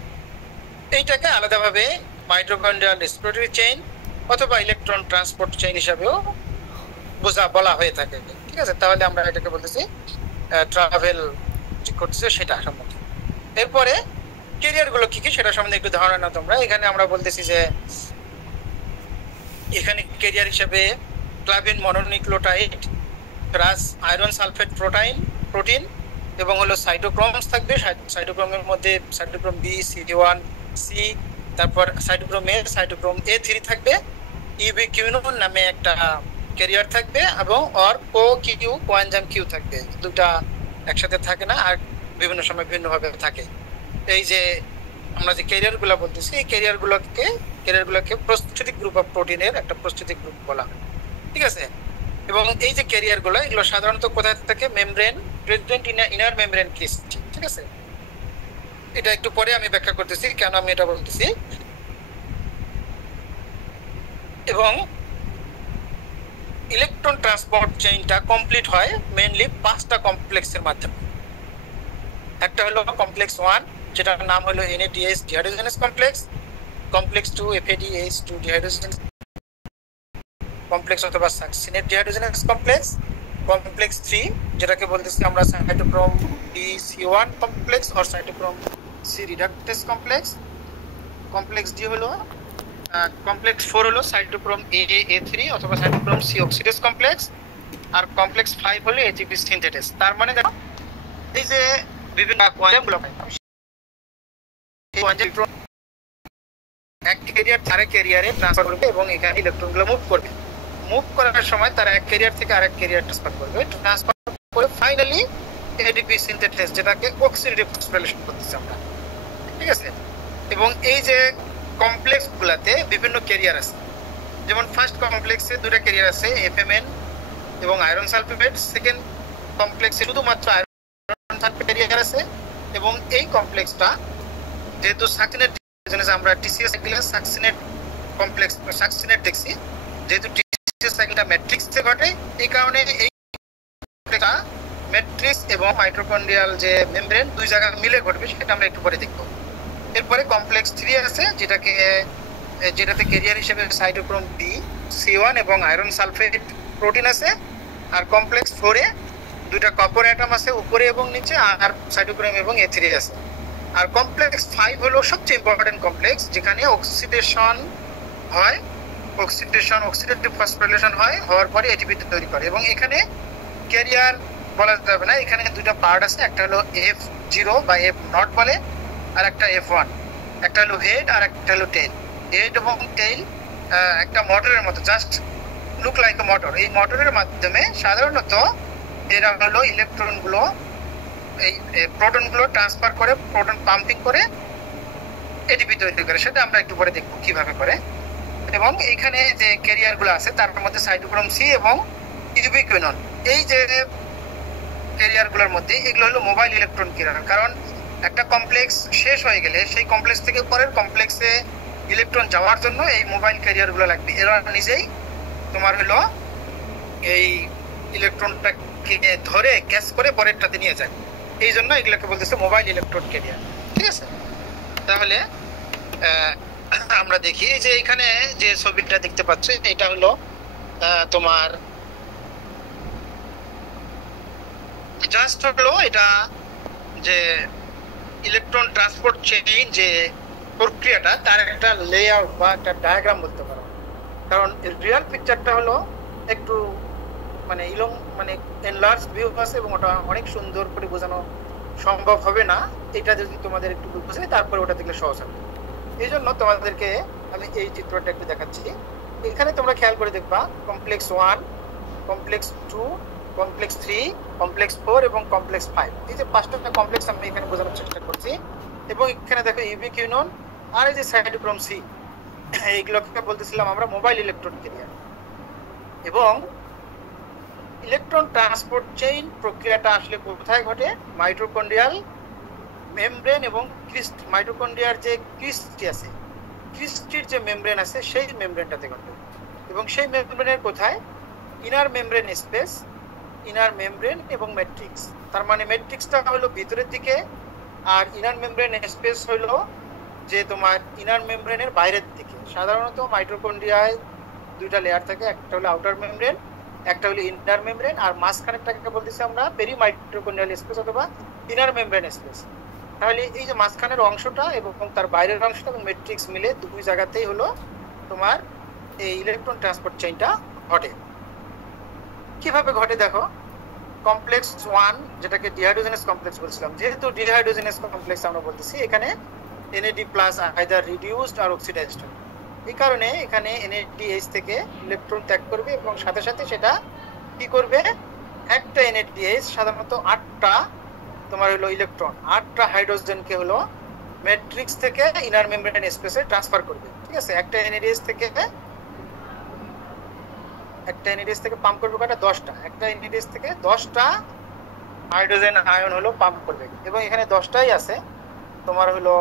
এইটাকে আলাদাভাবে মাইটোকন্ড্রিয়াল রেসপিরেটরি চেইন অথবা ইলেকট্রন ট্রান্সপোর্ট চেইন হিসাবেও বলা হয়ে থাকে, ঠিক আছে? তাহলে আমরা এটাকে বলতেছি ট্রাভেল রেস্ট্রিক্ট করতেছে সেটা সম্বন্ধে। এরপরে ক্যারিয়ার গুলো কি কি সেটা সম্বন্ধে একটু ধারণা নাও তোমরা। এখানে আমরা বলতেছি যে এখানে ক্যারিয়ার হিসেবে flavin mononucleotide plus iron sulphate protein এবং হলো সাইটোক্রোমস থাকবে। সাইটোক্রোমের মধ্যে সাইটোক্রোম বি, CD1, সি, তারপর সাইটোক্রোম এ, সাইটোক্রোম A3 থাকবে। ইউবিকিউইনোন নামে একটা ক্যারিয়ার থাকবে এবং অর কোএনজাইম কিউ থাকবে। দুটা একসাথে থাকে না, আর বিভিন্ন সময় ভিন্নভাবে থাকে। এই যে আমরা যে ক্যারিয়ারগুলো বলতেছি এই ক্যারিয়ারগুলোকে প্রস্তুতিক গ্রুপ অফ প্রোটিনের একটা প্রস্তুতিক গ্রুপ বলা হয়, ঠিক আছে। এবং এই যে ক্যারিয়ারগুলো এগুলো সাধারণত কোথায় থাকে? Membrane, present inner membrane cristae, ঠিক আছে। এটা একটু পরে আমি ব্যাখ্যা করতেছি কেন আমি এটা বলতেছি। এবং ইলেকট্রন ট্রান্সপোর্ট চেইনটা কমপ্লিট হয় মেইনলি 5টা কমপ্লেক্সের মাধ্যমে। একটা হলো কমপ্লেক্স 1 যেটার নাম হলো NADH dehydrogenase complex, complex 2 FADH2 dehydrogenase complex অথবা সাকসিনেট ডিহাইড্রোজেনেস কমপ্লেক্স, কমপ্লেক্স 3 যেটাকে বলতেছি আমরা cytochrome DC1 complex or cytochrome C reductase complex, complex D হলো কমপ্লেক্স 4 হলো সাইটোক্রোম A3 অথবা সাইটোক্রোম C অক্সিডেস কমপ্লেক্স, আর কমপ্লেক্স 5 হলো ATP সিনথেটেস। তার মানে দেখো এই যে বিভিন্ন কোয়ান্টামগুলো এক ক্যারিয়ার আরেক ক্যারিয়ারে ট্রান্সফার করবে এবং এখানে ইলেকট্রনগুলো মুভ করার সময় তারা এক ক্যারিয়ার থেকে আরেক ক্যারিয়ার ট্রান্সফার করবে। ট্রান্সফার করে ফাইনালি ADP সিনথেটেস যেটাকে অক্সিডেটিভ ফসফোরিলেশন করতেছি আমরা, ঠিক আছে। এবং এই যে কমপ্লেক্সগুলোতে বিভিন্ন ক্যারিয়ার আছে, যেমন ফার্স্ট কমপ্লেক্সে দুটো ক্যারিয়ার আছে FMN এবং আয়রন সালফেট, সেকেন্ড কমপ্লেক্সে শুধুমাত্র আয়রন সালফেট ক্যারিয়ার আছে। এবং এই কমপ্লেক্সটা যেহেতু সাকসিনেট আমরা TCS সাকসিনেট কমপ্লেক্স সাকসিনেট দেখছি, যেহেতু TCS সাইকেলটা ম্যাট্রিক্সে ঘটে এই কারণে এই ম্যাট্রিক্স এবং মাইটোকন্ড্রিয়াল যে মেমব্রেন দুই জায়গা মিলে ঘটবে সেটা আমরা একটু পরে দেখব। এরপরে কমপ্লেক্স 3 আছে যেটাতে ক্যারিয়ার হিসেবে সাইটোক্রোম B, C1 এবং আয়রন সালফেট প্রোটিন আছে। আর কমপ্লেক্স 4 এ দুইটা কপার অ্যাটম আছে উপরে এবং নিচে, আর সাইটোক্রোম এবং A3 আছে। আর কমপ্লেক্স 5 হলো সবচেয়ে ইম্পর্টেন্ট কমপ্লেক্স যেখানে অক্সিডেশন হয়, অক্সিডেটিভ ফসফোরিলেশন হওয়ার পরে ATP তৈরি করে। এবং এখানে ক্যারিয়ার বলা যাবে না, এখানে দুটো পার্ট আছে, একটা হলো F0 বা F0 বলে, আর একটা F1। একটা হলো হেড আর একটা হলো টেইল। হেড এবং টেইল একটা মোটরের মতো, just look like a motor. এই মোটরের মাধ্যমে সাধারণত এরা হলো ইলেকট্রনগুলো এই প্রোটনগুলো ট্রান্সফার করে, প্রোটন পাম্পিং করে ATP তৈরি করে। সেটা আমরা একটু পরে দেখব কিভাবে করে। এবং এইখানে যে ক্যারিয়ারগুলো আছে তার মধ্যে সাইটোক্রোম C এবং ইউবিকুইনোন, এই যে ক্যারিয়ারগুলোর মধ্যে এগুলো হলো মোবাইল ইলেকট্রন ক্যারিয়ার। কারণ একটা কমপ্লেক্স শেষ হয়ে গেলে সেই কমপ্লেক্স থেকে পরের কমপ্লেক্সে ইলেকট্রন যাওয়ার জন্য এই মোবাইল ক্যারিয়ারগুলো লাগবে। এরা নিজেই তোমার হলো এই ইলেকট্রনটাকে ধরে ক্যাচ করে পরেরটাতে নিয়ে যায়, এই জন্য এগুলোকে বলতেছে মোবাইল ইলেকট্রন ক্যারিয়ার, ঠিক আছে। তাহলে আমরা দেখি এই যে এখানে যে ছবিটা দেখতে পাচ্ছ এটা হলো তোমার জাস্ট হলো এটা যে ইলেকট্রন ট্রান্সপোর্ট চেইন যে প্রক্রিয়াটা তার একটা লেআউট বা একটা ডায়াগ্রাম বলতে পারো। কারণ রিয়েল পিকচারটা হলো একটু মানে এনলার্জ ভিউ আছে এবং ওটা অনেক সুন্দর করে বোঝানো সম্ভব হবে না। এটা যদি তোমাদের একটু বুঝে তারপরে ওটা দেখলে সহজ হবে। এই জন্য তোমাদেরকে আমি এই চিত্রটা একটু দেখাচ্ছি। এখানে তোমরা খেয়াল করে দেখবা কমপ্লেক্স 1, কমপ্লেক্স 2, কমপ্লেক্স 3, কমপ্লেক্স 4 এবং কমপ্লেক্স 5। এই যে 5টা কমপ্লেক্স আমি এখানে বোঝানোর চেষ্টা করছি। এবং এখানে দেখো ইউবিকুইনোন আর এই যে সাইটোক্রোম C, এইগুলোকে বলতেছিলাম আমরা মোবাইল ইলেকট্রন ক্যারিয়ার। এবং ইলেকট্রন ট্রান্সপোর্ট চেইন প্রক্রিয়াটা আসলে কোথায় ঘটে? মাইটোকন্ড্রিয়াল মেমব্রেন এবং মাইটোকন্ড্রিয়ার যে ক্রিস্টি আছে, ক্রিস্টির যে মেমব্রেন আছে সেই মেমব্রেনটাতে ঘটে। এবং সেই মেমব্রেনের কোথায়? Inner membrane space, inner membrane এবং ম্যাট্রিক্স। তার মানে ম্যাট্রিক্সটা হলো ভিতরের দিকে আর ইনার মেমব্রেন স্পেস হলো যে তোমার ইনার মেমব্রেনের বাইরের দিকে। সাধারণত মাইটোকন্ড্রিয়ায় দুইটা লেয়ার থাকে, একটা হলো আউটার মেমব্রেন, একটা হলো ইনার মেমব্রেন, আর মাঝখানেরটাকে বলতেছি আমরা পেরি মাইটোকন্ড্রিয়াল স্পেস অথবা ইনার মেমব্রেন স্পেস। তাহলে এই যে মাঝখানের অংশটা এবং তার বাইরের অংশটা এবং ম্যাট্রিক্স মিলে দুই জায়গাতেই হলো তোমার এই ইলেকট্রন ট্রান্সপোর্ট চেইনটা ঘটে। কিভাবে ঘটে দেখো, কমপ্লেক্স 1 যেটাকে ডিহাইড্রোজেনাস কমপ্লেক্স বলছিলাম, যেহেতু ডিহাইড্রোজেনাস কমপ্লেক্স আমরা বলতেছি, এখানে NAD+ আইদার রিডিউসড আর অক্সিডাইজড। এই কারণে এখানে NADH থেকে ইলেকট্রন ত্যাগ করবে এবং সাথে সাথে সেটা কি করবে, একটা NADH সাধারণত 8টা তোমার হলো ইলেকট্রন, 8টা হাইড্রোজেনকে হলো ম্যাট্রিক্স থেকে ইনার মেমব্রেন স্পেসে ট্রান্সফার করবে। ঠিক আছে, একটা NADH থেকে পাম্প করবে কয়টা, 10টা। একটা NADH থেকে 10টা হাইড্রোজেন আয়ন হলো পাম্প করবে এবং এখানে 10টাই আছে তোমার হলো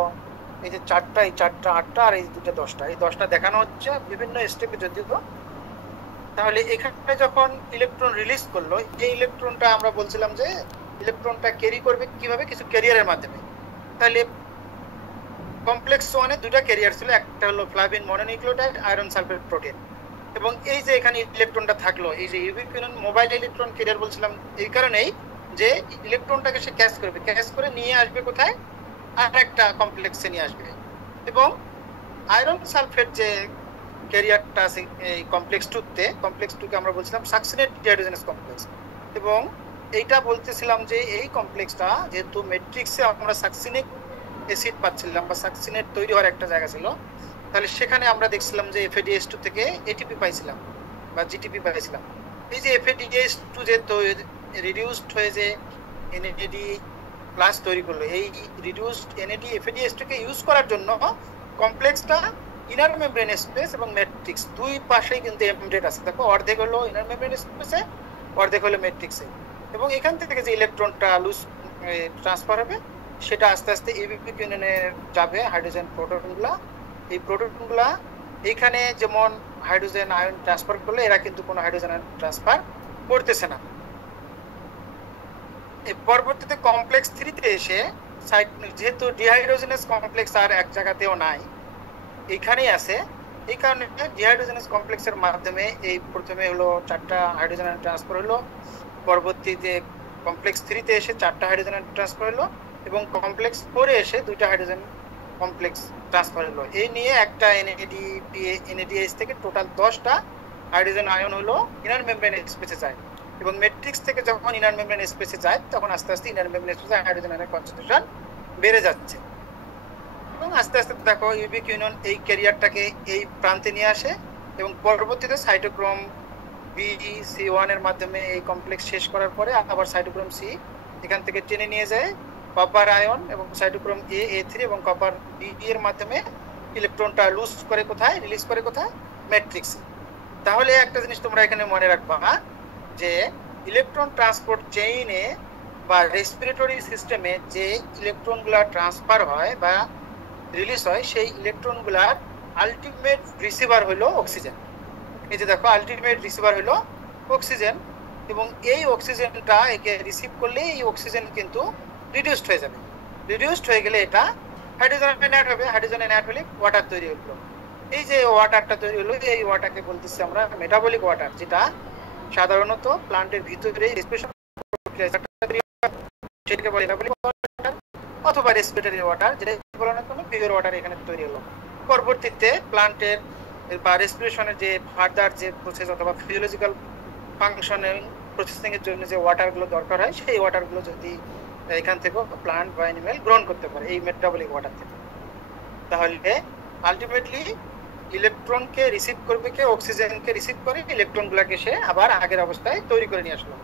এই যে 4টা, এই 4টা 8টা আর এই দুটো 10টা, এই 10টা দেখানো হচ্ছে বিভিন্ন স্টেপে যদিও। তাহলে এখানে যখন ইলেকট্রন রিলিজ করলো, এই ইলেকট্রনটা আমরা বলছিলাম যে ইলেকট্রনটা ক্যারি করবে কিভাবে, কিছু ক্যারিয়ারের মাধ্যমে। তাহলে কমপ্লেক্স 1-এ দুটো ক্যারিয়ার ছিল, একটা হলো flavin mononucleotide, iron sulphate protein. এবং এই যে এখানে ইলেকট্রনটা থাকলো, এই যে ইউবিকুইনন মোবাইল ইলেকট্রন ক্যারিয়ার বলছিলাম এই কারণেই যে ইলেকট্রনটাকে সে ক্যাচ করবে, ক্যাচ করে নিয়ে আসবে কোথায়, আর একটা কমপ্লেক্সে নিয়ে আসবে। এবং আয়রন সালফেট যে ক্যারিয়ারটা আছে এই কমপ্লেক্স 2-কে আমরা বলছিলাম সাকসিনেট ডিহাইড্রোজেনাস কমপ্লেক্স। এবং এইটা বলতেছিলাম যে এই কমপ্লেক্সটা যেহেতু ম্যাট্রিক্সে আমরা সাকসিনিক অ্যাসিড পাচ্ছিলাম বা সাকসিনেট তৈরি হওয়ার একটা জায়গা ছিল, তাহলে সেখানে আমরা দেখছিলাম যে FADH2 থেকে ATP পাইছিলাম বা GTP পাইছিলাম। এই যে FADH2 যে রিডিউসড হয়ে যে NAD+ তৈরি করলো, এই রিডিউসড NAD FADH2 কে ইউজ করার জন্য কমপ্লেক্সটা ইনার মেমব্রেন স্পেস এবং ম্যাট্রিক্স দুই পাশেই কিন্তু এমডেড আছে। দেখো, অর্ধেক হলো ইনার মেমব্রেন স্পেসে, অর্ধেক হলো ম্যাট্রিক্সে। এবং এখান থেকে যে ইলেকট্রনটা লুজ ট্রান্সফার হবে সেটা আস্তে আস্তে ইউবিকুইননে যাবে হাইড্রোজেন প্রোটনগুলা। এই প্রোটনগুলা এইখানে যেমন হাইড্রোজেন আয়ন ট্রান্সফার করলে এরা কিন্তু কোনো হাইড্রোজেন আয়ন ট্রান্সফার করতেছে না। পরবর্তীতে কমপ্লেক্স 3-তে এসে যেহেতু ডিহাইড্রোজেনাস কমপ্লেক্স আর এক জায়গাতেও নাই, এইখানেই আছে, এই কারণে ডিহাইড্রোজেনাস কমপ্লেক্সের মাধ্যমে এই প্রথমে হলো 4টা হাইড্রোজেন আয়ন ট্রান্সফার হলো, পরবর্তীতে কমপ্লেক্স 3-তে এসে 4টা হাইড্রোজেন আয়ন ট্রান্সফার হলো এবং কমপ্লেক্স 4-এ এসে 2টা হাইড্রোজেন কমপ্লেক্স ট্রান্সফার হলো। এই নিয়ে একটা NADH থেকে টোটাল 10টা হাইড্রোজেন আয়ন হলো ইনার মেমব্রেন স্পেসে যায়। এবং ম্যাট্রিক্স থেকে যখন ইনার মেমব্রেন স্পেসে যায় তখন আস্তে আস্তে ইনার মেমব্রেন স্পেসে হাইড্রোজেন আয়নের কনসেন্ট্রেশন বেড়ে যাচ্ছে এবং আস্তে আস্তে দেখো ইউবিকুইনন এই ক্যারিয়ারটাকে এই প্রান্তে নিয়ে আসে এবং পরবর্তীতে সাইটোক্রোম BC1 এর মাধ্যমে এই কমপ্লেক্স শেষ করার পরে আবার সাইটোক্রোম C এখান থেকে টেনে নিয়ে যায় কপার আয়ন এবং সাইটোক্রোম A3 এবং কপার B এর মাধ্যমে ইলেকট্রনটা লুজ করে কোথায়, রিলিজ করে কোথায়, ম্যাট্রিক্সে। তাহলে একটা জিনিস তোমরা এখানে মনে রাখবা যে ইলেকট্রন ট্রান্সপোর্ট চেইনে বা রেসপিরেটরি সিস্টেমে যে ইলেকট্রনগুলা ট্রান্সফার হয় বা রিলিজ হয় সেই ইলেকট্রনগুলার আলটিমেট রিসিভার হলো অক্সিজেন। এই যে দেখো, আলটিমেট রিসিভার হলো অক্সিজেন এবং এই অক্সিজেনটা একে রিসিভ করলে এই অক্সিজেন কিন্তু রিডিউসড হয়ে যাবে। রিডিউসড হয়ে গেলে এটা হাইড্রোজেন অ্যাড হবে, হাইড্রোজেন অ্যাড হলে ওয়াটার তৈরি হলো। এই যে ওয়াটারটা তৈরি হলো এই ওয়াটারকে বলতেছি আমরা মেটাবলিক ওয়াটার, যেটা সাধারণত প্লান্টের ভিতরে সেটাকে বলে মেটাবলিক ওয়াটার অথবা রেসপিরেটরি ওয়াটার, যেটা বলার কোনো পিওর ওয়াটার এখানে তৈরি হলো। পরবর্তীতে প্লান্টের বা রেসপিরেশনের যে ফার্দার যে প্রসেস অথবা ফিজিওলজিক্যাল ফাংশনিং প্রসেসিং এর জন্য যে ওয়াটারগুলো দরকার হয় সেই ওয়াটারগুলো যদি এখান থেকে প্লান্ট বা অ্যানিমেল গ্রহণ করতে পারে এই মেটাবলিক ওয়াটার থেকে, তাহলে আলটিমেটলি ইলেকট্রনকে রিসিভ করবে কে, অক্সিজেনকে রিসিভ করে ইলেকট্রনগুলোকে সে আবার আগের অবস্থায় তৈরি করে নিয়ে আসলো।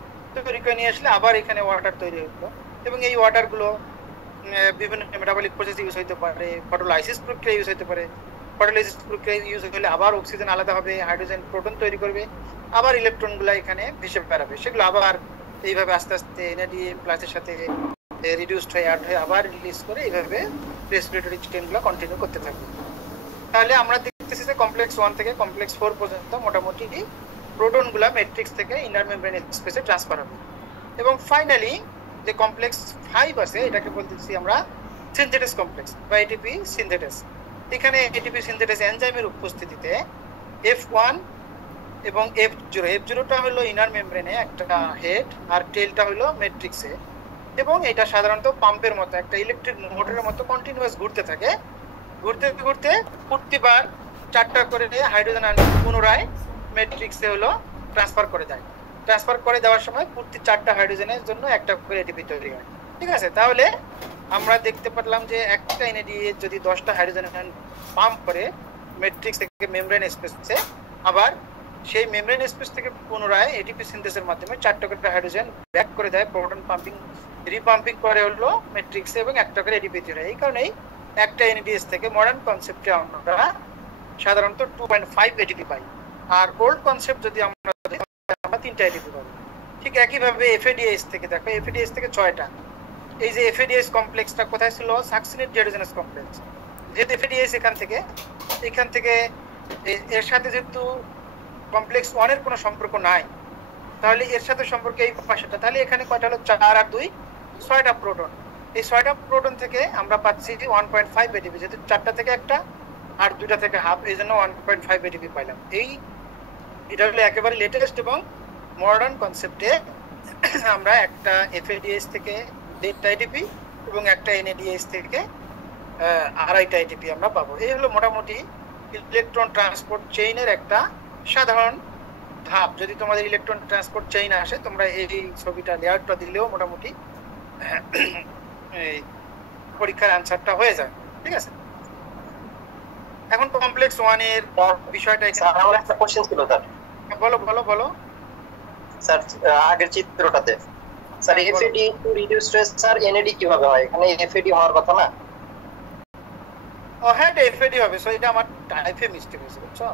তৈরি করে নিয়ে আসলে আবার এখানে ওয়াটার তৈরি হলো এবং এই ওয়াটারগুলো বিভিন্ন মেটাবলিক প্রসেস ইউজ হতে পারে, ফটোলাইসিস প্রক্রিয়া ইউজ হতে পারে। ফটোলাইসিস প্রক্রিয়া ইউজ হলে আবার অক্সিজেন আলাদা হবে, হাইড্রোজেন প্রোটন তৈরি করবে, আবার ইলেকট্রনগুলো এখানে ভেসে বেড়াবে, সেগুলো আবার এইভাবে আস্তে আস্তে NAD+ সাথে রিডিউসড হয়ে অ্যাড হয়ে আবার রিলিজ করে এইভাবে রেসপিরেটরি চেইনগুলো কন্টিনিউ করতে থাকবে। তাহলে আমরা দেখতেছি যে কমপ্লেক্স 1 থেকে কমপ্লেক্স 4 পর্যন্ত মোটামুটি প্রোটনগুলো ম্যাট্রিক্স থেকে ইনার মেমব্রেন স্পেসে ট্রান্সফার হবে এবং ফাইনালি যে কমপ্লেক্স 5 আছে এটাকে বলতেছি আমরা সিনথেটেস কমপ্লেক্স বা ATP সিনথেটেস। এখানে ATP সিনথেটেস এনজাইমের উপস্থিতিতে F1 এবং F0টা হলো ইনার মেমব্রেনে একটা হেড আর টেলটা হলো ম্যাট্রিক্সে। এবং এটা সাধারণত পাম্পের মতো একটা ইলেকট্রিক মোটরের মতো কন্টিনিউয়াস ঘুরতে থাকে। ঘুরতে ঘুরতে প্রতিবার 4টা করে হাইড্রোজেন আণু পুনরায় ম্যাট্রিক্সে হলো ট্রান্সফার করে দেয়। ট্রান্সফার করে দেওয়ার সময় প্রতি 4টা হাইড্রোজেনের জন্য একটা করে এটিপি তৈরি হয়। ঠিক আছে, তাহলে আমরা দেখতে পারলাম যে একটা এনএডিএ যদি 10টা হাইড্রোজেন পাম্প করে ম্যাট্রিক্স থেকে মেমব্রেন স্পেসে, আবার সেই মেমব্রেন স্পেস থেকে পুনরায় এটিপি সিনথেসের মাধ্যমে 4টা করে হাইড্রোজেন ব্যাক করে দেয়, প্রোটন পাম্পিং রিপাম্পিং করে হলো ম্যাট্রিক্সে এবং একটা করে এটিপি তৈরি হয়। এই কারণেই একটা এনএডিএস থেকে মডার্ন কনসেপ্টে আমরা সাধারণত 2.5 এটিপি পাই, আর ওল্ড কনসেপ্ট যদি আমরা 3টা এটিপি পাবো। ঠিক একইভাবে এফএডিএস থেকে দেখো, এফএডিএস থেকে 6টা। এই যে এফএডিএস কমপ্লেক্সটা কোথায় ছিল? Succinate dehydrogenase complex. যেহেতু এফএডিএস এখান থেকে এর সাথে যেহেতু কমপ্লেক্স 1 এর কোনো সম্পর্ক নাই, তাহলে এর সাথে সম্পর্ক এই পাশেটা, তাহলে এখানে কয়টা হলো? 4 আর 2 6টা প্রোটন। এই 6টা প্রোটন থেকে আমরা পাচ্ছি 1.5 এটিপি, যেহেতু 4টা থেকে একটা আর 2টা থেকে হাফ, এই জন্য 1.5 এটিপি পাইলাম। এটা হলো একেবারে লেটেস্ট এবং মডার্ন কনসেপ্টে আমরা একটা এফএডিএস থেকে 1.5টা এটিপি এবং একটা এনএডিএস থেকে 2.5টা এটিপি আমরা পাবো। এই হলো মোটামুটি ইলেকট্রন ট্রান্সপোর্ট চেইনের একটা সাধারণ ধাপ। যদি তোমাদের ইলেকট্রন ট্রান্সপোর্ট চেইন আসে, তোমরা এই ছবিটা লেয়ারটা দিলেও মোটামুটি এই পরীক্ষার অ্যান্সারটা হয়ে যায়। ঠিক আছে, এখন কমপ্লেক্স 1 এর বিষয়টা স্যার আমার একটা কোশ্চেন ছিল স্যার। বলো বলো বলো স্যার আগের চিত্রটাতে sir FAD to reduce stress sir NAD কিভাবে হয়? এখানে এফএডি হওয়ার কথা না? ও হ্যাঁ, এটা এফএডি হবে। সো এটা আমার টাইপে মিস্টেক হয়েছে, বুঝছো?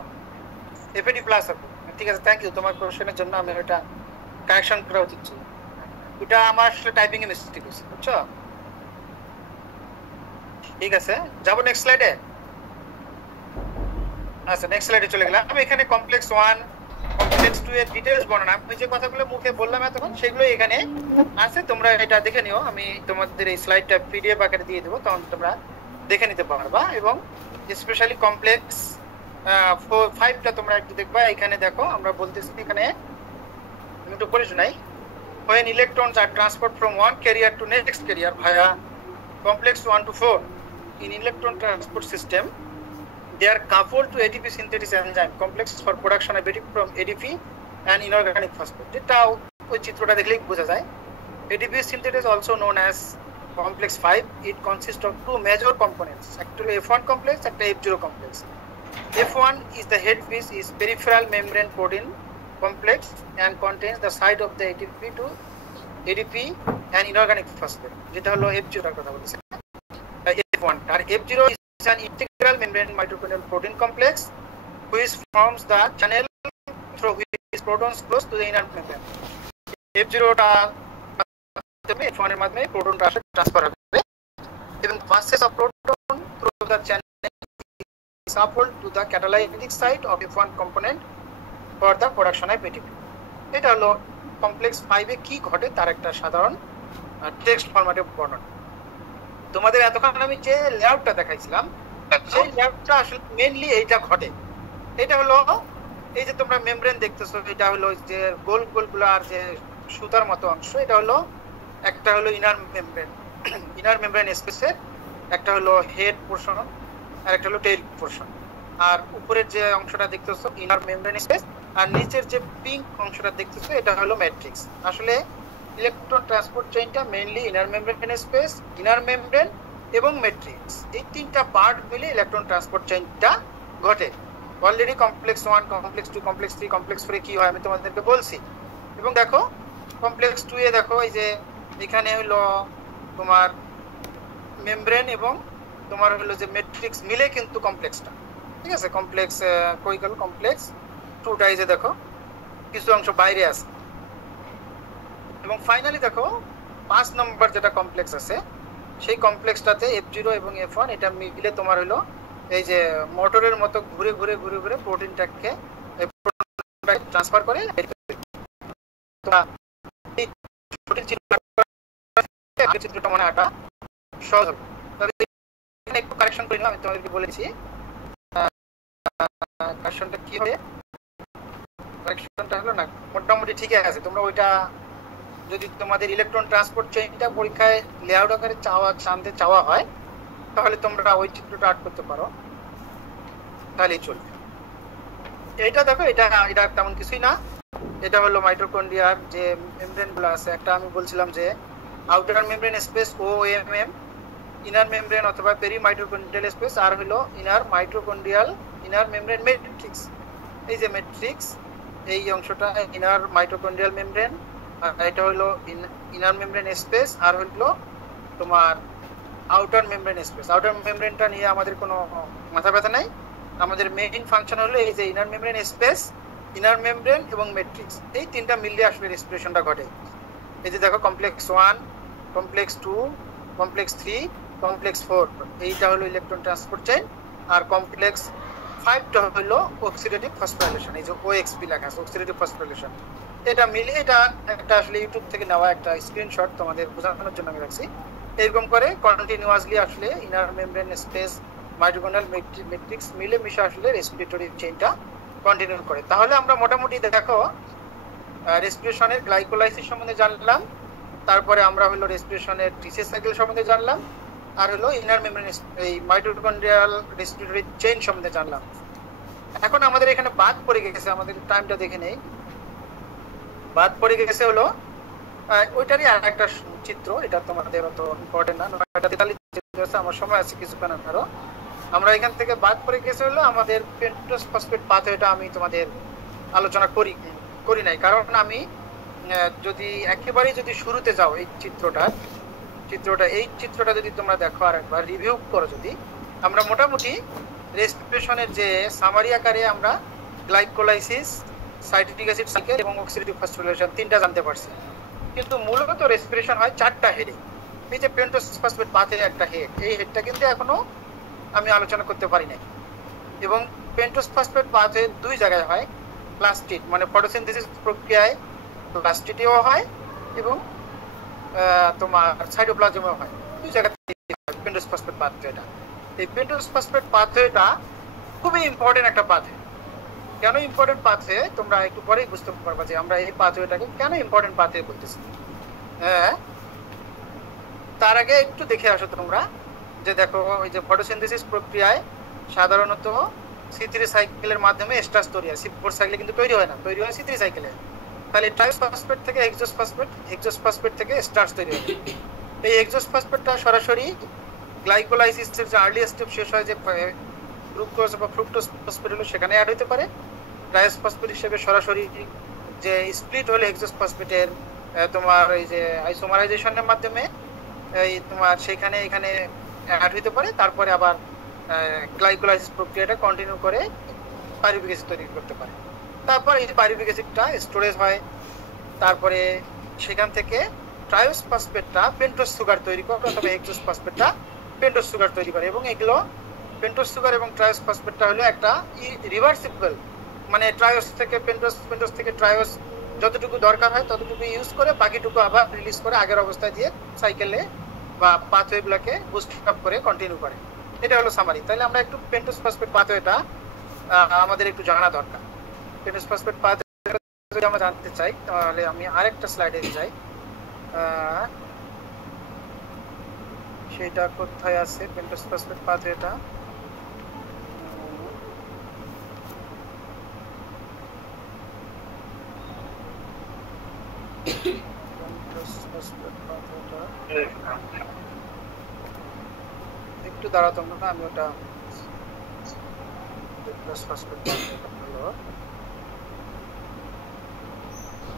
এফএডি প্লাস হবে। ঠিক আছে, থ্যাংক ইউ তোমার কোশ্চেনের জন্য। আমি এটা কারেকশন করা উচিত ছিল, এটা আমার আসলে টাইপিং এ মিস্টেক হয়েছে, বুঝছো? ঠিক আছে, যাবো নেক্সট স্লাইডে। আচ্ছা, নেক্সট স্লাইডে চলে গেলাম। আমি এখানে কমপ্লেক্স 1 কমপ্লেক্স 2 এর ডিটেইলস বর্ণনা, আমি যে কথাগুলো মুখে বললাম এতক্ষণ সেগুলো এখানে আছে, তোমরা এটা দেখে নিও। আমি তোমাদের এই স্লাইডটা পিডিএফ আকারে দিয়ে দেবো, তখন তোমরা দেখে নিতে পারবা। এবং স্পেশালি কমপ্লেক্স 5টা তোমরা একটু দেখবা। এখানে দেখো আমরা বলতেছি, এখানে আমি একটু পড়ে শোনাই। when electrons are transferred from one carrier to next carrier via complex 1 to 4 in electron transport system, they are coupled to ATP synthesis enzyme complex for production of ATP from ADP and inorganic phosphate. যেটা ওই চিত্রটা দেখলেই বোঝা যায়। ATP synthesis also known as complex 5, it consists of two major components, actually F1 complex and F0 complex. F1 is the head piece, is peripheral membrane protein complex and contains the site of the ATP to ADP and inorganic phosphate, যেটা হলো F0 এর কথা বলছি। F1 R F0 is an integral membrane mitochondrial protein complex which forms the channel through which protons close to the inner membrane. F0 টা F1 এর মাধ্যমে প্রোটনটা আসলে transfer হবে এবং passes of proton through the channel is coupled to the catalytic site of F1 component for the production of ATP. এটা হলো complex 5 এ কি ঘটে তার একটা সাধারণ টেক্সট ফরম্যাটে বর্ণনা। তোমাদের এতক্ষণ আমি যে লেআউটটা দেখাইছিলাম, সেই লেআউটটা আসলে মেইনলি এইটা ঘটে। এটা হলো এই যে তোমরা মেমব্রেন দেখতেছো, এটা হলো যে গোল গোলগুলো আর যে সুতার মতো অংশ, এটা হলো একটা হলো ইনার মেমব্রেন স্পেসের, একটা হলো হেড পোরশন আর একটা হলো টেইল পোরশন। আর উপরের যে অংশটা দেখতেছো ইনার মেমব্রেন স্পেস, আর নিচের যে পিঙ্ক অংশটা দেখতেছো এটা হলো ম্যাট্রিক্স। আসলে ইলেকট্রন ট্রান্সপোর্ট চেইনটা mainly inner membrane space, inner membrane এবং ম্যাট্রিক্স, এই 3টা পার্ট মিলে ইলেকট্রন ট্রান্সপোর্ট চেইনটা ঘটে। Already complex 1, complex 2, complex 3, complex 4 কি হয় আমি তোমাদেরকে বলছি। এবং দেখো কমপ্লেক্স 2 এ দেখো এই যে এখানে হলো তোমার মেমব্রেন এবং তোমার হলো যে ম্যাট্রিক্স মিলে কিন্তু কমপ্লেক্সটা। ঠিক আছে, কমপ্লেক্স কই গেল? কমপ্লেক্স 2টা এই যে দেখো কিছু অংশ বাইরে আছে। এবং ফাইনালি দেখো 5 নম্বর যেটা কমপ্লেক্স আছে, সেই কমপ্লেক্সটাতে F0 এবং F1 এটা মিলে তোমার হলো এই যে মোটরের মতো ঘুরে ঘুরে ঘুরে ঘুরে প্রোটিনটাকে ট্রান্সফার করে। চিত্রটা মনে আটা সহজ হবে, তবে একটু কারেকশন করে নিলাম। আমি তোমাদেরকে বলেছি কারেকশনটা কি হবে, কারেকশনটা হলো না মোটামুটি ঠিক আছে, তোমরা ওইটা যদি তোমাদের ইলেকট্রন ট্রান্সপোর্ট চেইনটা পরীক্ষায় লেআউট আকারে জানতে চাওয়া হয় তাহলে তোমরা ওই চিত্রটা আর্ট করতে পারো, তাহলেই চলবে। এইটা দেখো, এটা তেমন কিছুই না। এটা হলো মাইটোকন্ড্রিয়ার যে মেমব্রেনগুলো আছে। একটা আমি বলছিলাম যে outer membrane space OMM, inner membrane অথবা পেরি মাইটোকন্ড্রিয়াল স্পেস, আর হলো ইনার মেমব্রেন ম্যাট্রিক্স। এই যে ম্যাট্রিক্স, এই অংশটা ইনার মাইটোকন্ড্রিয়াল মেমব্রেন, আর এটা হলো ইনার মেমব্রেন স্পেস, আর হলো তোমার আউটার মেমব্রেন স্পেস। আউটার মেমব্রেনটা নিয়ে আমাদের কোনো মাথা ব্যথা নাই। আমাদের মেইন ফাংশন হলো এই যে inner membrane space, inner membrane এবং ম্যাট্রিক্স, এই তিনটা মিললে আসলে রেসপিরেশনটা ঘটে। এই যে দেখো, কমপ্লেক্স 1, কমপ্লেক্স 2, কমপ্লেক্স 3, কমপ্লেক্স 4, এইটা হলো ইলেকট্রন ট্রান্সপোর্ট চেইন। আর কমপ্লেক্স 5টা হলো অক্সিডেটিভ ফসফোরাইলেশন, এই যে OXP লেখা আছে, অক্সিডেটিভ ফসফোরাইলেশন। এটা মিলে, এটা একটা আসলে ইউটিউব থেকে নেওয়া একটা স্ক্রিনশট, তোমাদের বোঝানোর জন্য আমি রাখছি। এরকম করে কন্টিনিউয়াসলি আসলে inner membrane space, mitochondrial matrix মিলে মিশে আসলে রেসপিরেটরি চেইনটা কন্টিনিউ করে। তাহলে আমরা মোটামুটি দেখো রেসপিরেশনের গ্লাইকোলাইসিস সম্বন্ধে জানলাম, তারপরে আমরা হলো রেসপিরেশনের টিসি সাইকেল সম্বন্ধে জানলাম, আর হলো ইনার মেমব্রেন এই মাইটোকন্ড্রিয়াল রেসপিরেটরি চেইন সম্বন্ধে জানলাম। এখন আমাদের এখানে বাদ পড়ে গেছে, আমাদের টাইমটা দেখে নেই। বাদ পড়ে গেছে হলো ওইটারই আর একটা চিত্র, এটা তোমাদের অত ইম্পর্টেন্ট না, 9:43 আমার সময় আছে কিছুক্ষণ আরো। আমরা এখান থেকে বাদ পড়ে গেছে হলো আমাদের পেন্টোজ ফসফেট পাথওয়েটা আমি তোমাদের আলোচনা করি নাই, কারণ আমি যদি একেবারেই যদি শুরুতে যাও এই চিত্রটা যদি তোমরা দেখো আর একবার রিভিউ করো, যদি আমরা মোটামুটি রেসপিরেশনের যে সামারি আকারে আমরা গ্লাইকোলাইসিস, সাইট্রিক অ্যাসিড সাইকেল এবং অক্সিডেটিভ ফসফোরাইলেশন তিনটা জানতে পারছি। কিন্তু মূলত রেসপিরেশন হয় 4টা হেডে। এই যে পেন্টোজ ফসফেট পাথের একটা হেড, এই হেডটা কিন্তু এখনো আমি আলোচনা করতে পারি নাই। এবং পেন্টোজ ফসফেট পাথওয়ে 2 জায়গায় হয়, প্লাস্টিড মানে ফটোসিনথেসিস প্রক্রিয়ায় প্লাস্টিডেও হয় এবং তোমার সাইটোপ্লাজমেও হয়, 2 জায়গায় পেন্টোজ ফসফেট পাথওয়েটা। এই পেন্টোজ ফসফেট পাথওয়েটা খুবই ইম্পর্টেন্ট একটা পাথওয়ে। কেন ইম্পর্টেন্ট পাথওয়ে তোমরা একটু পরেই বুঝতে পারবা যে আমরা এই পাথওয়েটাকে কেন ইম্পর্টেন্ট পাথওয়ে বলতেছি। হ্যাঁ, তার আগে একটু দেখে আসো তোমরা যে দেখো, ওই যে ফটোসিনথেসিস প্রক্রিয়ায় সাধারণত C3 সাইকেলের মাধ্যমে স্টার্চ তৈরি হয়। C4 সাইকেলে কিন্তু তৈরি হয় না, তৈরি হয় C3 সাইকেলে। তাহলে ট্রাইস ফসফেট থেকে হেক্সোস ফসফেট থেকে স্টার্চ তৈরি হয়। এই হেক্সোস ফসফেটটা সরাসরি গ্লাইকোলাইসিসের যে আর্লি স্টেপ শেষ হয়, যে গ্লুকোজ বা ফ্রুক্টোজ ফসফেট হলো, সেখানে অ্যাড হতে পারে। ট্রাইস ফসফেট হিসেবে সরাসরি যে স্প্লিট হলে হেক্সোস ফসফেটের তোমার এই যে আইসোমারাইজেশনের মাধ্যমে এই তোমার সেখানে এখানে অ্যাড হতে পারে। তারপরে আবার গ্লাইকোলাইসিস প্রক্রিয়াটা কন্টিনিউ করে পাইরুভিক অ্যাসিড তৈরি করতে পারে। তারপর এই পাইরুভিক অ্যাসিডটা স্টোরেজ হয়, তারপরে সেখান থেকে ট্রায়োস ফসফেটটা পেন্টোজ সুগার তৈরি করে, অথবা হেক্সোস ফসফেটটা পেন্টোজ সুগার তৈরি করে। এবং এগুলো পেন্টোজ সুগার এবং ট্রায়োস ফসফেটটা হলো একটা রিভার্সিবল, মানে ট্রায়োস থেকে পেন্টোজ থেকে ট্রায়োস যতটুকু দরকার হয় ততটুকু ইউজ করে, বাকিটুকু আবার রিলিজ করে আগের অবস্থায় দিয়ে সাইকেলে বা পাথওয়েগুলোকে বুস্ট আপ করে কন্টিনিউ করে। এটা হলো সামারি। তাহলে আমরা একটু পেন্টোজ ফসফেট পাথওয়েটা আমাদের একটু জানা দরকার। পেন্টোজ ফসফেট পাথওয়ে যদি আমরা জানতে চাই তাহলে আমি আরেকটা স্লাইডে যাই। সেটা কোথায় আছে পেন্টোজ ফসফেট পাথওয়েটা? একটু দাঁড়াও তোমরা, আমি ওটা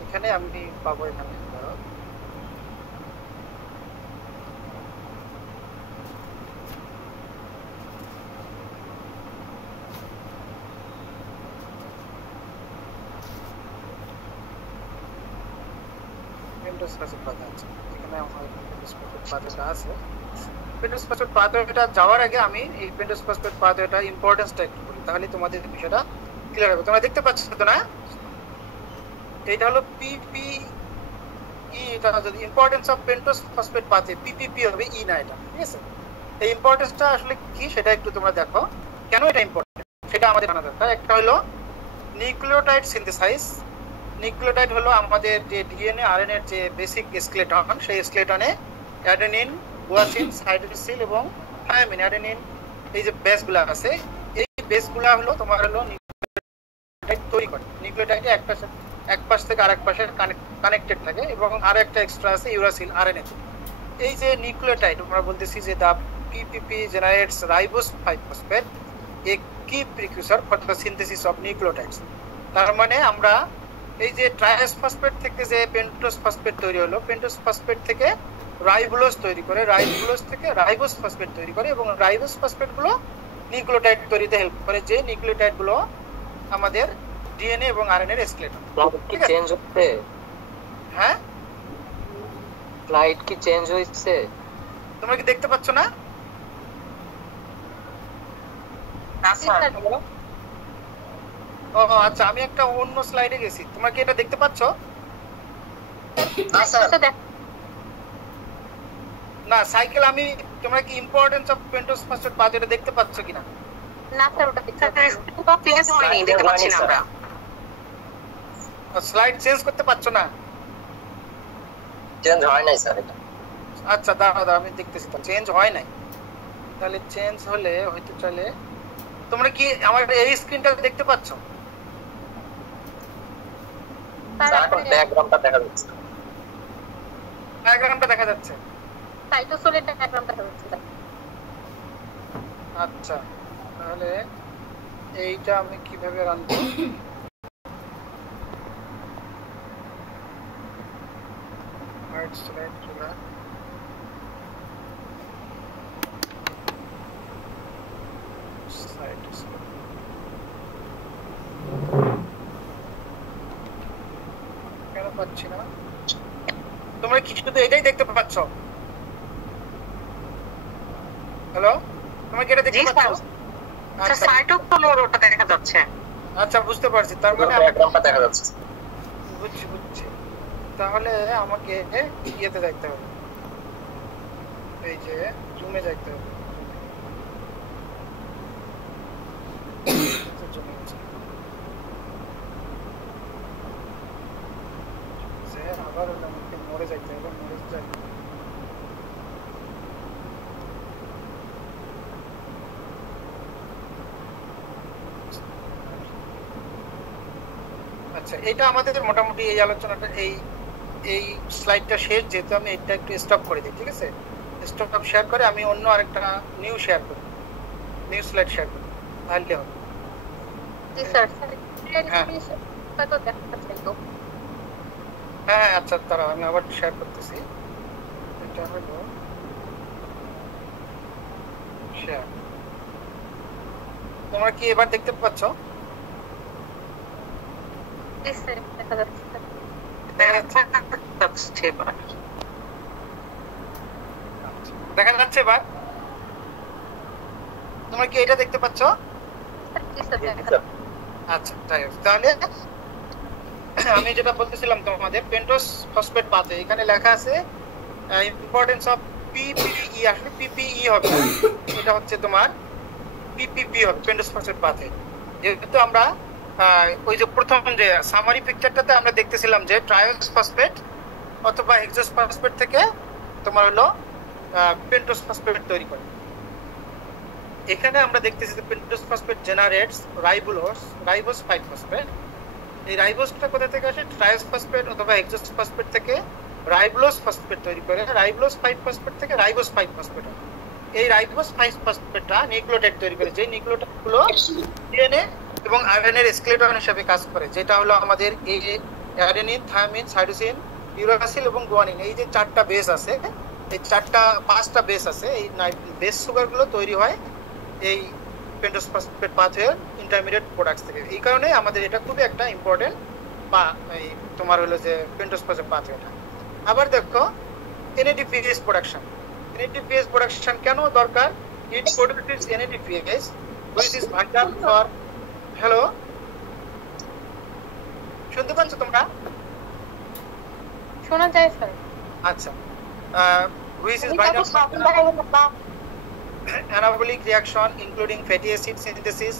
এখানে আমি পাবো, এখানে দাঁড়াও। পেন্টোজ ফসফেট পাথওয়ে আছে, এখানে আমার পেন্টোজ ফসফেট পাথওয়েটা আছে। পেন্টোজ ফসফেট পাথওয়েটা যাওয়ার আগে আমি এই পেন্টোজ ফসফেট পাথওয়েটা ইম্পর্টেন্সটা একটু বলি, তাহলে তোমাদের বিষয়টা ক্লিয়ার হবে। তোমরা দেখতে পাচ্ছ তো না, এইটা হলো PPE। এটা যদি importance of pentose phosphate pathway, PPP হবে, ই না এটা, ঠিক আছে? এই ইম্পর্টেন্সটা আসলে কি সেটা একটু তোমরা দেখো, কেন এটা ইম্পর্টেন্ট সেটা আমাদের জানা দরকার। একটা হলো নিউক্লিওটাইড সিনথেসাইজ, নিউক্লিওটাইড হলো আমাদের যে ডিএনএ আরএনএ এর যে বেসিক স্কেলেটন, সেই স্কেলেটনে অ্যাডেনিন, গুয়ানিন, সাইটোসিন এবং থায়ামিন, অ্যাডেনিন এই যে বেসগুলো আছে, এই বেসগুলো হলো তোমার হলো নিউক্লিওটাইড তৈরি করে। নিউক্লিওটাইডে এক পাশ থেকে আরেক পাশে কানেক্টেড থাকে এবং আরো একটা এক্সট্রা আছে ইউরাসিল আরএনএ। এই যে নিউক্লিওটাইড আমরা বলতেছি যে the PPP generates ribose 5 phosphate, a key precursor for the synthesis of nucleotides. তার মানে আমরা এই যে ট্রায়াস ফসফেট থেকে যে পেন্টোজ ফসফেট তৈরি হলো, পেন্টোজ ফসফেট থেকে রাইবোলোজ তৈরি করে, রাইবোলোজ থেকে রাইবোস ফসফেট তৈরি করে এবং রাইবোস ফসফেট গুলো নিউক্লিওটাইড তৈরিতে হেল্প করে, যে নিউক্লিওটাইড গুলো আমাদের ডিএনএ এবং আরএনএ এর স্কেলেটন। কি চেঞ্জ হচ্ছে? হ্যাঁ, লাইট কি চেঞ্জ হচ্ছে? তোমরা কি দেখতে পাচ্ছ না? ও আচ্ছা, আমি একটা অন্য স্লাইডে গেছি, তোমরা কি এটা দেখতে পাচ্ছ? না সাইকেল, আমি তোমরা কি importance of pentose phosphate path এটা দেখতে পাচ্ছ কিনা? না স্যার, ওটা দেখতে স্লাইড চেঞ্জ করতে পারছো না? চেঞ্জ হয় নাই স্যার এটা। আচ্ছা দাঁড়াও, আমি দেখতেছি। চেঞ্জ হয় নাই, তাহলে চেঞ্জ হলে হয়তো চলে। তোমরা কি আমার এই স্ক্রিনটা দেখতে পাচ্ছ? ডায়াগ্রামটা দেখা যাচ্ছে। ডায়াগ্রামটা দেখা যাচ্ছে? সাইটোসোলের ডায়াগ্রামটা দেখা যাচ্ছে। আচ্ছা, তাহলে এইটা আমি কিভাবে রান করব? রাইট স্লাইড চলে, কেন পাচ্ছি না? তোমরা কি শুধু এটাই দেখতে পাচ্ছ? হ্যালো, তোমরা কি এটা দেখতে পাচ্ছ? আচ্ছা, সাইটোসোলের ওটা দেখা যাচ্ছে। আচ্ছা, বুঝতে পারছি। তার মানে ডায়াগ্রামটা দেখা যাচ্ছে। বুঝছি। তাহলে আমাকে ইয়েতে যাইতে হবে, এই যে জুমে যাইতে হবে। আবার আমাকে মরে যাইতে হবে, মরে যাইতে হবে। আচ্ছা, এটা আমাদের মোটামুটি এই আলোচনাটা, এই স্লাইডটা শেষ, যেহেতু আমি এটা একটু স্টপ করে দিই। ঠিক আছে, স্টপ শেয়ার করে আমি অন্য আরেকটা নিউ শেয়ার করি, নিউ স্লাইড শেয়ার করি, তাহলে হবে। জি স্যার, হ্যাঁ, আচ্ছা তারা আমি আবার শেয়ার করতেছি। এটা হলো শেয়ার। তোমরা কি এবার দেখতে পাচ্ছ? দেখা যাচ্ছে। দেখা যাচ্ছে এবার? তোমরা কি এটা দেখতে পাচ্ছ? আচ্ছা, তাই তাহলে আমি যেটা বলতেছিলাম তোমাদের পেন্টোজ ফসফেট পাথে, এখানে লেখা আছে ইম্পর্টেন্স অফ পিপিই। আসলে পিপিই হবে, এটা হচ্ছে তোমার পিপিপি হবে পেন্টোজ ফসফেট পাথে। যেহেতু আমরা ওই যে প্রথম যে সামারি পিকচারটাতে আমরা দেখতেছিলাম যে ট্রায়োস ফসফেট অথবা হেক্সোস ফসফেট থেকে তোমার হলো পেন্টোজ ফসফেট তৈরি করে। এখানে আমরা দেখতেছি যে pentose phosphate generates ribose 5 phosphate. এই রাইবোসটা কোথা থেকে আসে? ট্রায়োস ফসফেট অথবা হেক্সোস ফসফেট থেকে রাইবোলোজ ফসফেট তৈরি করে। রাইবোলোজ 5 ফসফেট থেকে রাইবোস 5 ফসফেট। এই রাইবোস 5 ফসফেটটা নিউক্লিওটাইড তৈরি করে, যে নিউক্লিওটাইডগুলো ডিএনএ এবং আরএনএ এর স্কেলেটন হিসেবে কাজ করে, যেটা হলো আমাদের এই অ্যাডেনিন, থায়ামিন, সাইটোসিন, ইউরাসিল এবং গুয়ানিন। এই যে 4টা বেস আছে, এই 5টা বেস আছে, এই বেস সুগারগুলো তৈরি হয় এই পেন্টোজ ফসফেট পাথওয়ের ইন্টারমিডিয়েট প্রোডাক্টস থেকে। এই কারণে আমাদের এটা খুবই একটা ইম্পর্টেন্ট বা এই তোমার হলো যে পেন্টোজ ফসফেট পাথওয়েটা। আবার দেখো এনএডিপিএস প্রোডাকশন। এনএডিপিএস প্রোডাকশন কেন দরকার? ইট produces এনএডিপিএস which is vital for hello, শুনতে পাচ্ছ তোমরা? শোনা যায় স্যার। আচ্ছা, which is vital for anabolic reaction including fatty acid synthesis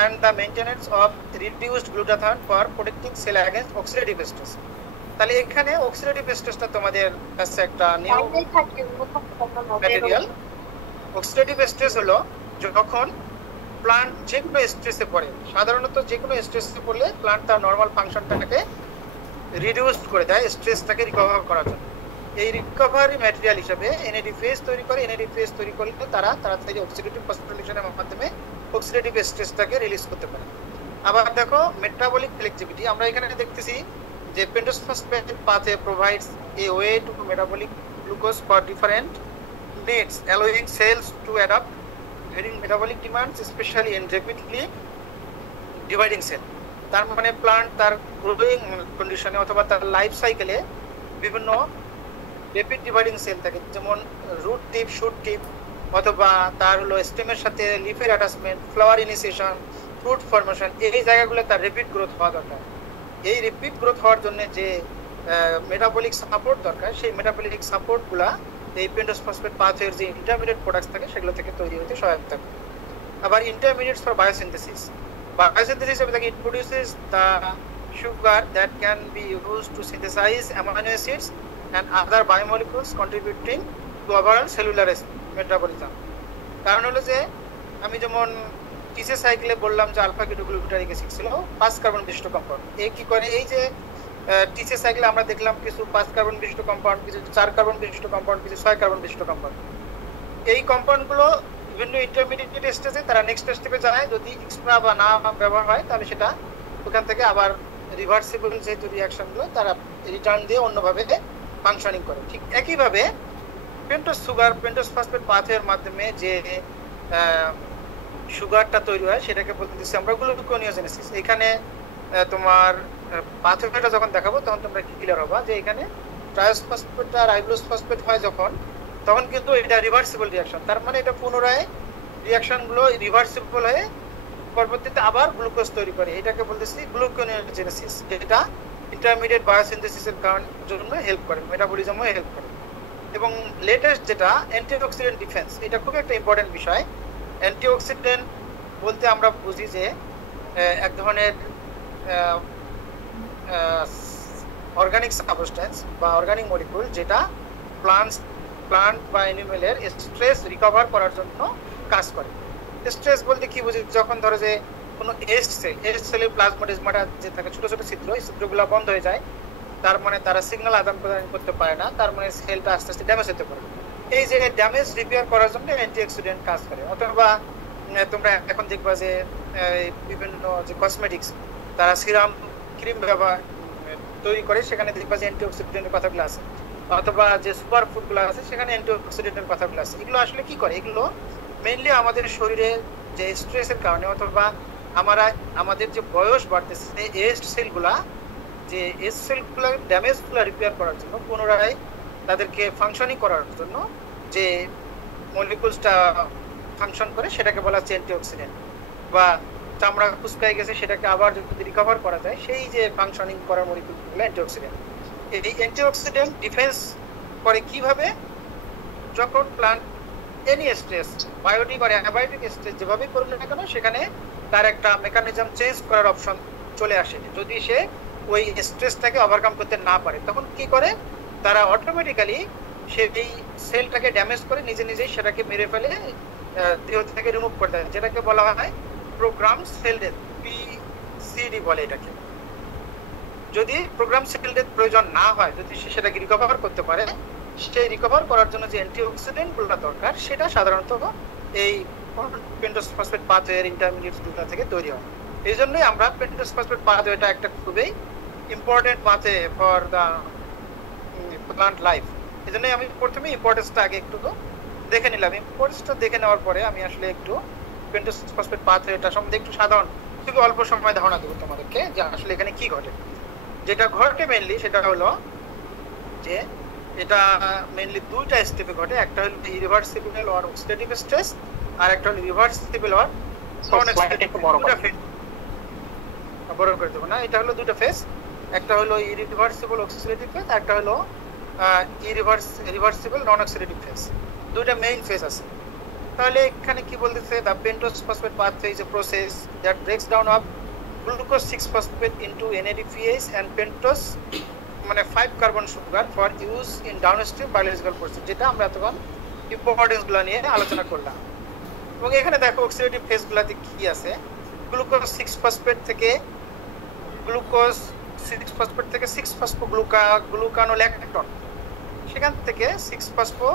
and the maintenance of reduced glutathione for protecting cell against oxidative stress. তাহলে এখানে অক্সিডেটিভ স্ট্রেসটা তোমাদের কাছে একটা নিউ ম্যাটেরিয়াল। অক্সিডেটিভ স্ট্রেস হলো যখন প্লান্ট যে কোনো স্ট্রেসে পড়ে, সাধারণত যে কোনো স্ট্রেসে পড়লে প্লান্ট তার নর্মাল ফাংশনটাকে রিডিউস করে দেয় স্ট্রেসটাকে রিকভার করার জন্য। এই রিকভারি ম্যাটেরিয়াল হিসেবে এনএডি ফেজ তৈরি করে। এনএডি ফেজ তৈরি করলে তারা তাড়াতাড়ি অক্সিডেটিভ ফসফোরিলেশনের মাধ্যমে অক্সিডেটিভ স্ট্রেসটাকে রিলিজ করতে পারে। আবার দেখো মেটাবলিক ফ্লেক্সিবিলিটি, আমরা এখানে দেখতেছি যে pentose phosphate pathway provides a way to metabolic glucose for different needs, allowing cells to adapt varying metabolic demands, especially in rapidly dividing cell. তার মানে প্লান্ট তার গ্রোয়িং কন্ডিশনে অথবা তার লাইফ সাইকেলে বিভিন্ন রেপিড ডিভাইডিং সেল থাকে, যেমন রুট টিপ, শুট টিপ, অথবা তার হলো স্টেমের সাথে লিফের attachment, flower initiation, fruit formation, এই জায়গাগুলো তার রেপিড গ্রোথ হওয়া দরকার। এই রেপিড গ্রোথ হওয়ার জন্য যে মেটাবলিক সাপোর্ট দরকার, সেই মেটাবলিক সাপোর্টগুলা এই পেন্টোজ ফসফেট পাথওয়ের যে ইন্টারমিডিয়েট প্রোডাক্টস থাকে সেগুলো থেকে তৈরি হতে সহায়তা করে। আবার ইন্টারমিডিয়েটস ফর বায়োসিনথেসিস, বায়োসিনথেসিস হিসেবে it produces the sugar that can be used to synthesize amino acids and other biomolecules contributing to overall cellular metabolism. কারণ হলো যে আমি যেমন টিসে সাইকেলে বললাম যে আলফা কিটোগ্লুটারিক অ্যাসিড ছিল 5 কার্বন বিশিষ্ট কম্পাউন্ড। এই কি করে, এই যে টিসে সাইকেলে আমরা দেখলাম কিছু 5 কার্বন বিশিষ্ট কম্পাউন্ড, কিছু 4 কার্বন বিশিষ্ট কম্পাউন্ড, কিছু 6 কার্বন বিশিষ্ট কম্পাউন্ড। এই কম্পাউন্ডগুলো বিভিন্ন ইন্টারমিডিয়েট স্টেজে তারা নেক্সট স্টেপে যায়। যদি এক্সট্রা বা না ব্যবহার হয় তাহলে সেটা ওখান থেকে আবার রিভার্সিবল যেহেতু রিয়াকশনগুলো তারা রিটার্ন দিয়ে অন্যভাবে ফাংশনিং করে। ঠিক একইভাবে পেন্টোজ সুগার, পেন্টোজ ফসফেট পাথওয়ের মাধ্যমে যে সুগারটা তৈরি হয় সেটাকে বলতেছি আমরা গ্লুকোনিওজেনেসিস। এখানে তোমার পাথওয়েটা যখন দেখাবো তখন তোমরা ক্লিয়ার হবা যে এখানে ট্রায়োস ফসফেট আর রাইবোজ ফসফেট হয় যখন, তখন কিন্তু এটা রিভার্সিবল রিয়াকশন। তার মানে এটা পুনরায় রিয়াকশনগুলো রিভার্সিবল হয়ে পরবর্তীতে আবার গ্লুকোজ তৈরি করে। এটাকে বলতেছি গ্লুকোনিওজেনেসিস, যেটা ইন্টারমিডিয়েট বায়োসিনথেসিসের জন্য হেল্প করে, মেটাবলিজমও হেল্প করে। এবং লেটেস্ট যেটা অ্যান্টিঅক্সিডেন্ট ডিফেন্স, এটা খুব একটা ইম্পর্টেন্ট বিষয়। অ্যান্টিঅক্সিডেন্ট বলতে আমরা বুঝি যে এক ধরনের অর্গানিক সাবস্টেন্স বা অর্গানিক মলিকুল যেটা প্লান্ট বা অ্যানিমেলের স্ট্রেস রিকভার করার জন্য কাজ করে। স্ট্রেস বলতে কি বুঝি, যখন ধরো যে কোনো এস্ট সেলের প্লাজমোডেজমাটা যে থাকে ছোট ছোট ছিদ্র, এই ছিদ্রগুলো বন্ধ হয়ে যায়, তার মানে তারা সিগন্যাল আদান প্রদান করতে পারে না, তার মানে সেলটা আস্তে আস্তে ড্যামেজ হতে পারে। এই যে ড্যামেজ রিপেয়ার করার জন্য অ্যান্টিঅক্সিডেন্ট কাজ করে। অথবা তোমরা এখন দেখবা যে বিভিন্ন যে কসমেটিক্স তারা সিরাম ক্রিম ব্যবহার তৈরি করে, সেখানে দেখবা যে অ্যান্টিঅক্সিডেন্টের কথাগুলো আছে। অথবা যে সুপার ফুডগুলো আছে সেখানে অ্যান্টিঅক্সিডেন্টের কথাগুলো আছে। এগুলো আসলে কি করে, এগুলো মেইনলি আমাদের শরীরে যে স্ট্রেসের কারণে অথবা আমাদের যে বয়স বাড়তেছে, এস্ট সেলগুলা, যে এস্ট সেলগুলো ড্যামেজগুলো রিপেয়ার করার জন্য, পুনরায় তাদেরকে ফাংশনিং করার জন্য যে মলিকুলসটা ফাংশন করে সেটাকে বলা হচ্ছে অ্যান্টিঅক্সিডেন্ট। বা চামড়া কুচকাই গেছে সেটাকে আবার যদি রিকভার করা যায়, সেই যে ফাংশনিং করার মলিকুলগুলো অ্যান্টিঅক্সিডেন্ট। এই অ্যান্টিঅক্সিডেন্ট ডিফেন্স করে কিভাবে, যখন প্লান্ট এনি স্ট্রেস, বায়োটিক আর অ্যাবায়োটিক স্ট্রেস যেভাবেই করুন না কেন, সেখানে তার একটা মেকানিজম চেঞ্জ করার অপশন চলে আসে। যদি সে ওই স্ট্রেসটাকে ওভারকাম করতে না পারে, তখন কি করে, তারা অটোমেটিক্যালি সেই সেলটাকে ড্যামেজ করে নিজে নিজেই সেটাকে মেরে ফেলে, দেহ থেকে রিমুভ করে দেয়, যেটাকে বলা হয় প্রোগ্রাম সেল ডেথ, পিসিডি বলে এটাকে। যদি প্রোগ্রাম সেল ডেথ প্রয়োজন না হয়, যদি সে সেটাকে রিকভার করতে পারে, সেই রিকভার করার জন্য যে অ্যান্টিঅক্সিডেন্টগুলো দরকার সেটা সাধারণত এই পেন্টোজ ফসফেট পাথওয়ের ইন্টারমিডিয়েটসগুলো থেকে তৈরি হয়। এই জন্যই আমরা পেন্টোজ ফসফেট পাথওয়েটা একটা খুবই important pathway for the plant life. এই জন্যই আমি প্রথমে ইম্পর্টেন্সটা আগে একটু দেখে নিলাম। ইম্পর্টেন্সটা দেখে নেওয়ার পরে আমি আসলে একটু পেন্টোজ ফসফেট পাথওয়েটা সম্বন্ধে একটু সাধারণ খুবই অল্প সময় ধারণা দেবো তোমাদেরকে, যে আসলে এখানে কি ঘটে। যেটা ঘটে মেনলি সেটা হলো যে এটা মেনলি দুইটা স্টেপে ঘটে। একটা হলো ইরিভার্সিবল অর অক্সিডেটিভ স্ট্রেস, আর একটা হলো রিভার্সিবল অর নন অক্সিডেটিভ। বড় করে দেবো না, এটা হলো দুটো ফেজ। একটা হলো ইরিভার্সিবল অক্সিডেটিভ ফেজ, একটা হলো রিভার্সিবল নন অক্সিডেটিভ ফেজ। দুইটা মেইন ফেজ আছে। তাহলে এখানে কি বলতেছে, the pentose phosphate pathway is a process that breaks down of glucose 6 phosphate into NADPH and pentose মানে 5 carbon sugar for use in downstream biological process, যেটা আমরা এতক্ষণ ইম্পর্টেন্স গুলো নিয়ে আলোচনা করলাম। এবং এখানে দেখো অক্সিডেটিভ ফেজ গুলাতে কি আছে, গ্লুকোজ 6 ফসফেট থেকে 6 ফসফো গ্লুকানোল্যাকটন, সেখান থেকে 6 ফসফো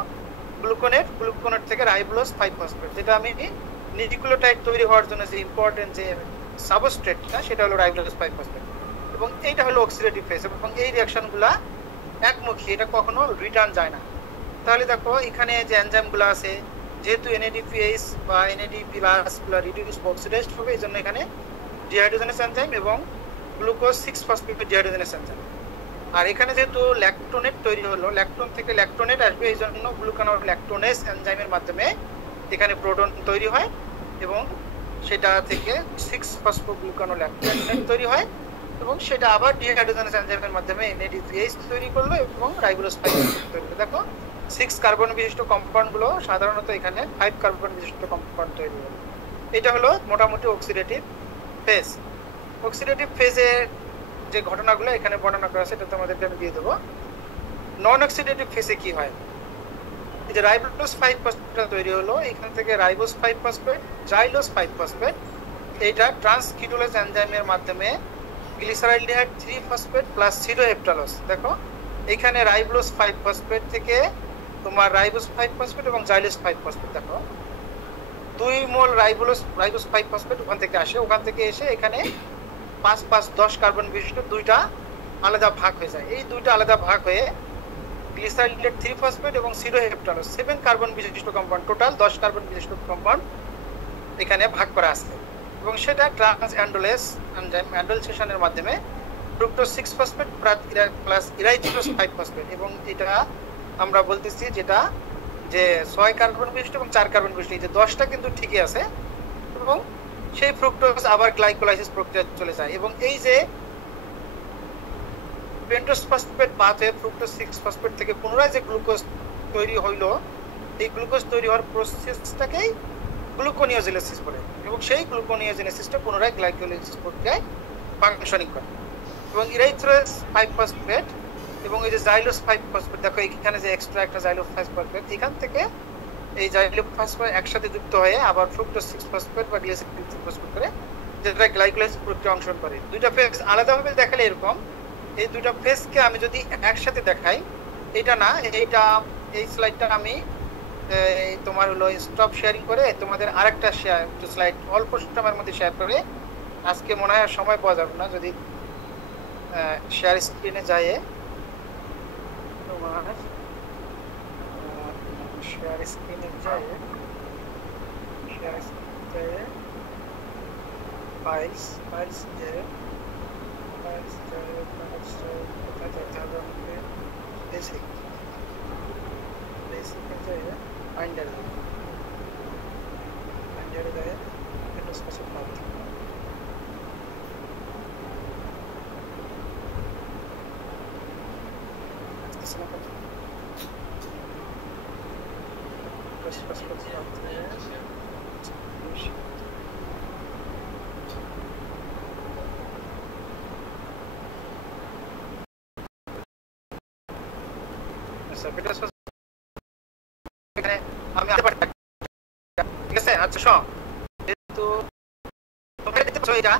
গ্লুকোনেট থেকে রাইবোলোজ 5 ফসফেট, যেটা আমি নিউক্লিওটাইড তৈরি হওয়ার জন্য যে ইম্পর্টেন্ট যে সাবস্ট্রেটটা সেটা হলো রাইবোলোজ 5 ফসফেট। এবং এইটা হলো অক্সিডেটিভ ফেজ এবং এই রিঅ্যাকশনগুলা একমুখী, এটা কখনো রিটার্ন যায় না। তাহলে দেখো এখানে যে এনজাইমগুলো আছে, যেহেতু NADPH বা NAD+ গুলো রিডিউস অক্সিডাইজ হবে, এই জন্য এখানে ডিহাইড্রোজেনেস এনজাইম এবং গ্লুকোজ 6 ফসফেট ডিহাইড্রোজেনেস এনজাইম। আর এখানে যেহেতু ল্যাকটোনেট তৈরি হলো, ল্যাকটোন থেকে ল্যাকটোনেট আসবে, এই জন্য গ্লুকানোল্যাকটোনেস এনজাইমের মাধ্যমে এখানে প্রোটন তৈরি হয় এবং সেটা থেকে 6 ফসফোগ্লুকানোল্যাকটোনেট তৈরি হয় এবং সেটা আবার ডিহাইড্রোজেনেস এনজাইমের মাধ্যমে NADPH তৈরি করলো এবং রাইবোলোজ 5 তৈরি করলো। দেখো 6 কার্বন বিশিষ্ট কম্পাউন্ড গুলো সাধারণত এখানে 5 কার্বন বিশিষ্ট কম্পাউন্ড তৈরি হলো। এটা হলো মোটামুটি অক্সিডেটিভ ফেজ। অক্সিডেটিভ ফেজের যে ঘটনাগুলো এখানে বর্ণনা করা আছে, এটা তোমাদেরকে আমি দিয়ে দেবো। নন অক্সিডেটিভ ফেজে কি হয়, এই যে রাইবোলোজ 5 ফসফেট তৈরি হলো, এখান থেকে রাইবোজ 5 ফসফেট, জাইলোজ 5 ফসফেট, এইটা ট্রান্সকিটোলেজ এনজাইমের মাধ্যমে গ্লিসারাইলডিহাইড 3 ফসফেট প্লাস সিডোহেপ্টালোজ। দেখো এখানে রাইবোলোজ 5 ফসফেট থেকে তোমার রাইবোজ 5 ফসফেট এবং জাইলোজ 5 ফসফেট, দেখো 2 মোল রাইবোজ 5 ফসফেট ওখান থেকে আসে, ওখান থেকে এসে এখানে 5-5-10 কার্বন বিশিষ্ট দুইটা আলাদা ভাগ হয়ে যায়। এই দুইটা আলাদা ভাগ হয়ে গ্লিসারাইলডিহাইড 3 ফসফেট এবং সিডোহেপ্টালোজ 7 কার্বন বিশিষ্ট কম্পাউন্ড, টোটাল 10 কার্বন বিশিষ্ট কম্পাউন্ড এখানে ভাগ করা আছে এবং সেটা ট্রান্স অ্যান্ডোলেস এনজাইম অ্যান্ডোলসেশনের মাধ্যমে ফ্রুক্টোজ 6 ফসফেট প্লাস ইরাইথ্রোজ 5 ফসফেট, এবং এটা আমরা বলতেছি যেটা যে 6 কার্বন বিশিষ্ট এবং 4 কার্বন বিশিষ্ট, এই যে 10টা কিন্তু ঠিকই আছে এবং সেই ফ্রুক্টোজ আবার গ্লাইকোলাইসিস প্রক্রিয়া চলে যায় এবং এই যে pentose phosphate pathway fructose 6 phosphate থেকে পুনরায় যে গ্লুকোজ তৈরি হইলো, এই গ্লুকোজ তৈরি হওয়ার প্রসেসটাকেই গ্লুকোনিওজেনেসিস বলে এবং সেই গ্লুকোনিওজেনেসিসটা পুনরায় গ্লাইকোলাইসিস প্রক্রিয়ায় ফাংশনিং করে। এবং ইরাইথ্রোজ 5 ফসফেট এবং এই যে জাইলোজ 5 ফসফেট, দেখো এখানে যে এক্সট্রা একটা জাইলোজ 5 ফসফেট, এখান থেকে এই জাইলোজ ফসফেট একসাথে যুক্ত হয়ে আবার ফ্রুক্টোজ 6 ফসফেট বা গ্লিসারিল 6 ফসফেট করে, যেটা গ্লাইকোলাইসিস প্রক্রিয়া অংশগ্রহণ করে। দুইটা ফেজ আলাদাভাবে দেখালে এরকম, এই দুইটা ফেজকে আমি যদি একসাথে দেখাই, এটা না, এইটা এই স্লাইডটা আমি তোমার হলো স্টপ শেয়ারিং করে তোমাদের আরেকটা স্লাইড অল্প সময়ের মধ্যে শেয়ার করে, আজকে মনে হয় সময় পাওয়া যাবে না, যদি শেয়ার স্ক্রিনে যায় তোমার শেয়ার স্ক্রিনে যায় ফাইলস যায় কোথায় যেতে হবে আমাকে, বেসিক যায় আইন্ডারে যায় পেন্টোজ ফসফেট পাথওয়ে। আমি ঠিক আছে, আচ্ছা শোনো, যেহেতু তোমরা দেখতে পাচ্ছ এটা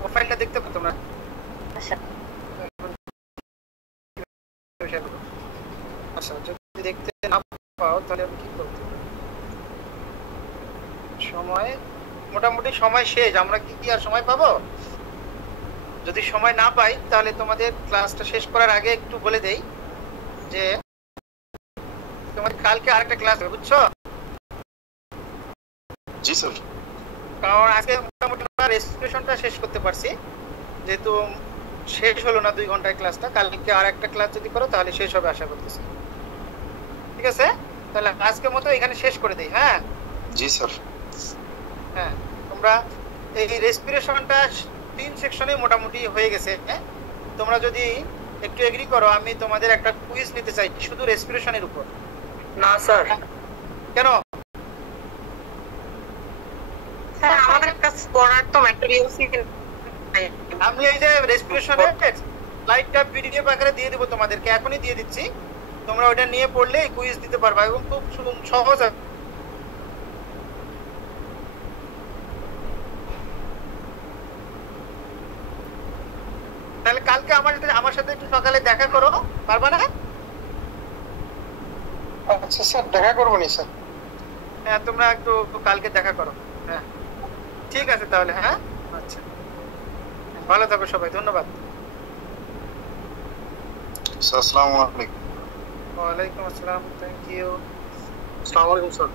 প্রোফাইলটা দেখতে পাচ্ছ তোমরা, আচ্ছা যদি দেখতে না পাও তাহলে আমি কি করতে, সময় মোটামুটি সময় শেষ, আমরা কি আর সময় পাবো? যদি সময় না পাই তাহলে তোমাদের ক্লাসটা শেষ করার আগে একটু বলে দেই যে তোমাদের কালকে আরেকটা ক্লাস হবে, বুঝছো? জি স্যার। কারণ আজকে মোটামুটি আমরা রেজিস্ট্রেশনটা শেষ করতে পারছি, যেহেতু শেষ হলো না 2 ঘন্টার ক্লাসটা, কালকে আর একটা ক্লাস যদি করো তাহলে শেষ হবে আশা করতেছি। ঠিক আছে, তাহলে আজকের মতো এখানে শেষ করে দেই। হ্যাঁ জি স্যার। হ্যাঁ, তোমরা এই রেসপিরেশনটা 3 সেকশনে মোটামুটি হয়ে গেছে। তোমরা যদি একটু এগ্রি করো, আমি তোমাদের একটা কুইজ নিতে চাই শুধু রেসপিরেশনের উপর। না স্যার, কেন? স্যার আমাদের কাছে পড়ার তো ম্যাটেরিয়ালস নাই। আমি এই যে রেসপিরেশনের স্লাইডটা পিডিএফ আকারে দিয়ে দেবো তোমাদেরকে, এখনই দিয়ে দিচ্ছি, তোমরা ওটা নিয়ে পড়লে কুইজ দিতে পারবা এবং খুব সহজ। তাহলে কালকে আমার সাথে একটু সকালে দেখা করো, পারবা না? আচ্ছা স্যার, দেখা করবো নি স্যার। হ্যাঁ, তোমরা একটু কালকে দেখা করো। হ্যাঁ ঠিক আছে তাহলে। হ্যাঁ আচ্ছা, ভালো থাকো সবাই, ধন্যবাদ। আসসালামু আলাইকুম। ওয়ালাইকুম আসসালাম, থ্যাংক ইউ। আসসালামু আলাইকুম স্যার।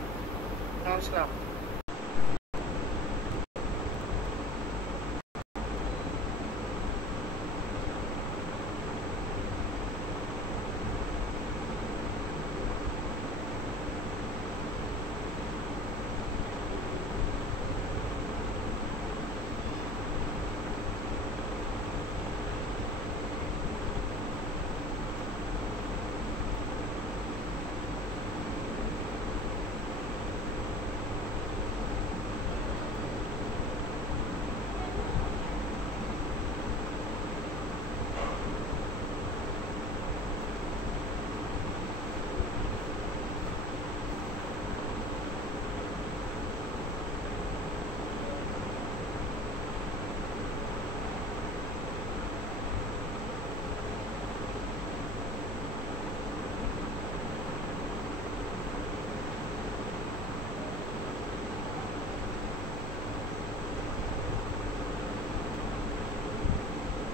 আসসালাম।